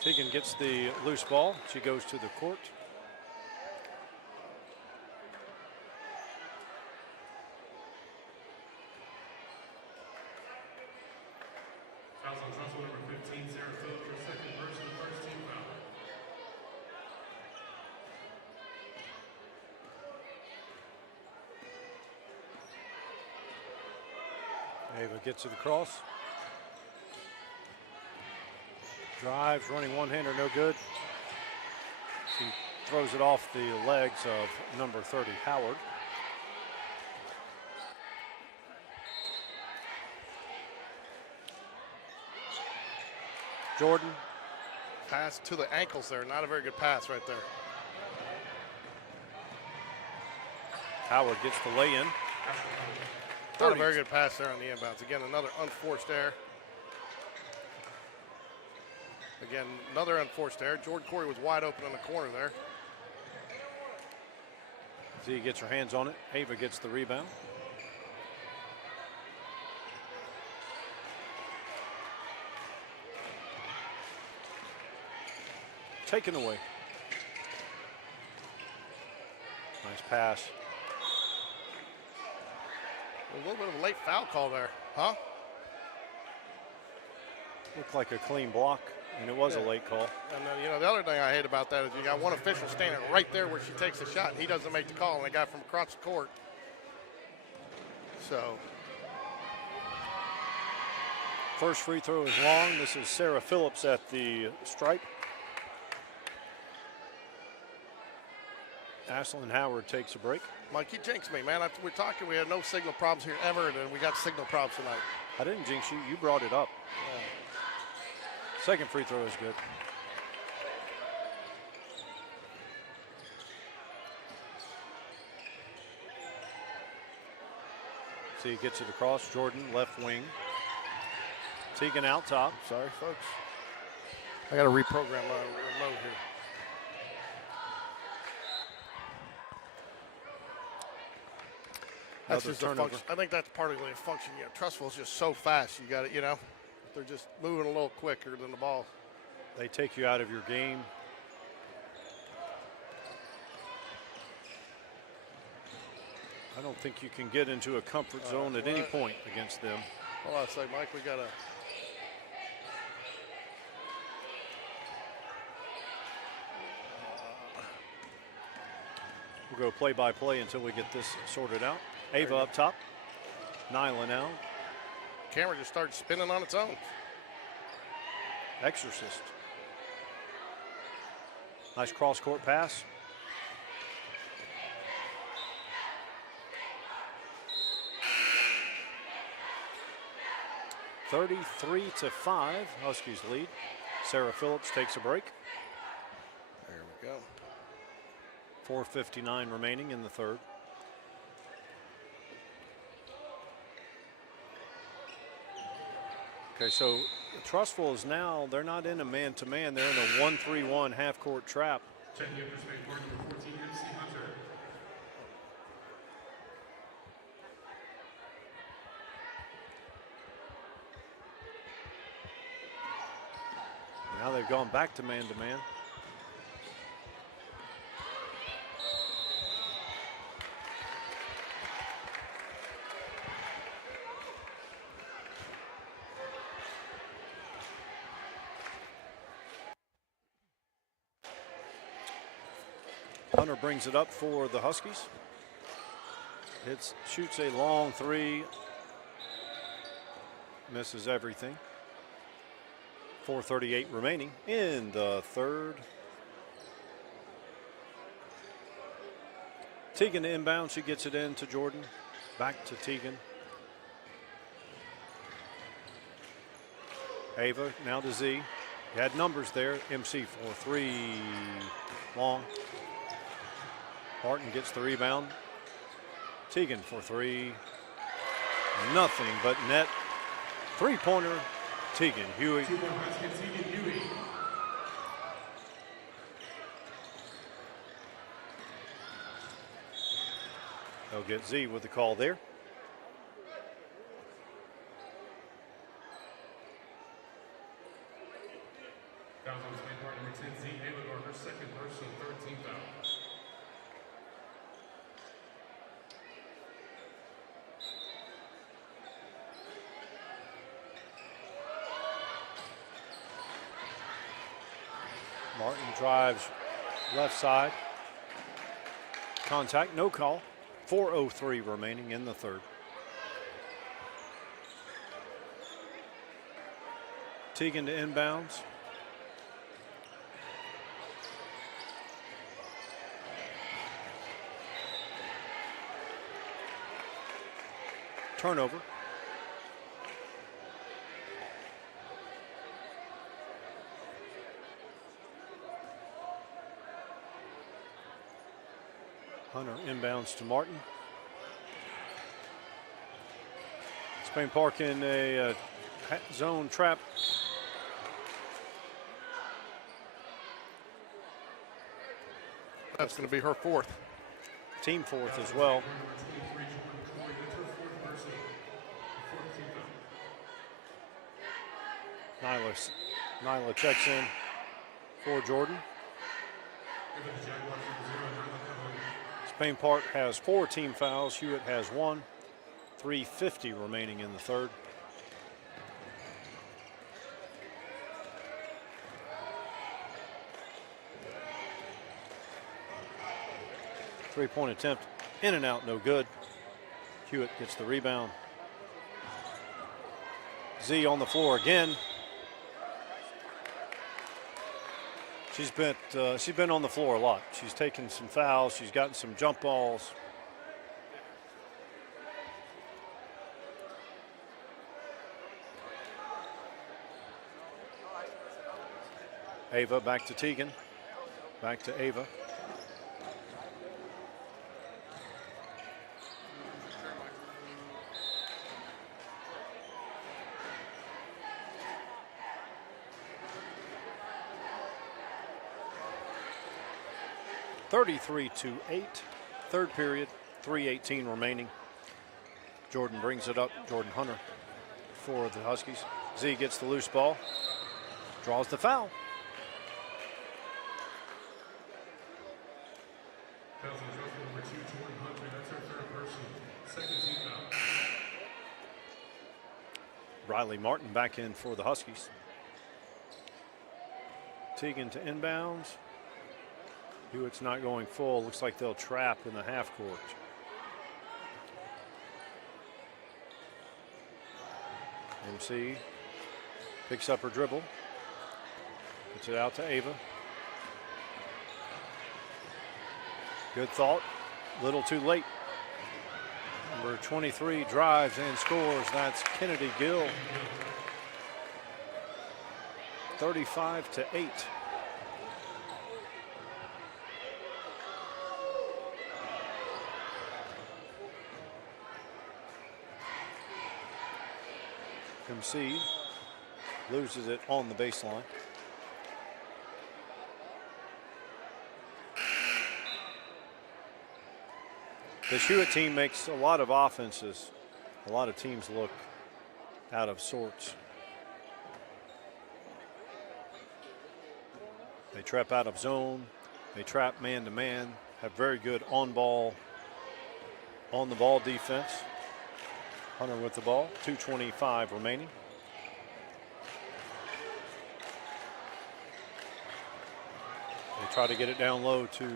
Tegan gets the loose ball. She goes to the court. Ava gets it across. Drives, running one-hander, no good. She throws it off the legs of number 30, Howard. Jordan. Pass to the ankles there. Not a very good pass right there. Howard gets the lay-in. Not a very good pass there on the inbounds. Again, another unforced error. Again, another unforced error. Jordan Corey was wide open in the corner there. Z gets her hands on it. Ava gets the rebound. Taken away. Nice pass. A little bit of a late foul call there, huh? Looked like a clean block, and it was a late call. And then, you know, the other thing I hate about that is you got one official standing right there where she takes the shot, and he doesn't make the call, and the guy from across the court. So. First free throw is long. This is Sarah Phillips at the stripe. Ashlyn Howard takes a break. Mike, you jinxed me, man. We're talking, we had no signal problems here ever, and then we got signal problems tonight. I didn't jinx you. You brought it up. Second free throw is good. See, gets it across. Jordan, left wing. Tegan out top. Sorry, folks. I got to reprogram my remote here. That's just a function. I think that's partly a function. You know, Trussville's just so fast. You got it. You know, they're just moving a little quicker than the ball. They take you out of your game. I don't think you can get into a comfort zone at any point against them. Hold on a second, Mike. We got to. We'll go play by play until we get this sorted out. Ava up top. Nyla now. Camera just started spinning on its own. Exorcist. Nice cross-court pass. (33-5). Huskies lead. Sarah Phillips takes a break. There we go. 4:59 remaining in the third. Okay, so Trussville is now, they're not in a man-to-man, they're in a 1-3-1 half-court trap. Checking in for space, number 14, MC Hunter. Now they've gone back to man-to-man. Hunter brings it up for the Huskies. Shoots a long three. Misses everything. 4:38 remaining in the third. Tegan to inbound. She gets it in to Jordan. Back to Tegan. Ava now to Z. He had numbers there. MC for three. Long. Martin gets the rebound. Tegan for three. Nothing but net. Three-pointer. Tegan Hewett. They'll get Z with the call there. Fouls on space, part number 10, Z. Ava Gardner, second personal, third team foul. Martin drives left side. Contact, no call. 4:03 remaining in the third. Tegan to inbounds. Turnover. Hunter inbounds to Martin. Spain Park in a zone trap. That's going to be her fourth. Team fourth as well. Nyla checks in for Jordan. Spain Park has 4 team fouls. Hewitt has 1. 3:50 remaining in the third. Three-point attempt, in and out, no good. Hewitt gets the rebound. Z on the floor again. She's been on the floor a lot. She's taken some fouls. She's gotten some jump balls. Ava back to Tegan. Back to Ava. (33-8), third period, 3:18 remaining. Jordan brings it up. Jordan Hunter for the Huskies. Z gets the loose ball, draws the foul. Riley Martin back in for the Huskies. Tegan to inbounds. Hewitt's not going full. Looks like they'll trap in the half court. MC picks up her dribble. Puts it out to Ava. Good thought. Little too late. Number 23 drives and scores. That's Kennedy Gill. 35-8. MC loses it on the baseline. This Hewitt team makes a lot of offenses. A lot of teams look out of sorts. They trap out of zone. They trap man to man. Have very good on the ball defense. Hunter with the ball, 2:25 remaining. They try to get it down low to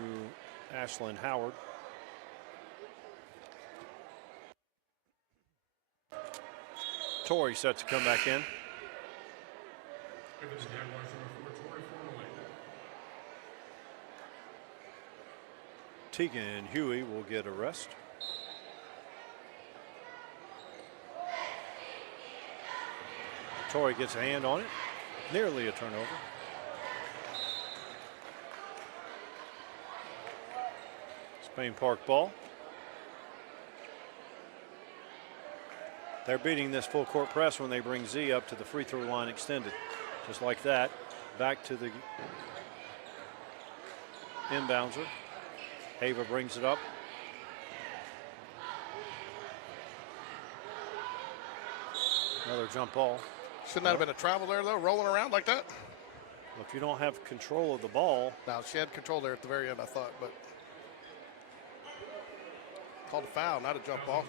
Ashlyn Howard. Torrey set to come back in. Tegan Huey will get a rest. Torrey gets a hand on it. Nearly a turnover. Spain Park ball. They're beating this full court press when they bring Z up to the free throw line extended. Just like that. Back to the inbouncer. Ava brings it up. Another jump ball. Shouldn't that have been a travel there, though, rolling around like that? Well, if you don't have control of the ball. Now, she had control there at the very end, I thought, but called a foul, not a jump ball.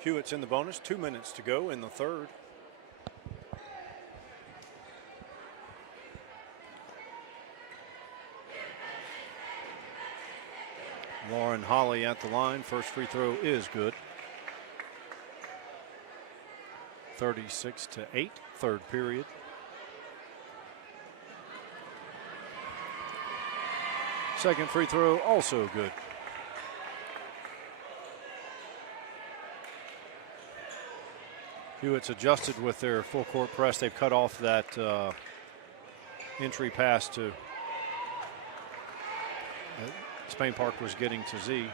Hewitt's in the bonus. 2 minutes to go in the third. Lauren Holly at the line. First free throw is good. 36-8, third period. Second free throw also good. Hewitt's adjusted with their full court press. They've cut off that entry pass to Spain Park was getting to Z.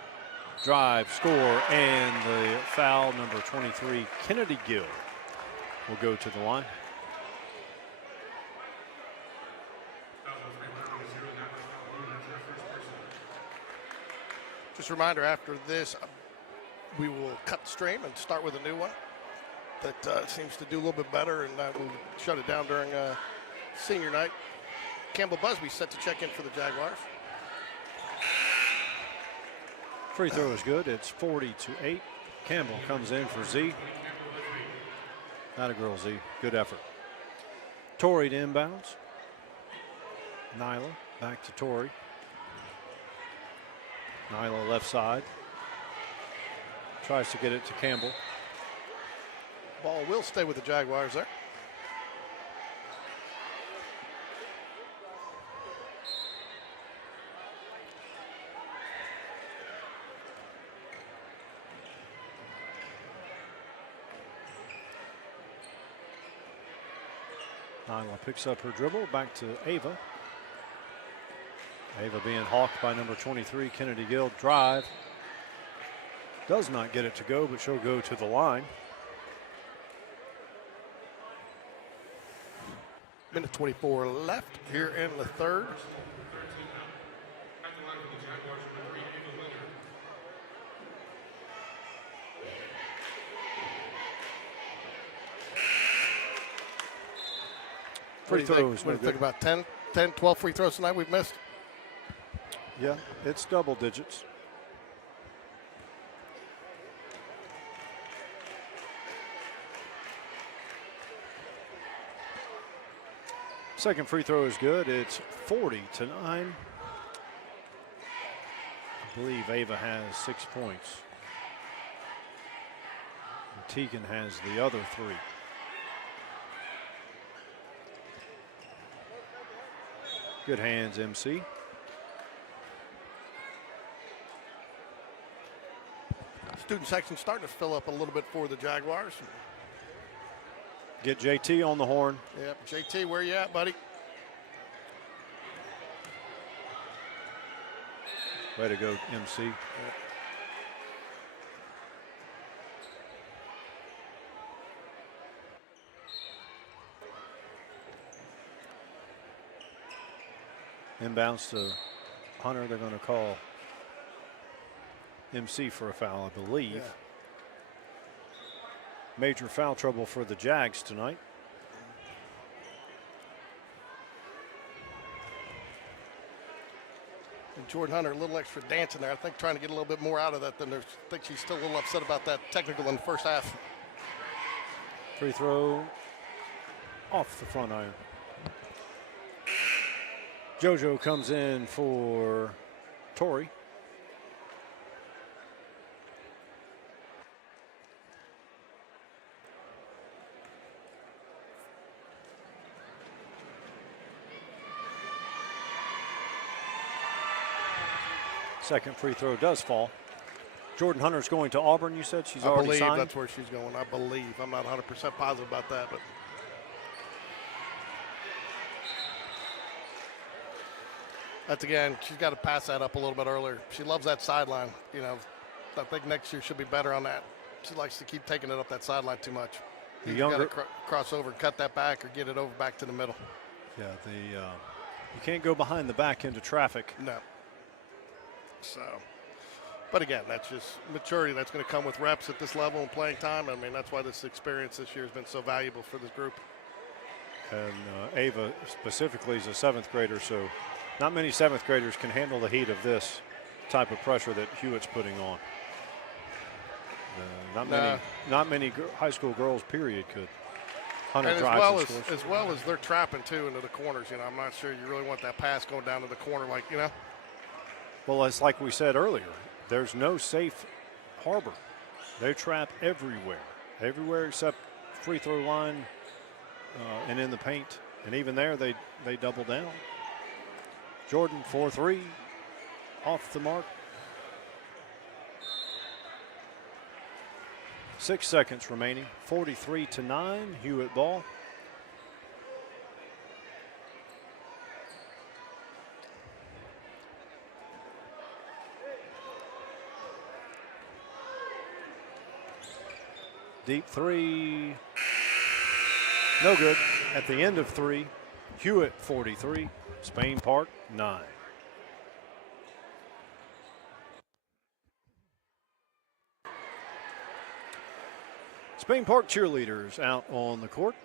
Drive, score, and the foul, number 23, Kennedy Gill. will go to the line. Just a reminder, after this, we will cut the stream and start with a new one that seems to do a little bit better, and we'll shut it down during senior night. Campbell Busby set to check in for the Jaguars. Free throw is good. It's 40-8. Campbell comes in for Z. Not a girl, Z. Good effort. Torrey to inbounds. Nyla back to Torrey. Nyla left side. Tries to get it to Campbell. Ball will stay with the Jaguars there. Nyla picks up her dribble, back to Ava. Ava being hawked by number 23, Kennedy Gill. Drive. Does not get it to go, but she'll go to the line. Minute 24 left here in the third. Free throws. What do you think about 10, 12 free throws tonight we've missed? Yeah, it's double digits. Second free throw is good. It's 40-9. I believe Ava has 6 points. And Tegan has the other 3. Good hands, MC. Student section starting to fill up a little bit for the Jaguars. Get JT on the horn. Yep, JT, where you at, buddy? Way to go, MC. Yep. Inbounds to Hunter. They're going to call MC for a foul, I believe. Yeah. Major foul trouble for the Jags tonight. And Jordan Hunter, a little extra dancing there. I think trying to get a little bit more out of that than I think she's still a little upset about that technical in the first half. Free throw off the front iron. JoJo comes in for Torrey. Second free throw does fall. Jordan Hunter's going to Auburn, you said? She's already signed? I believe that's where she's going. I believe. I'm not 100% positive about that, but that's, again, she's got to pass that up a little bit earlier. She loves that sideline. You know, I think next year she'll be better on that. She likes to keep taking it up that sideline too much. You got to cross over and cut that back or get it over back to the middle. Yeah, you can't go behind the back into traffic. No. So, but again, that's just maturity. That's going to come with reps at this level and playing time. I mean, that's why this experience this year has been so valuable for this group. And Ava specifically is a 7th grader, so not many 7th graders can handle the heat of this type of pressure that Hewitt's putting on. Not many high school girls, period, could. Hunter drives and scores. As well as they're trapping too into the corners. You know, I'm not sure you really want that pass going down to the corner, like, you know. Well, it's like we said earlier, there's no safe harbor. They trap everywhere except free throw line and in the paint. And even there, they double down. Jordan 4-3, off the mark. 6 seconds remaining, 43-9, Hewitt ball. Deep three, No good. At the end of 3, Hewitt 43, Spain Park 9. Spain Park cheerleaders out on the court.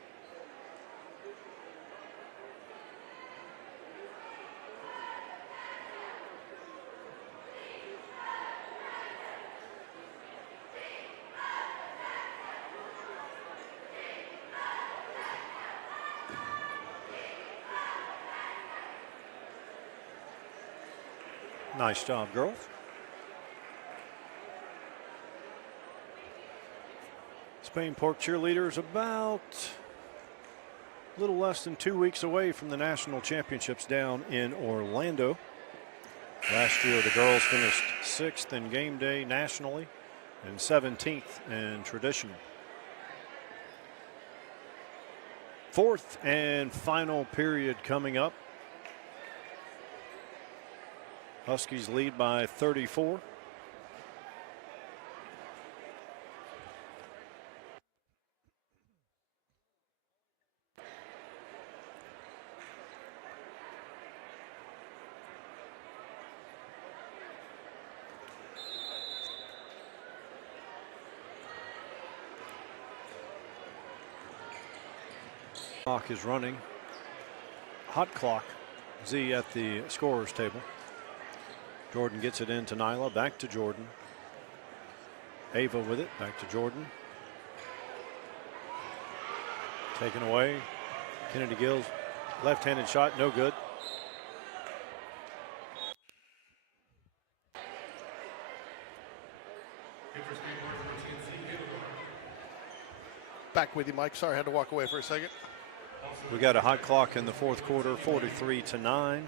Nice job, girls. Spain Park cheerleaders about a little less than 2 weeks away from the national championships down in Orlando. Last year, the girls finished 6th in game day nationally and 17th in traditional. 4th and final period coming up. Huskies lead by 34. Clock is running. Hot clock. Z at the scorer's table. Jordan gets it in to Nyla. Back to Jordan. Ava with it. Back to Jordan. Taken away. Kennedy Gills. Left-handed shot. No good. Back with you, Mike. Sorry, I had to walk away for a second. We got a hot clock in the fourth quarter, 43-9.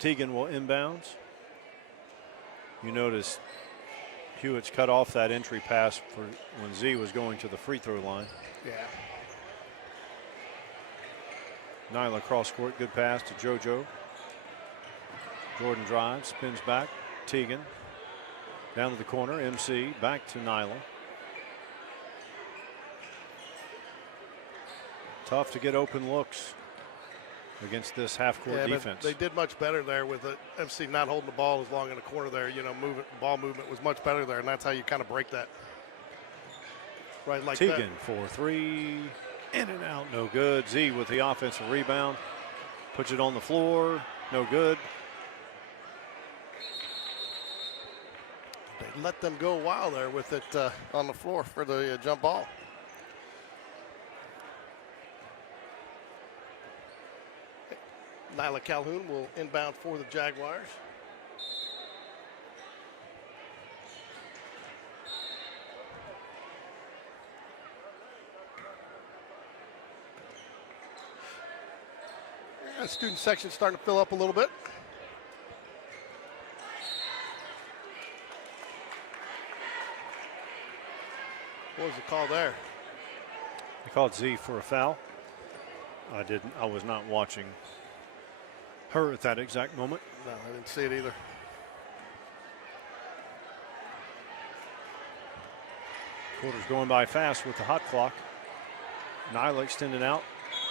Teagan will inbounds. You notice Hewitt's cut off that entry pass for when Z was going to the free throw line. Yeah. Nyla cross court, good pass to JoJo. Jordan drives, spins back. Teagan down to the corner. MC back to Nyla. Tough to get open looks against this half-court defense. They did much better there with the MC not holding the ball as long in the corner there. You know, ball movement was much better there, and that's how you kind of break that. Right, like Teagan that. for 3, in and out, no good. Z with the offensive rebound, puts it on the floor, no good. They let them go a while there with it on the floor for the jump ball. Nyla Calhoun will inbound for the Jaguars. Yeah, student section starting to fill up a little bit. What was the call there? They called Z for a foul. I was not watching her at that exact moment. No, I didn't see it either. Quarter's going by fast with the hot clock. Nyla extending out.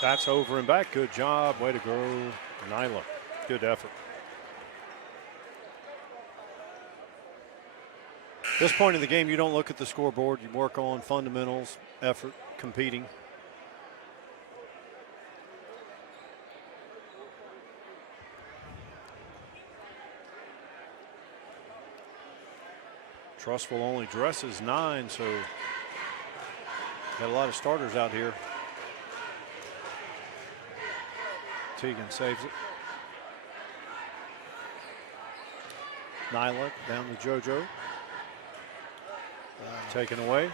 That's over and back. Good job. Way to go, Nyla. Good effort. At this point in the game, you don't look at the scoreboard. You work on fundamentals, effort, competing. Trussville only dresses 9, so got a lot of starters out here. Teagan saves it. Nyla down to JoJo. Taken away.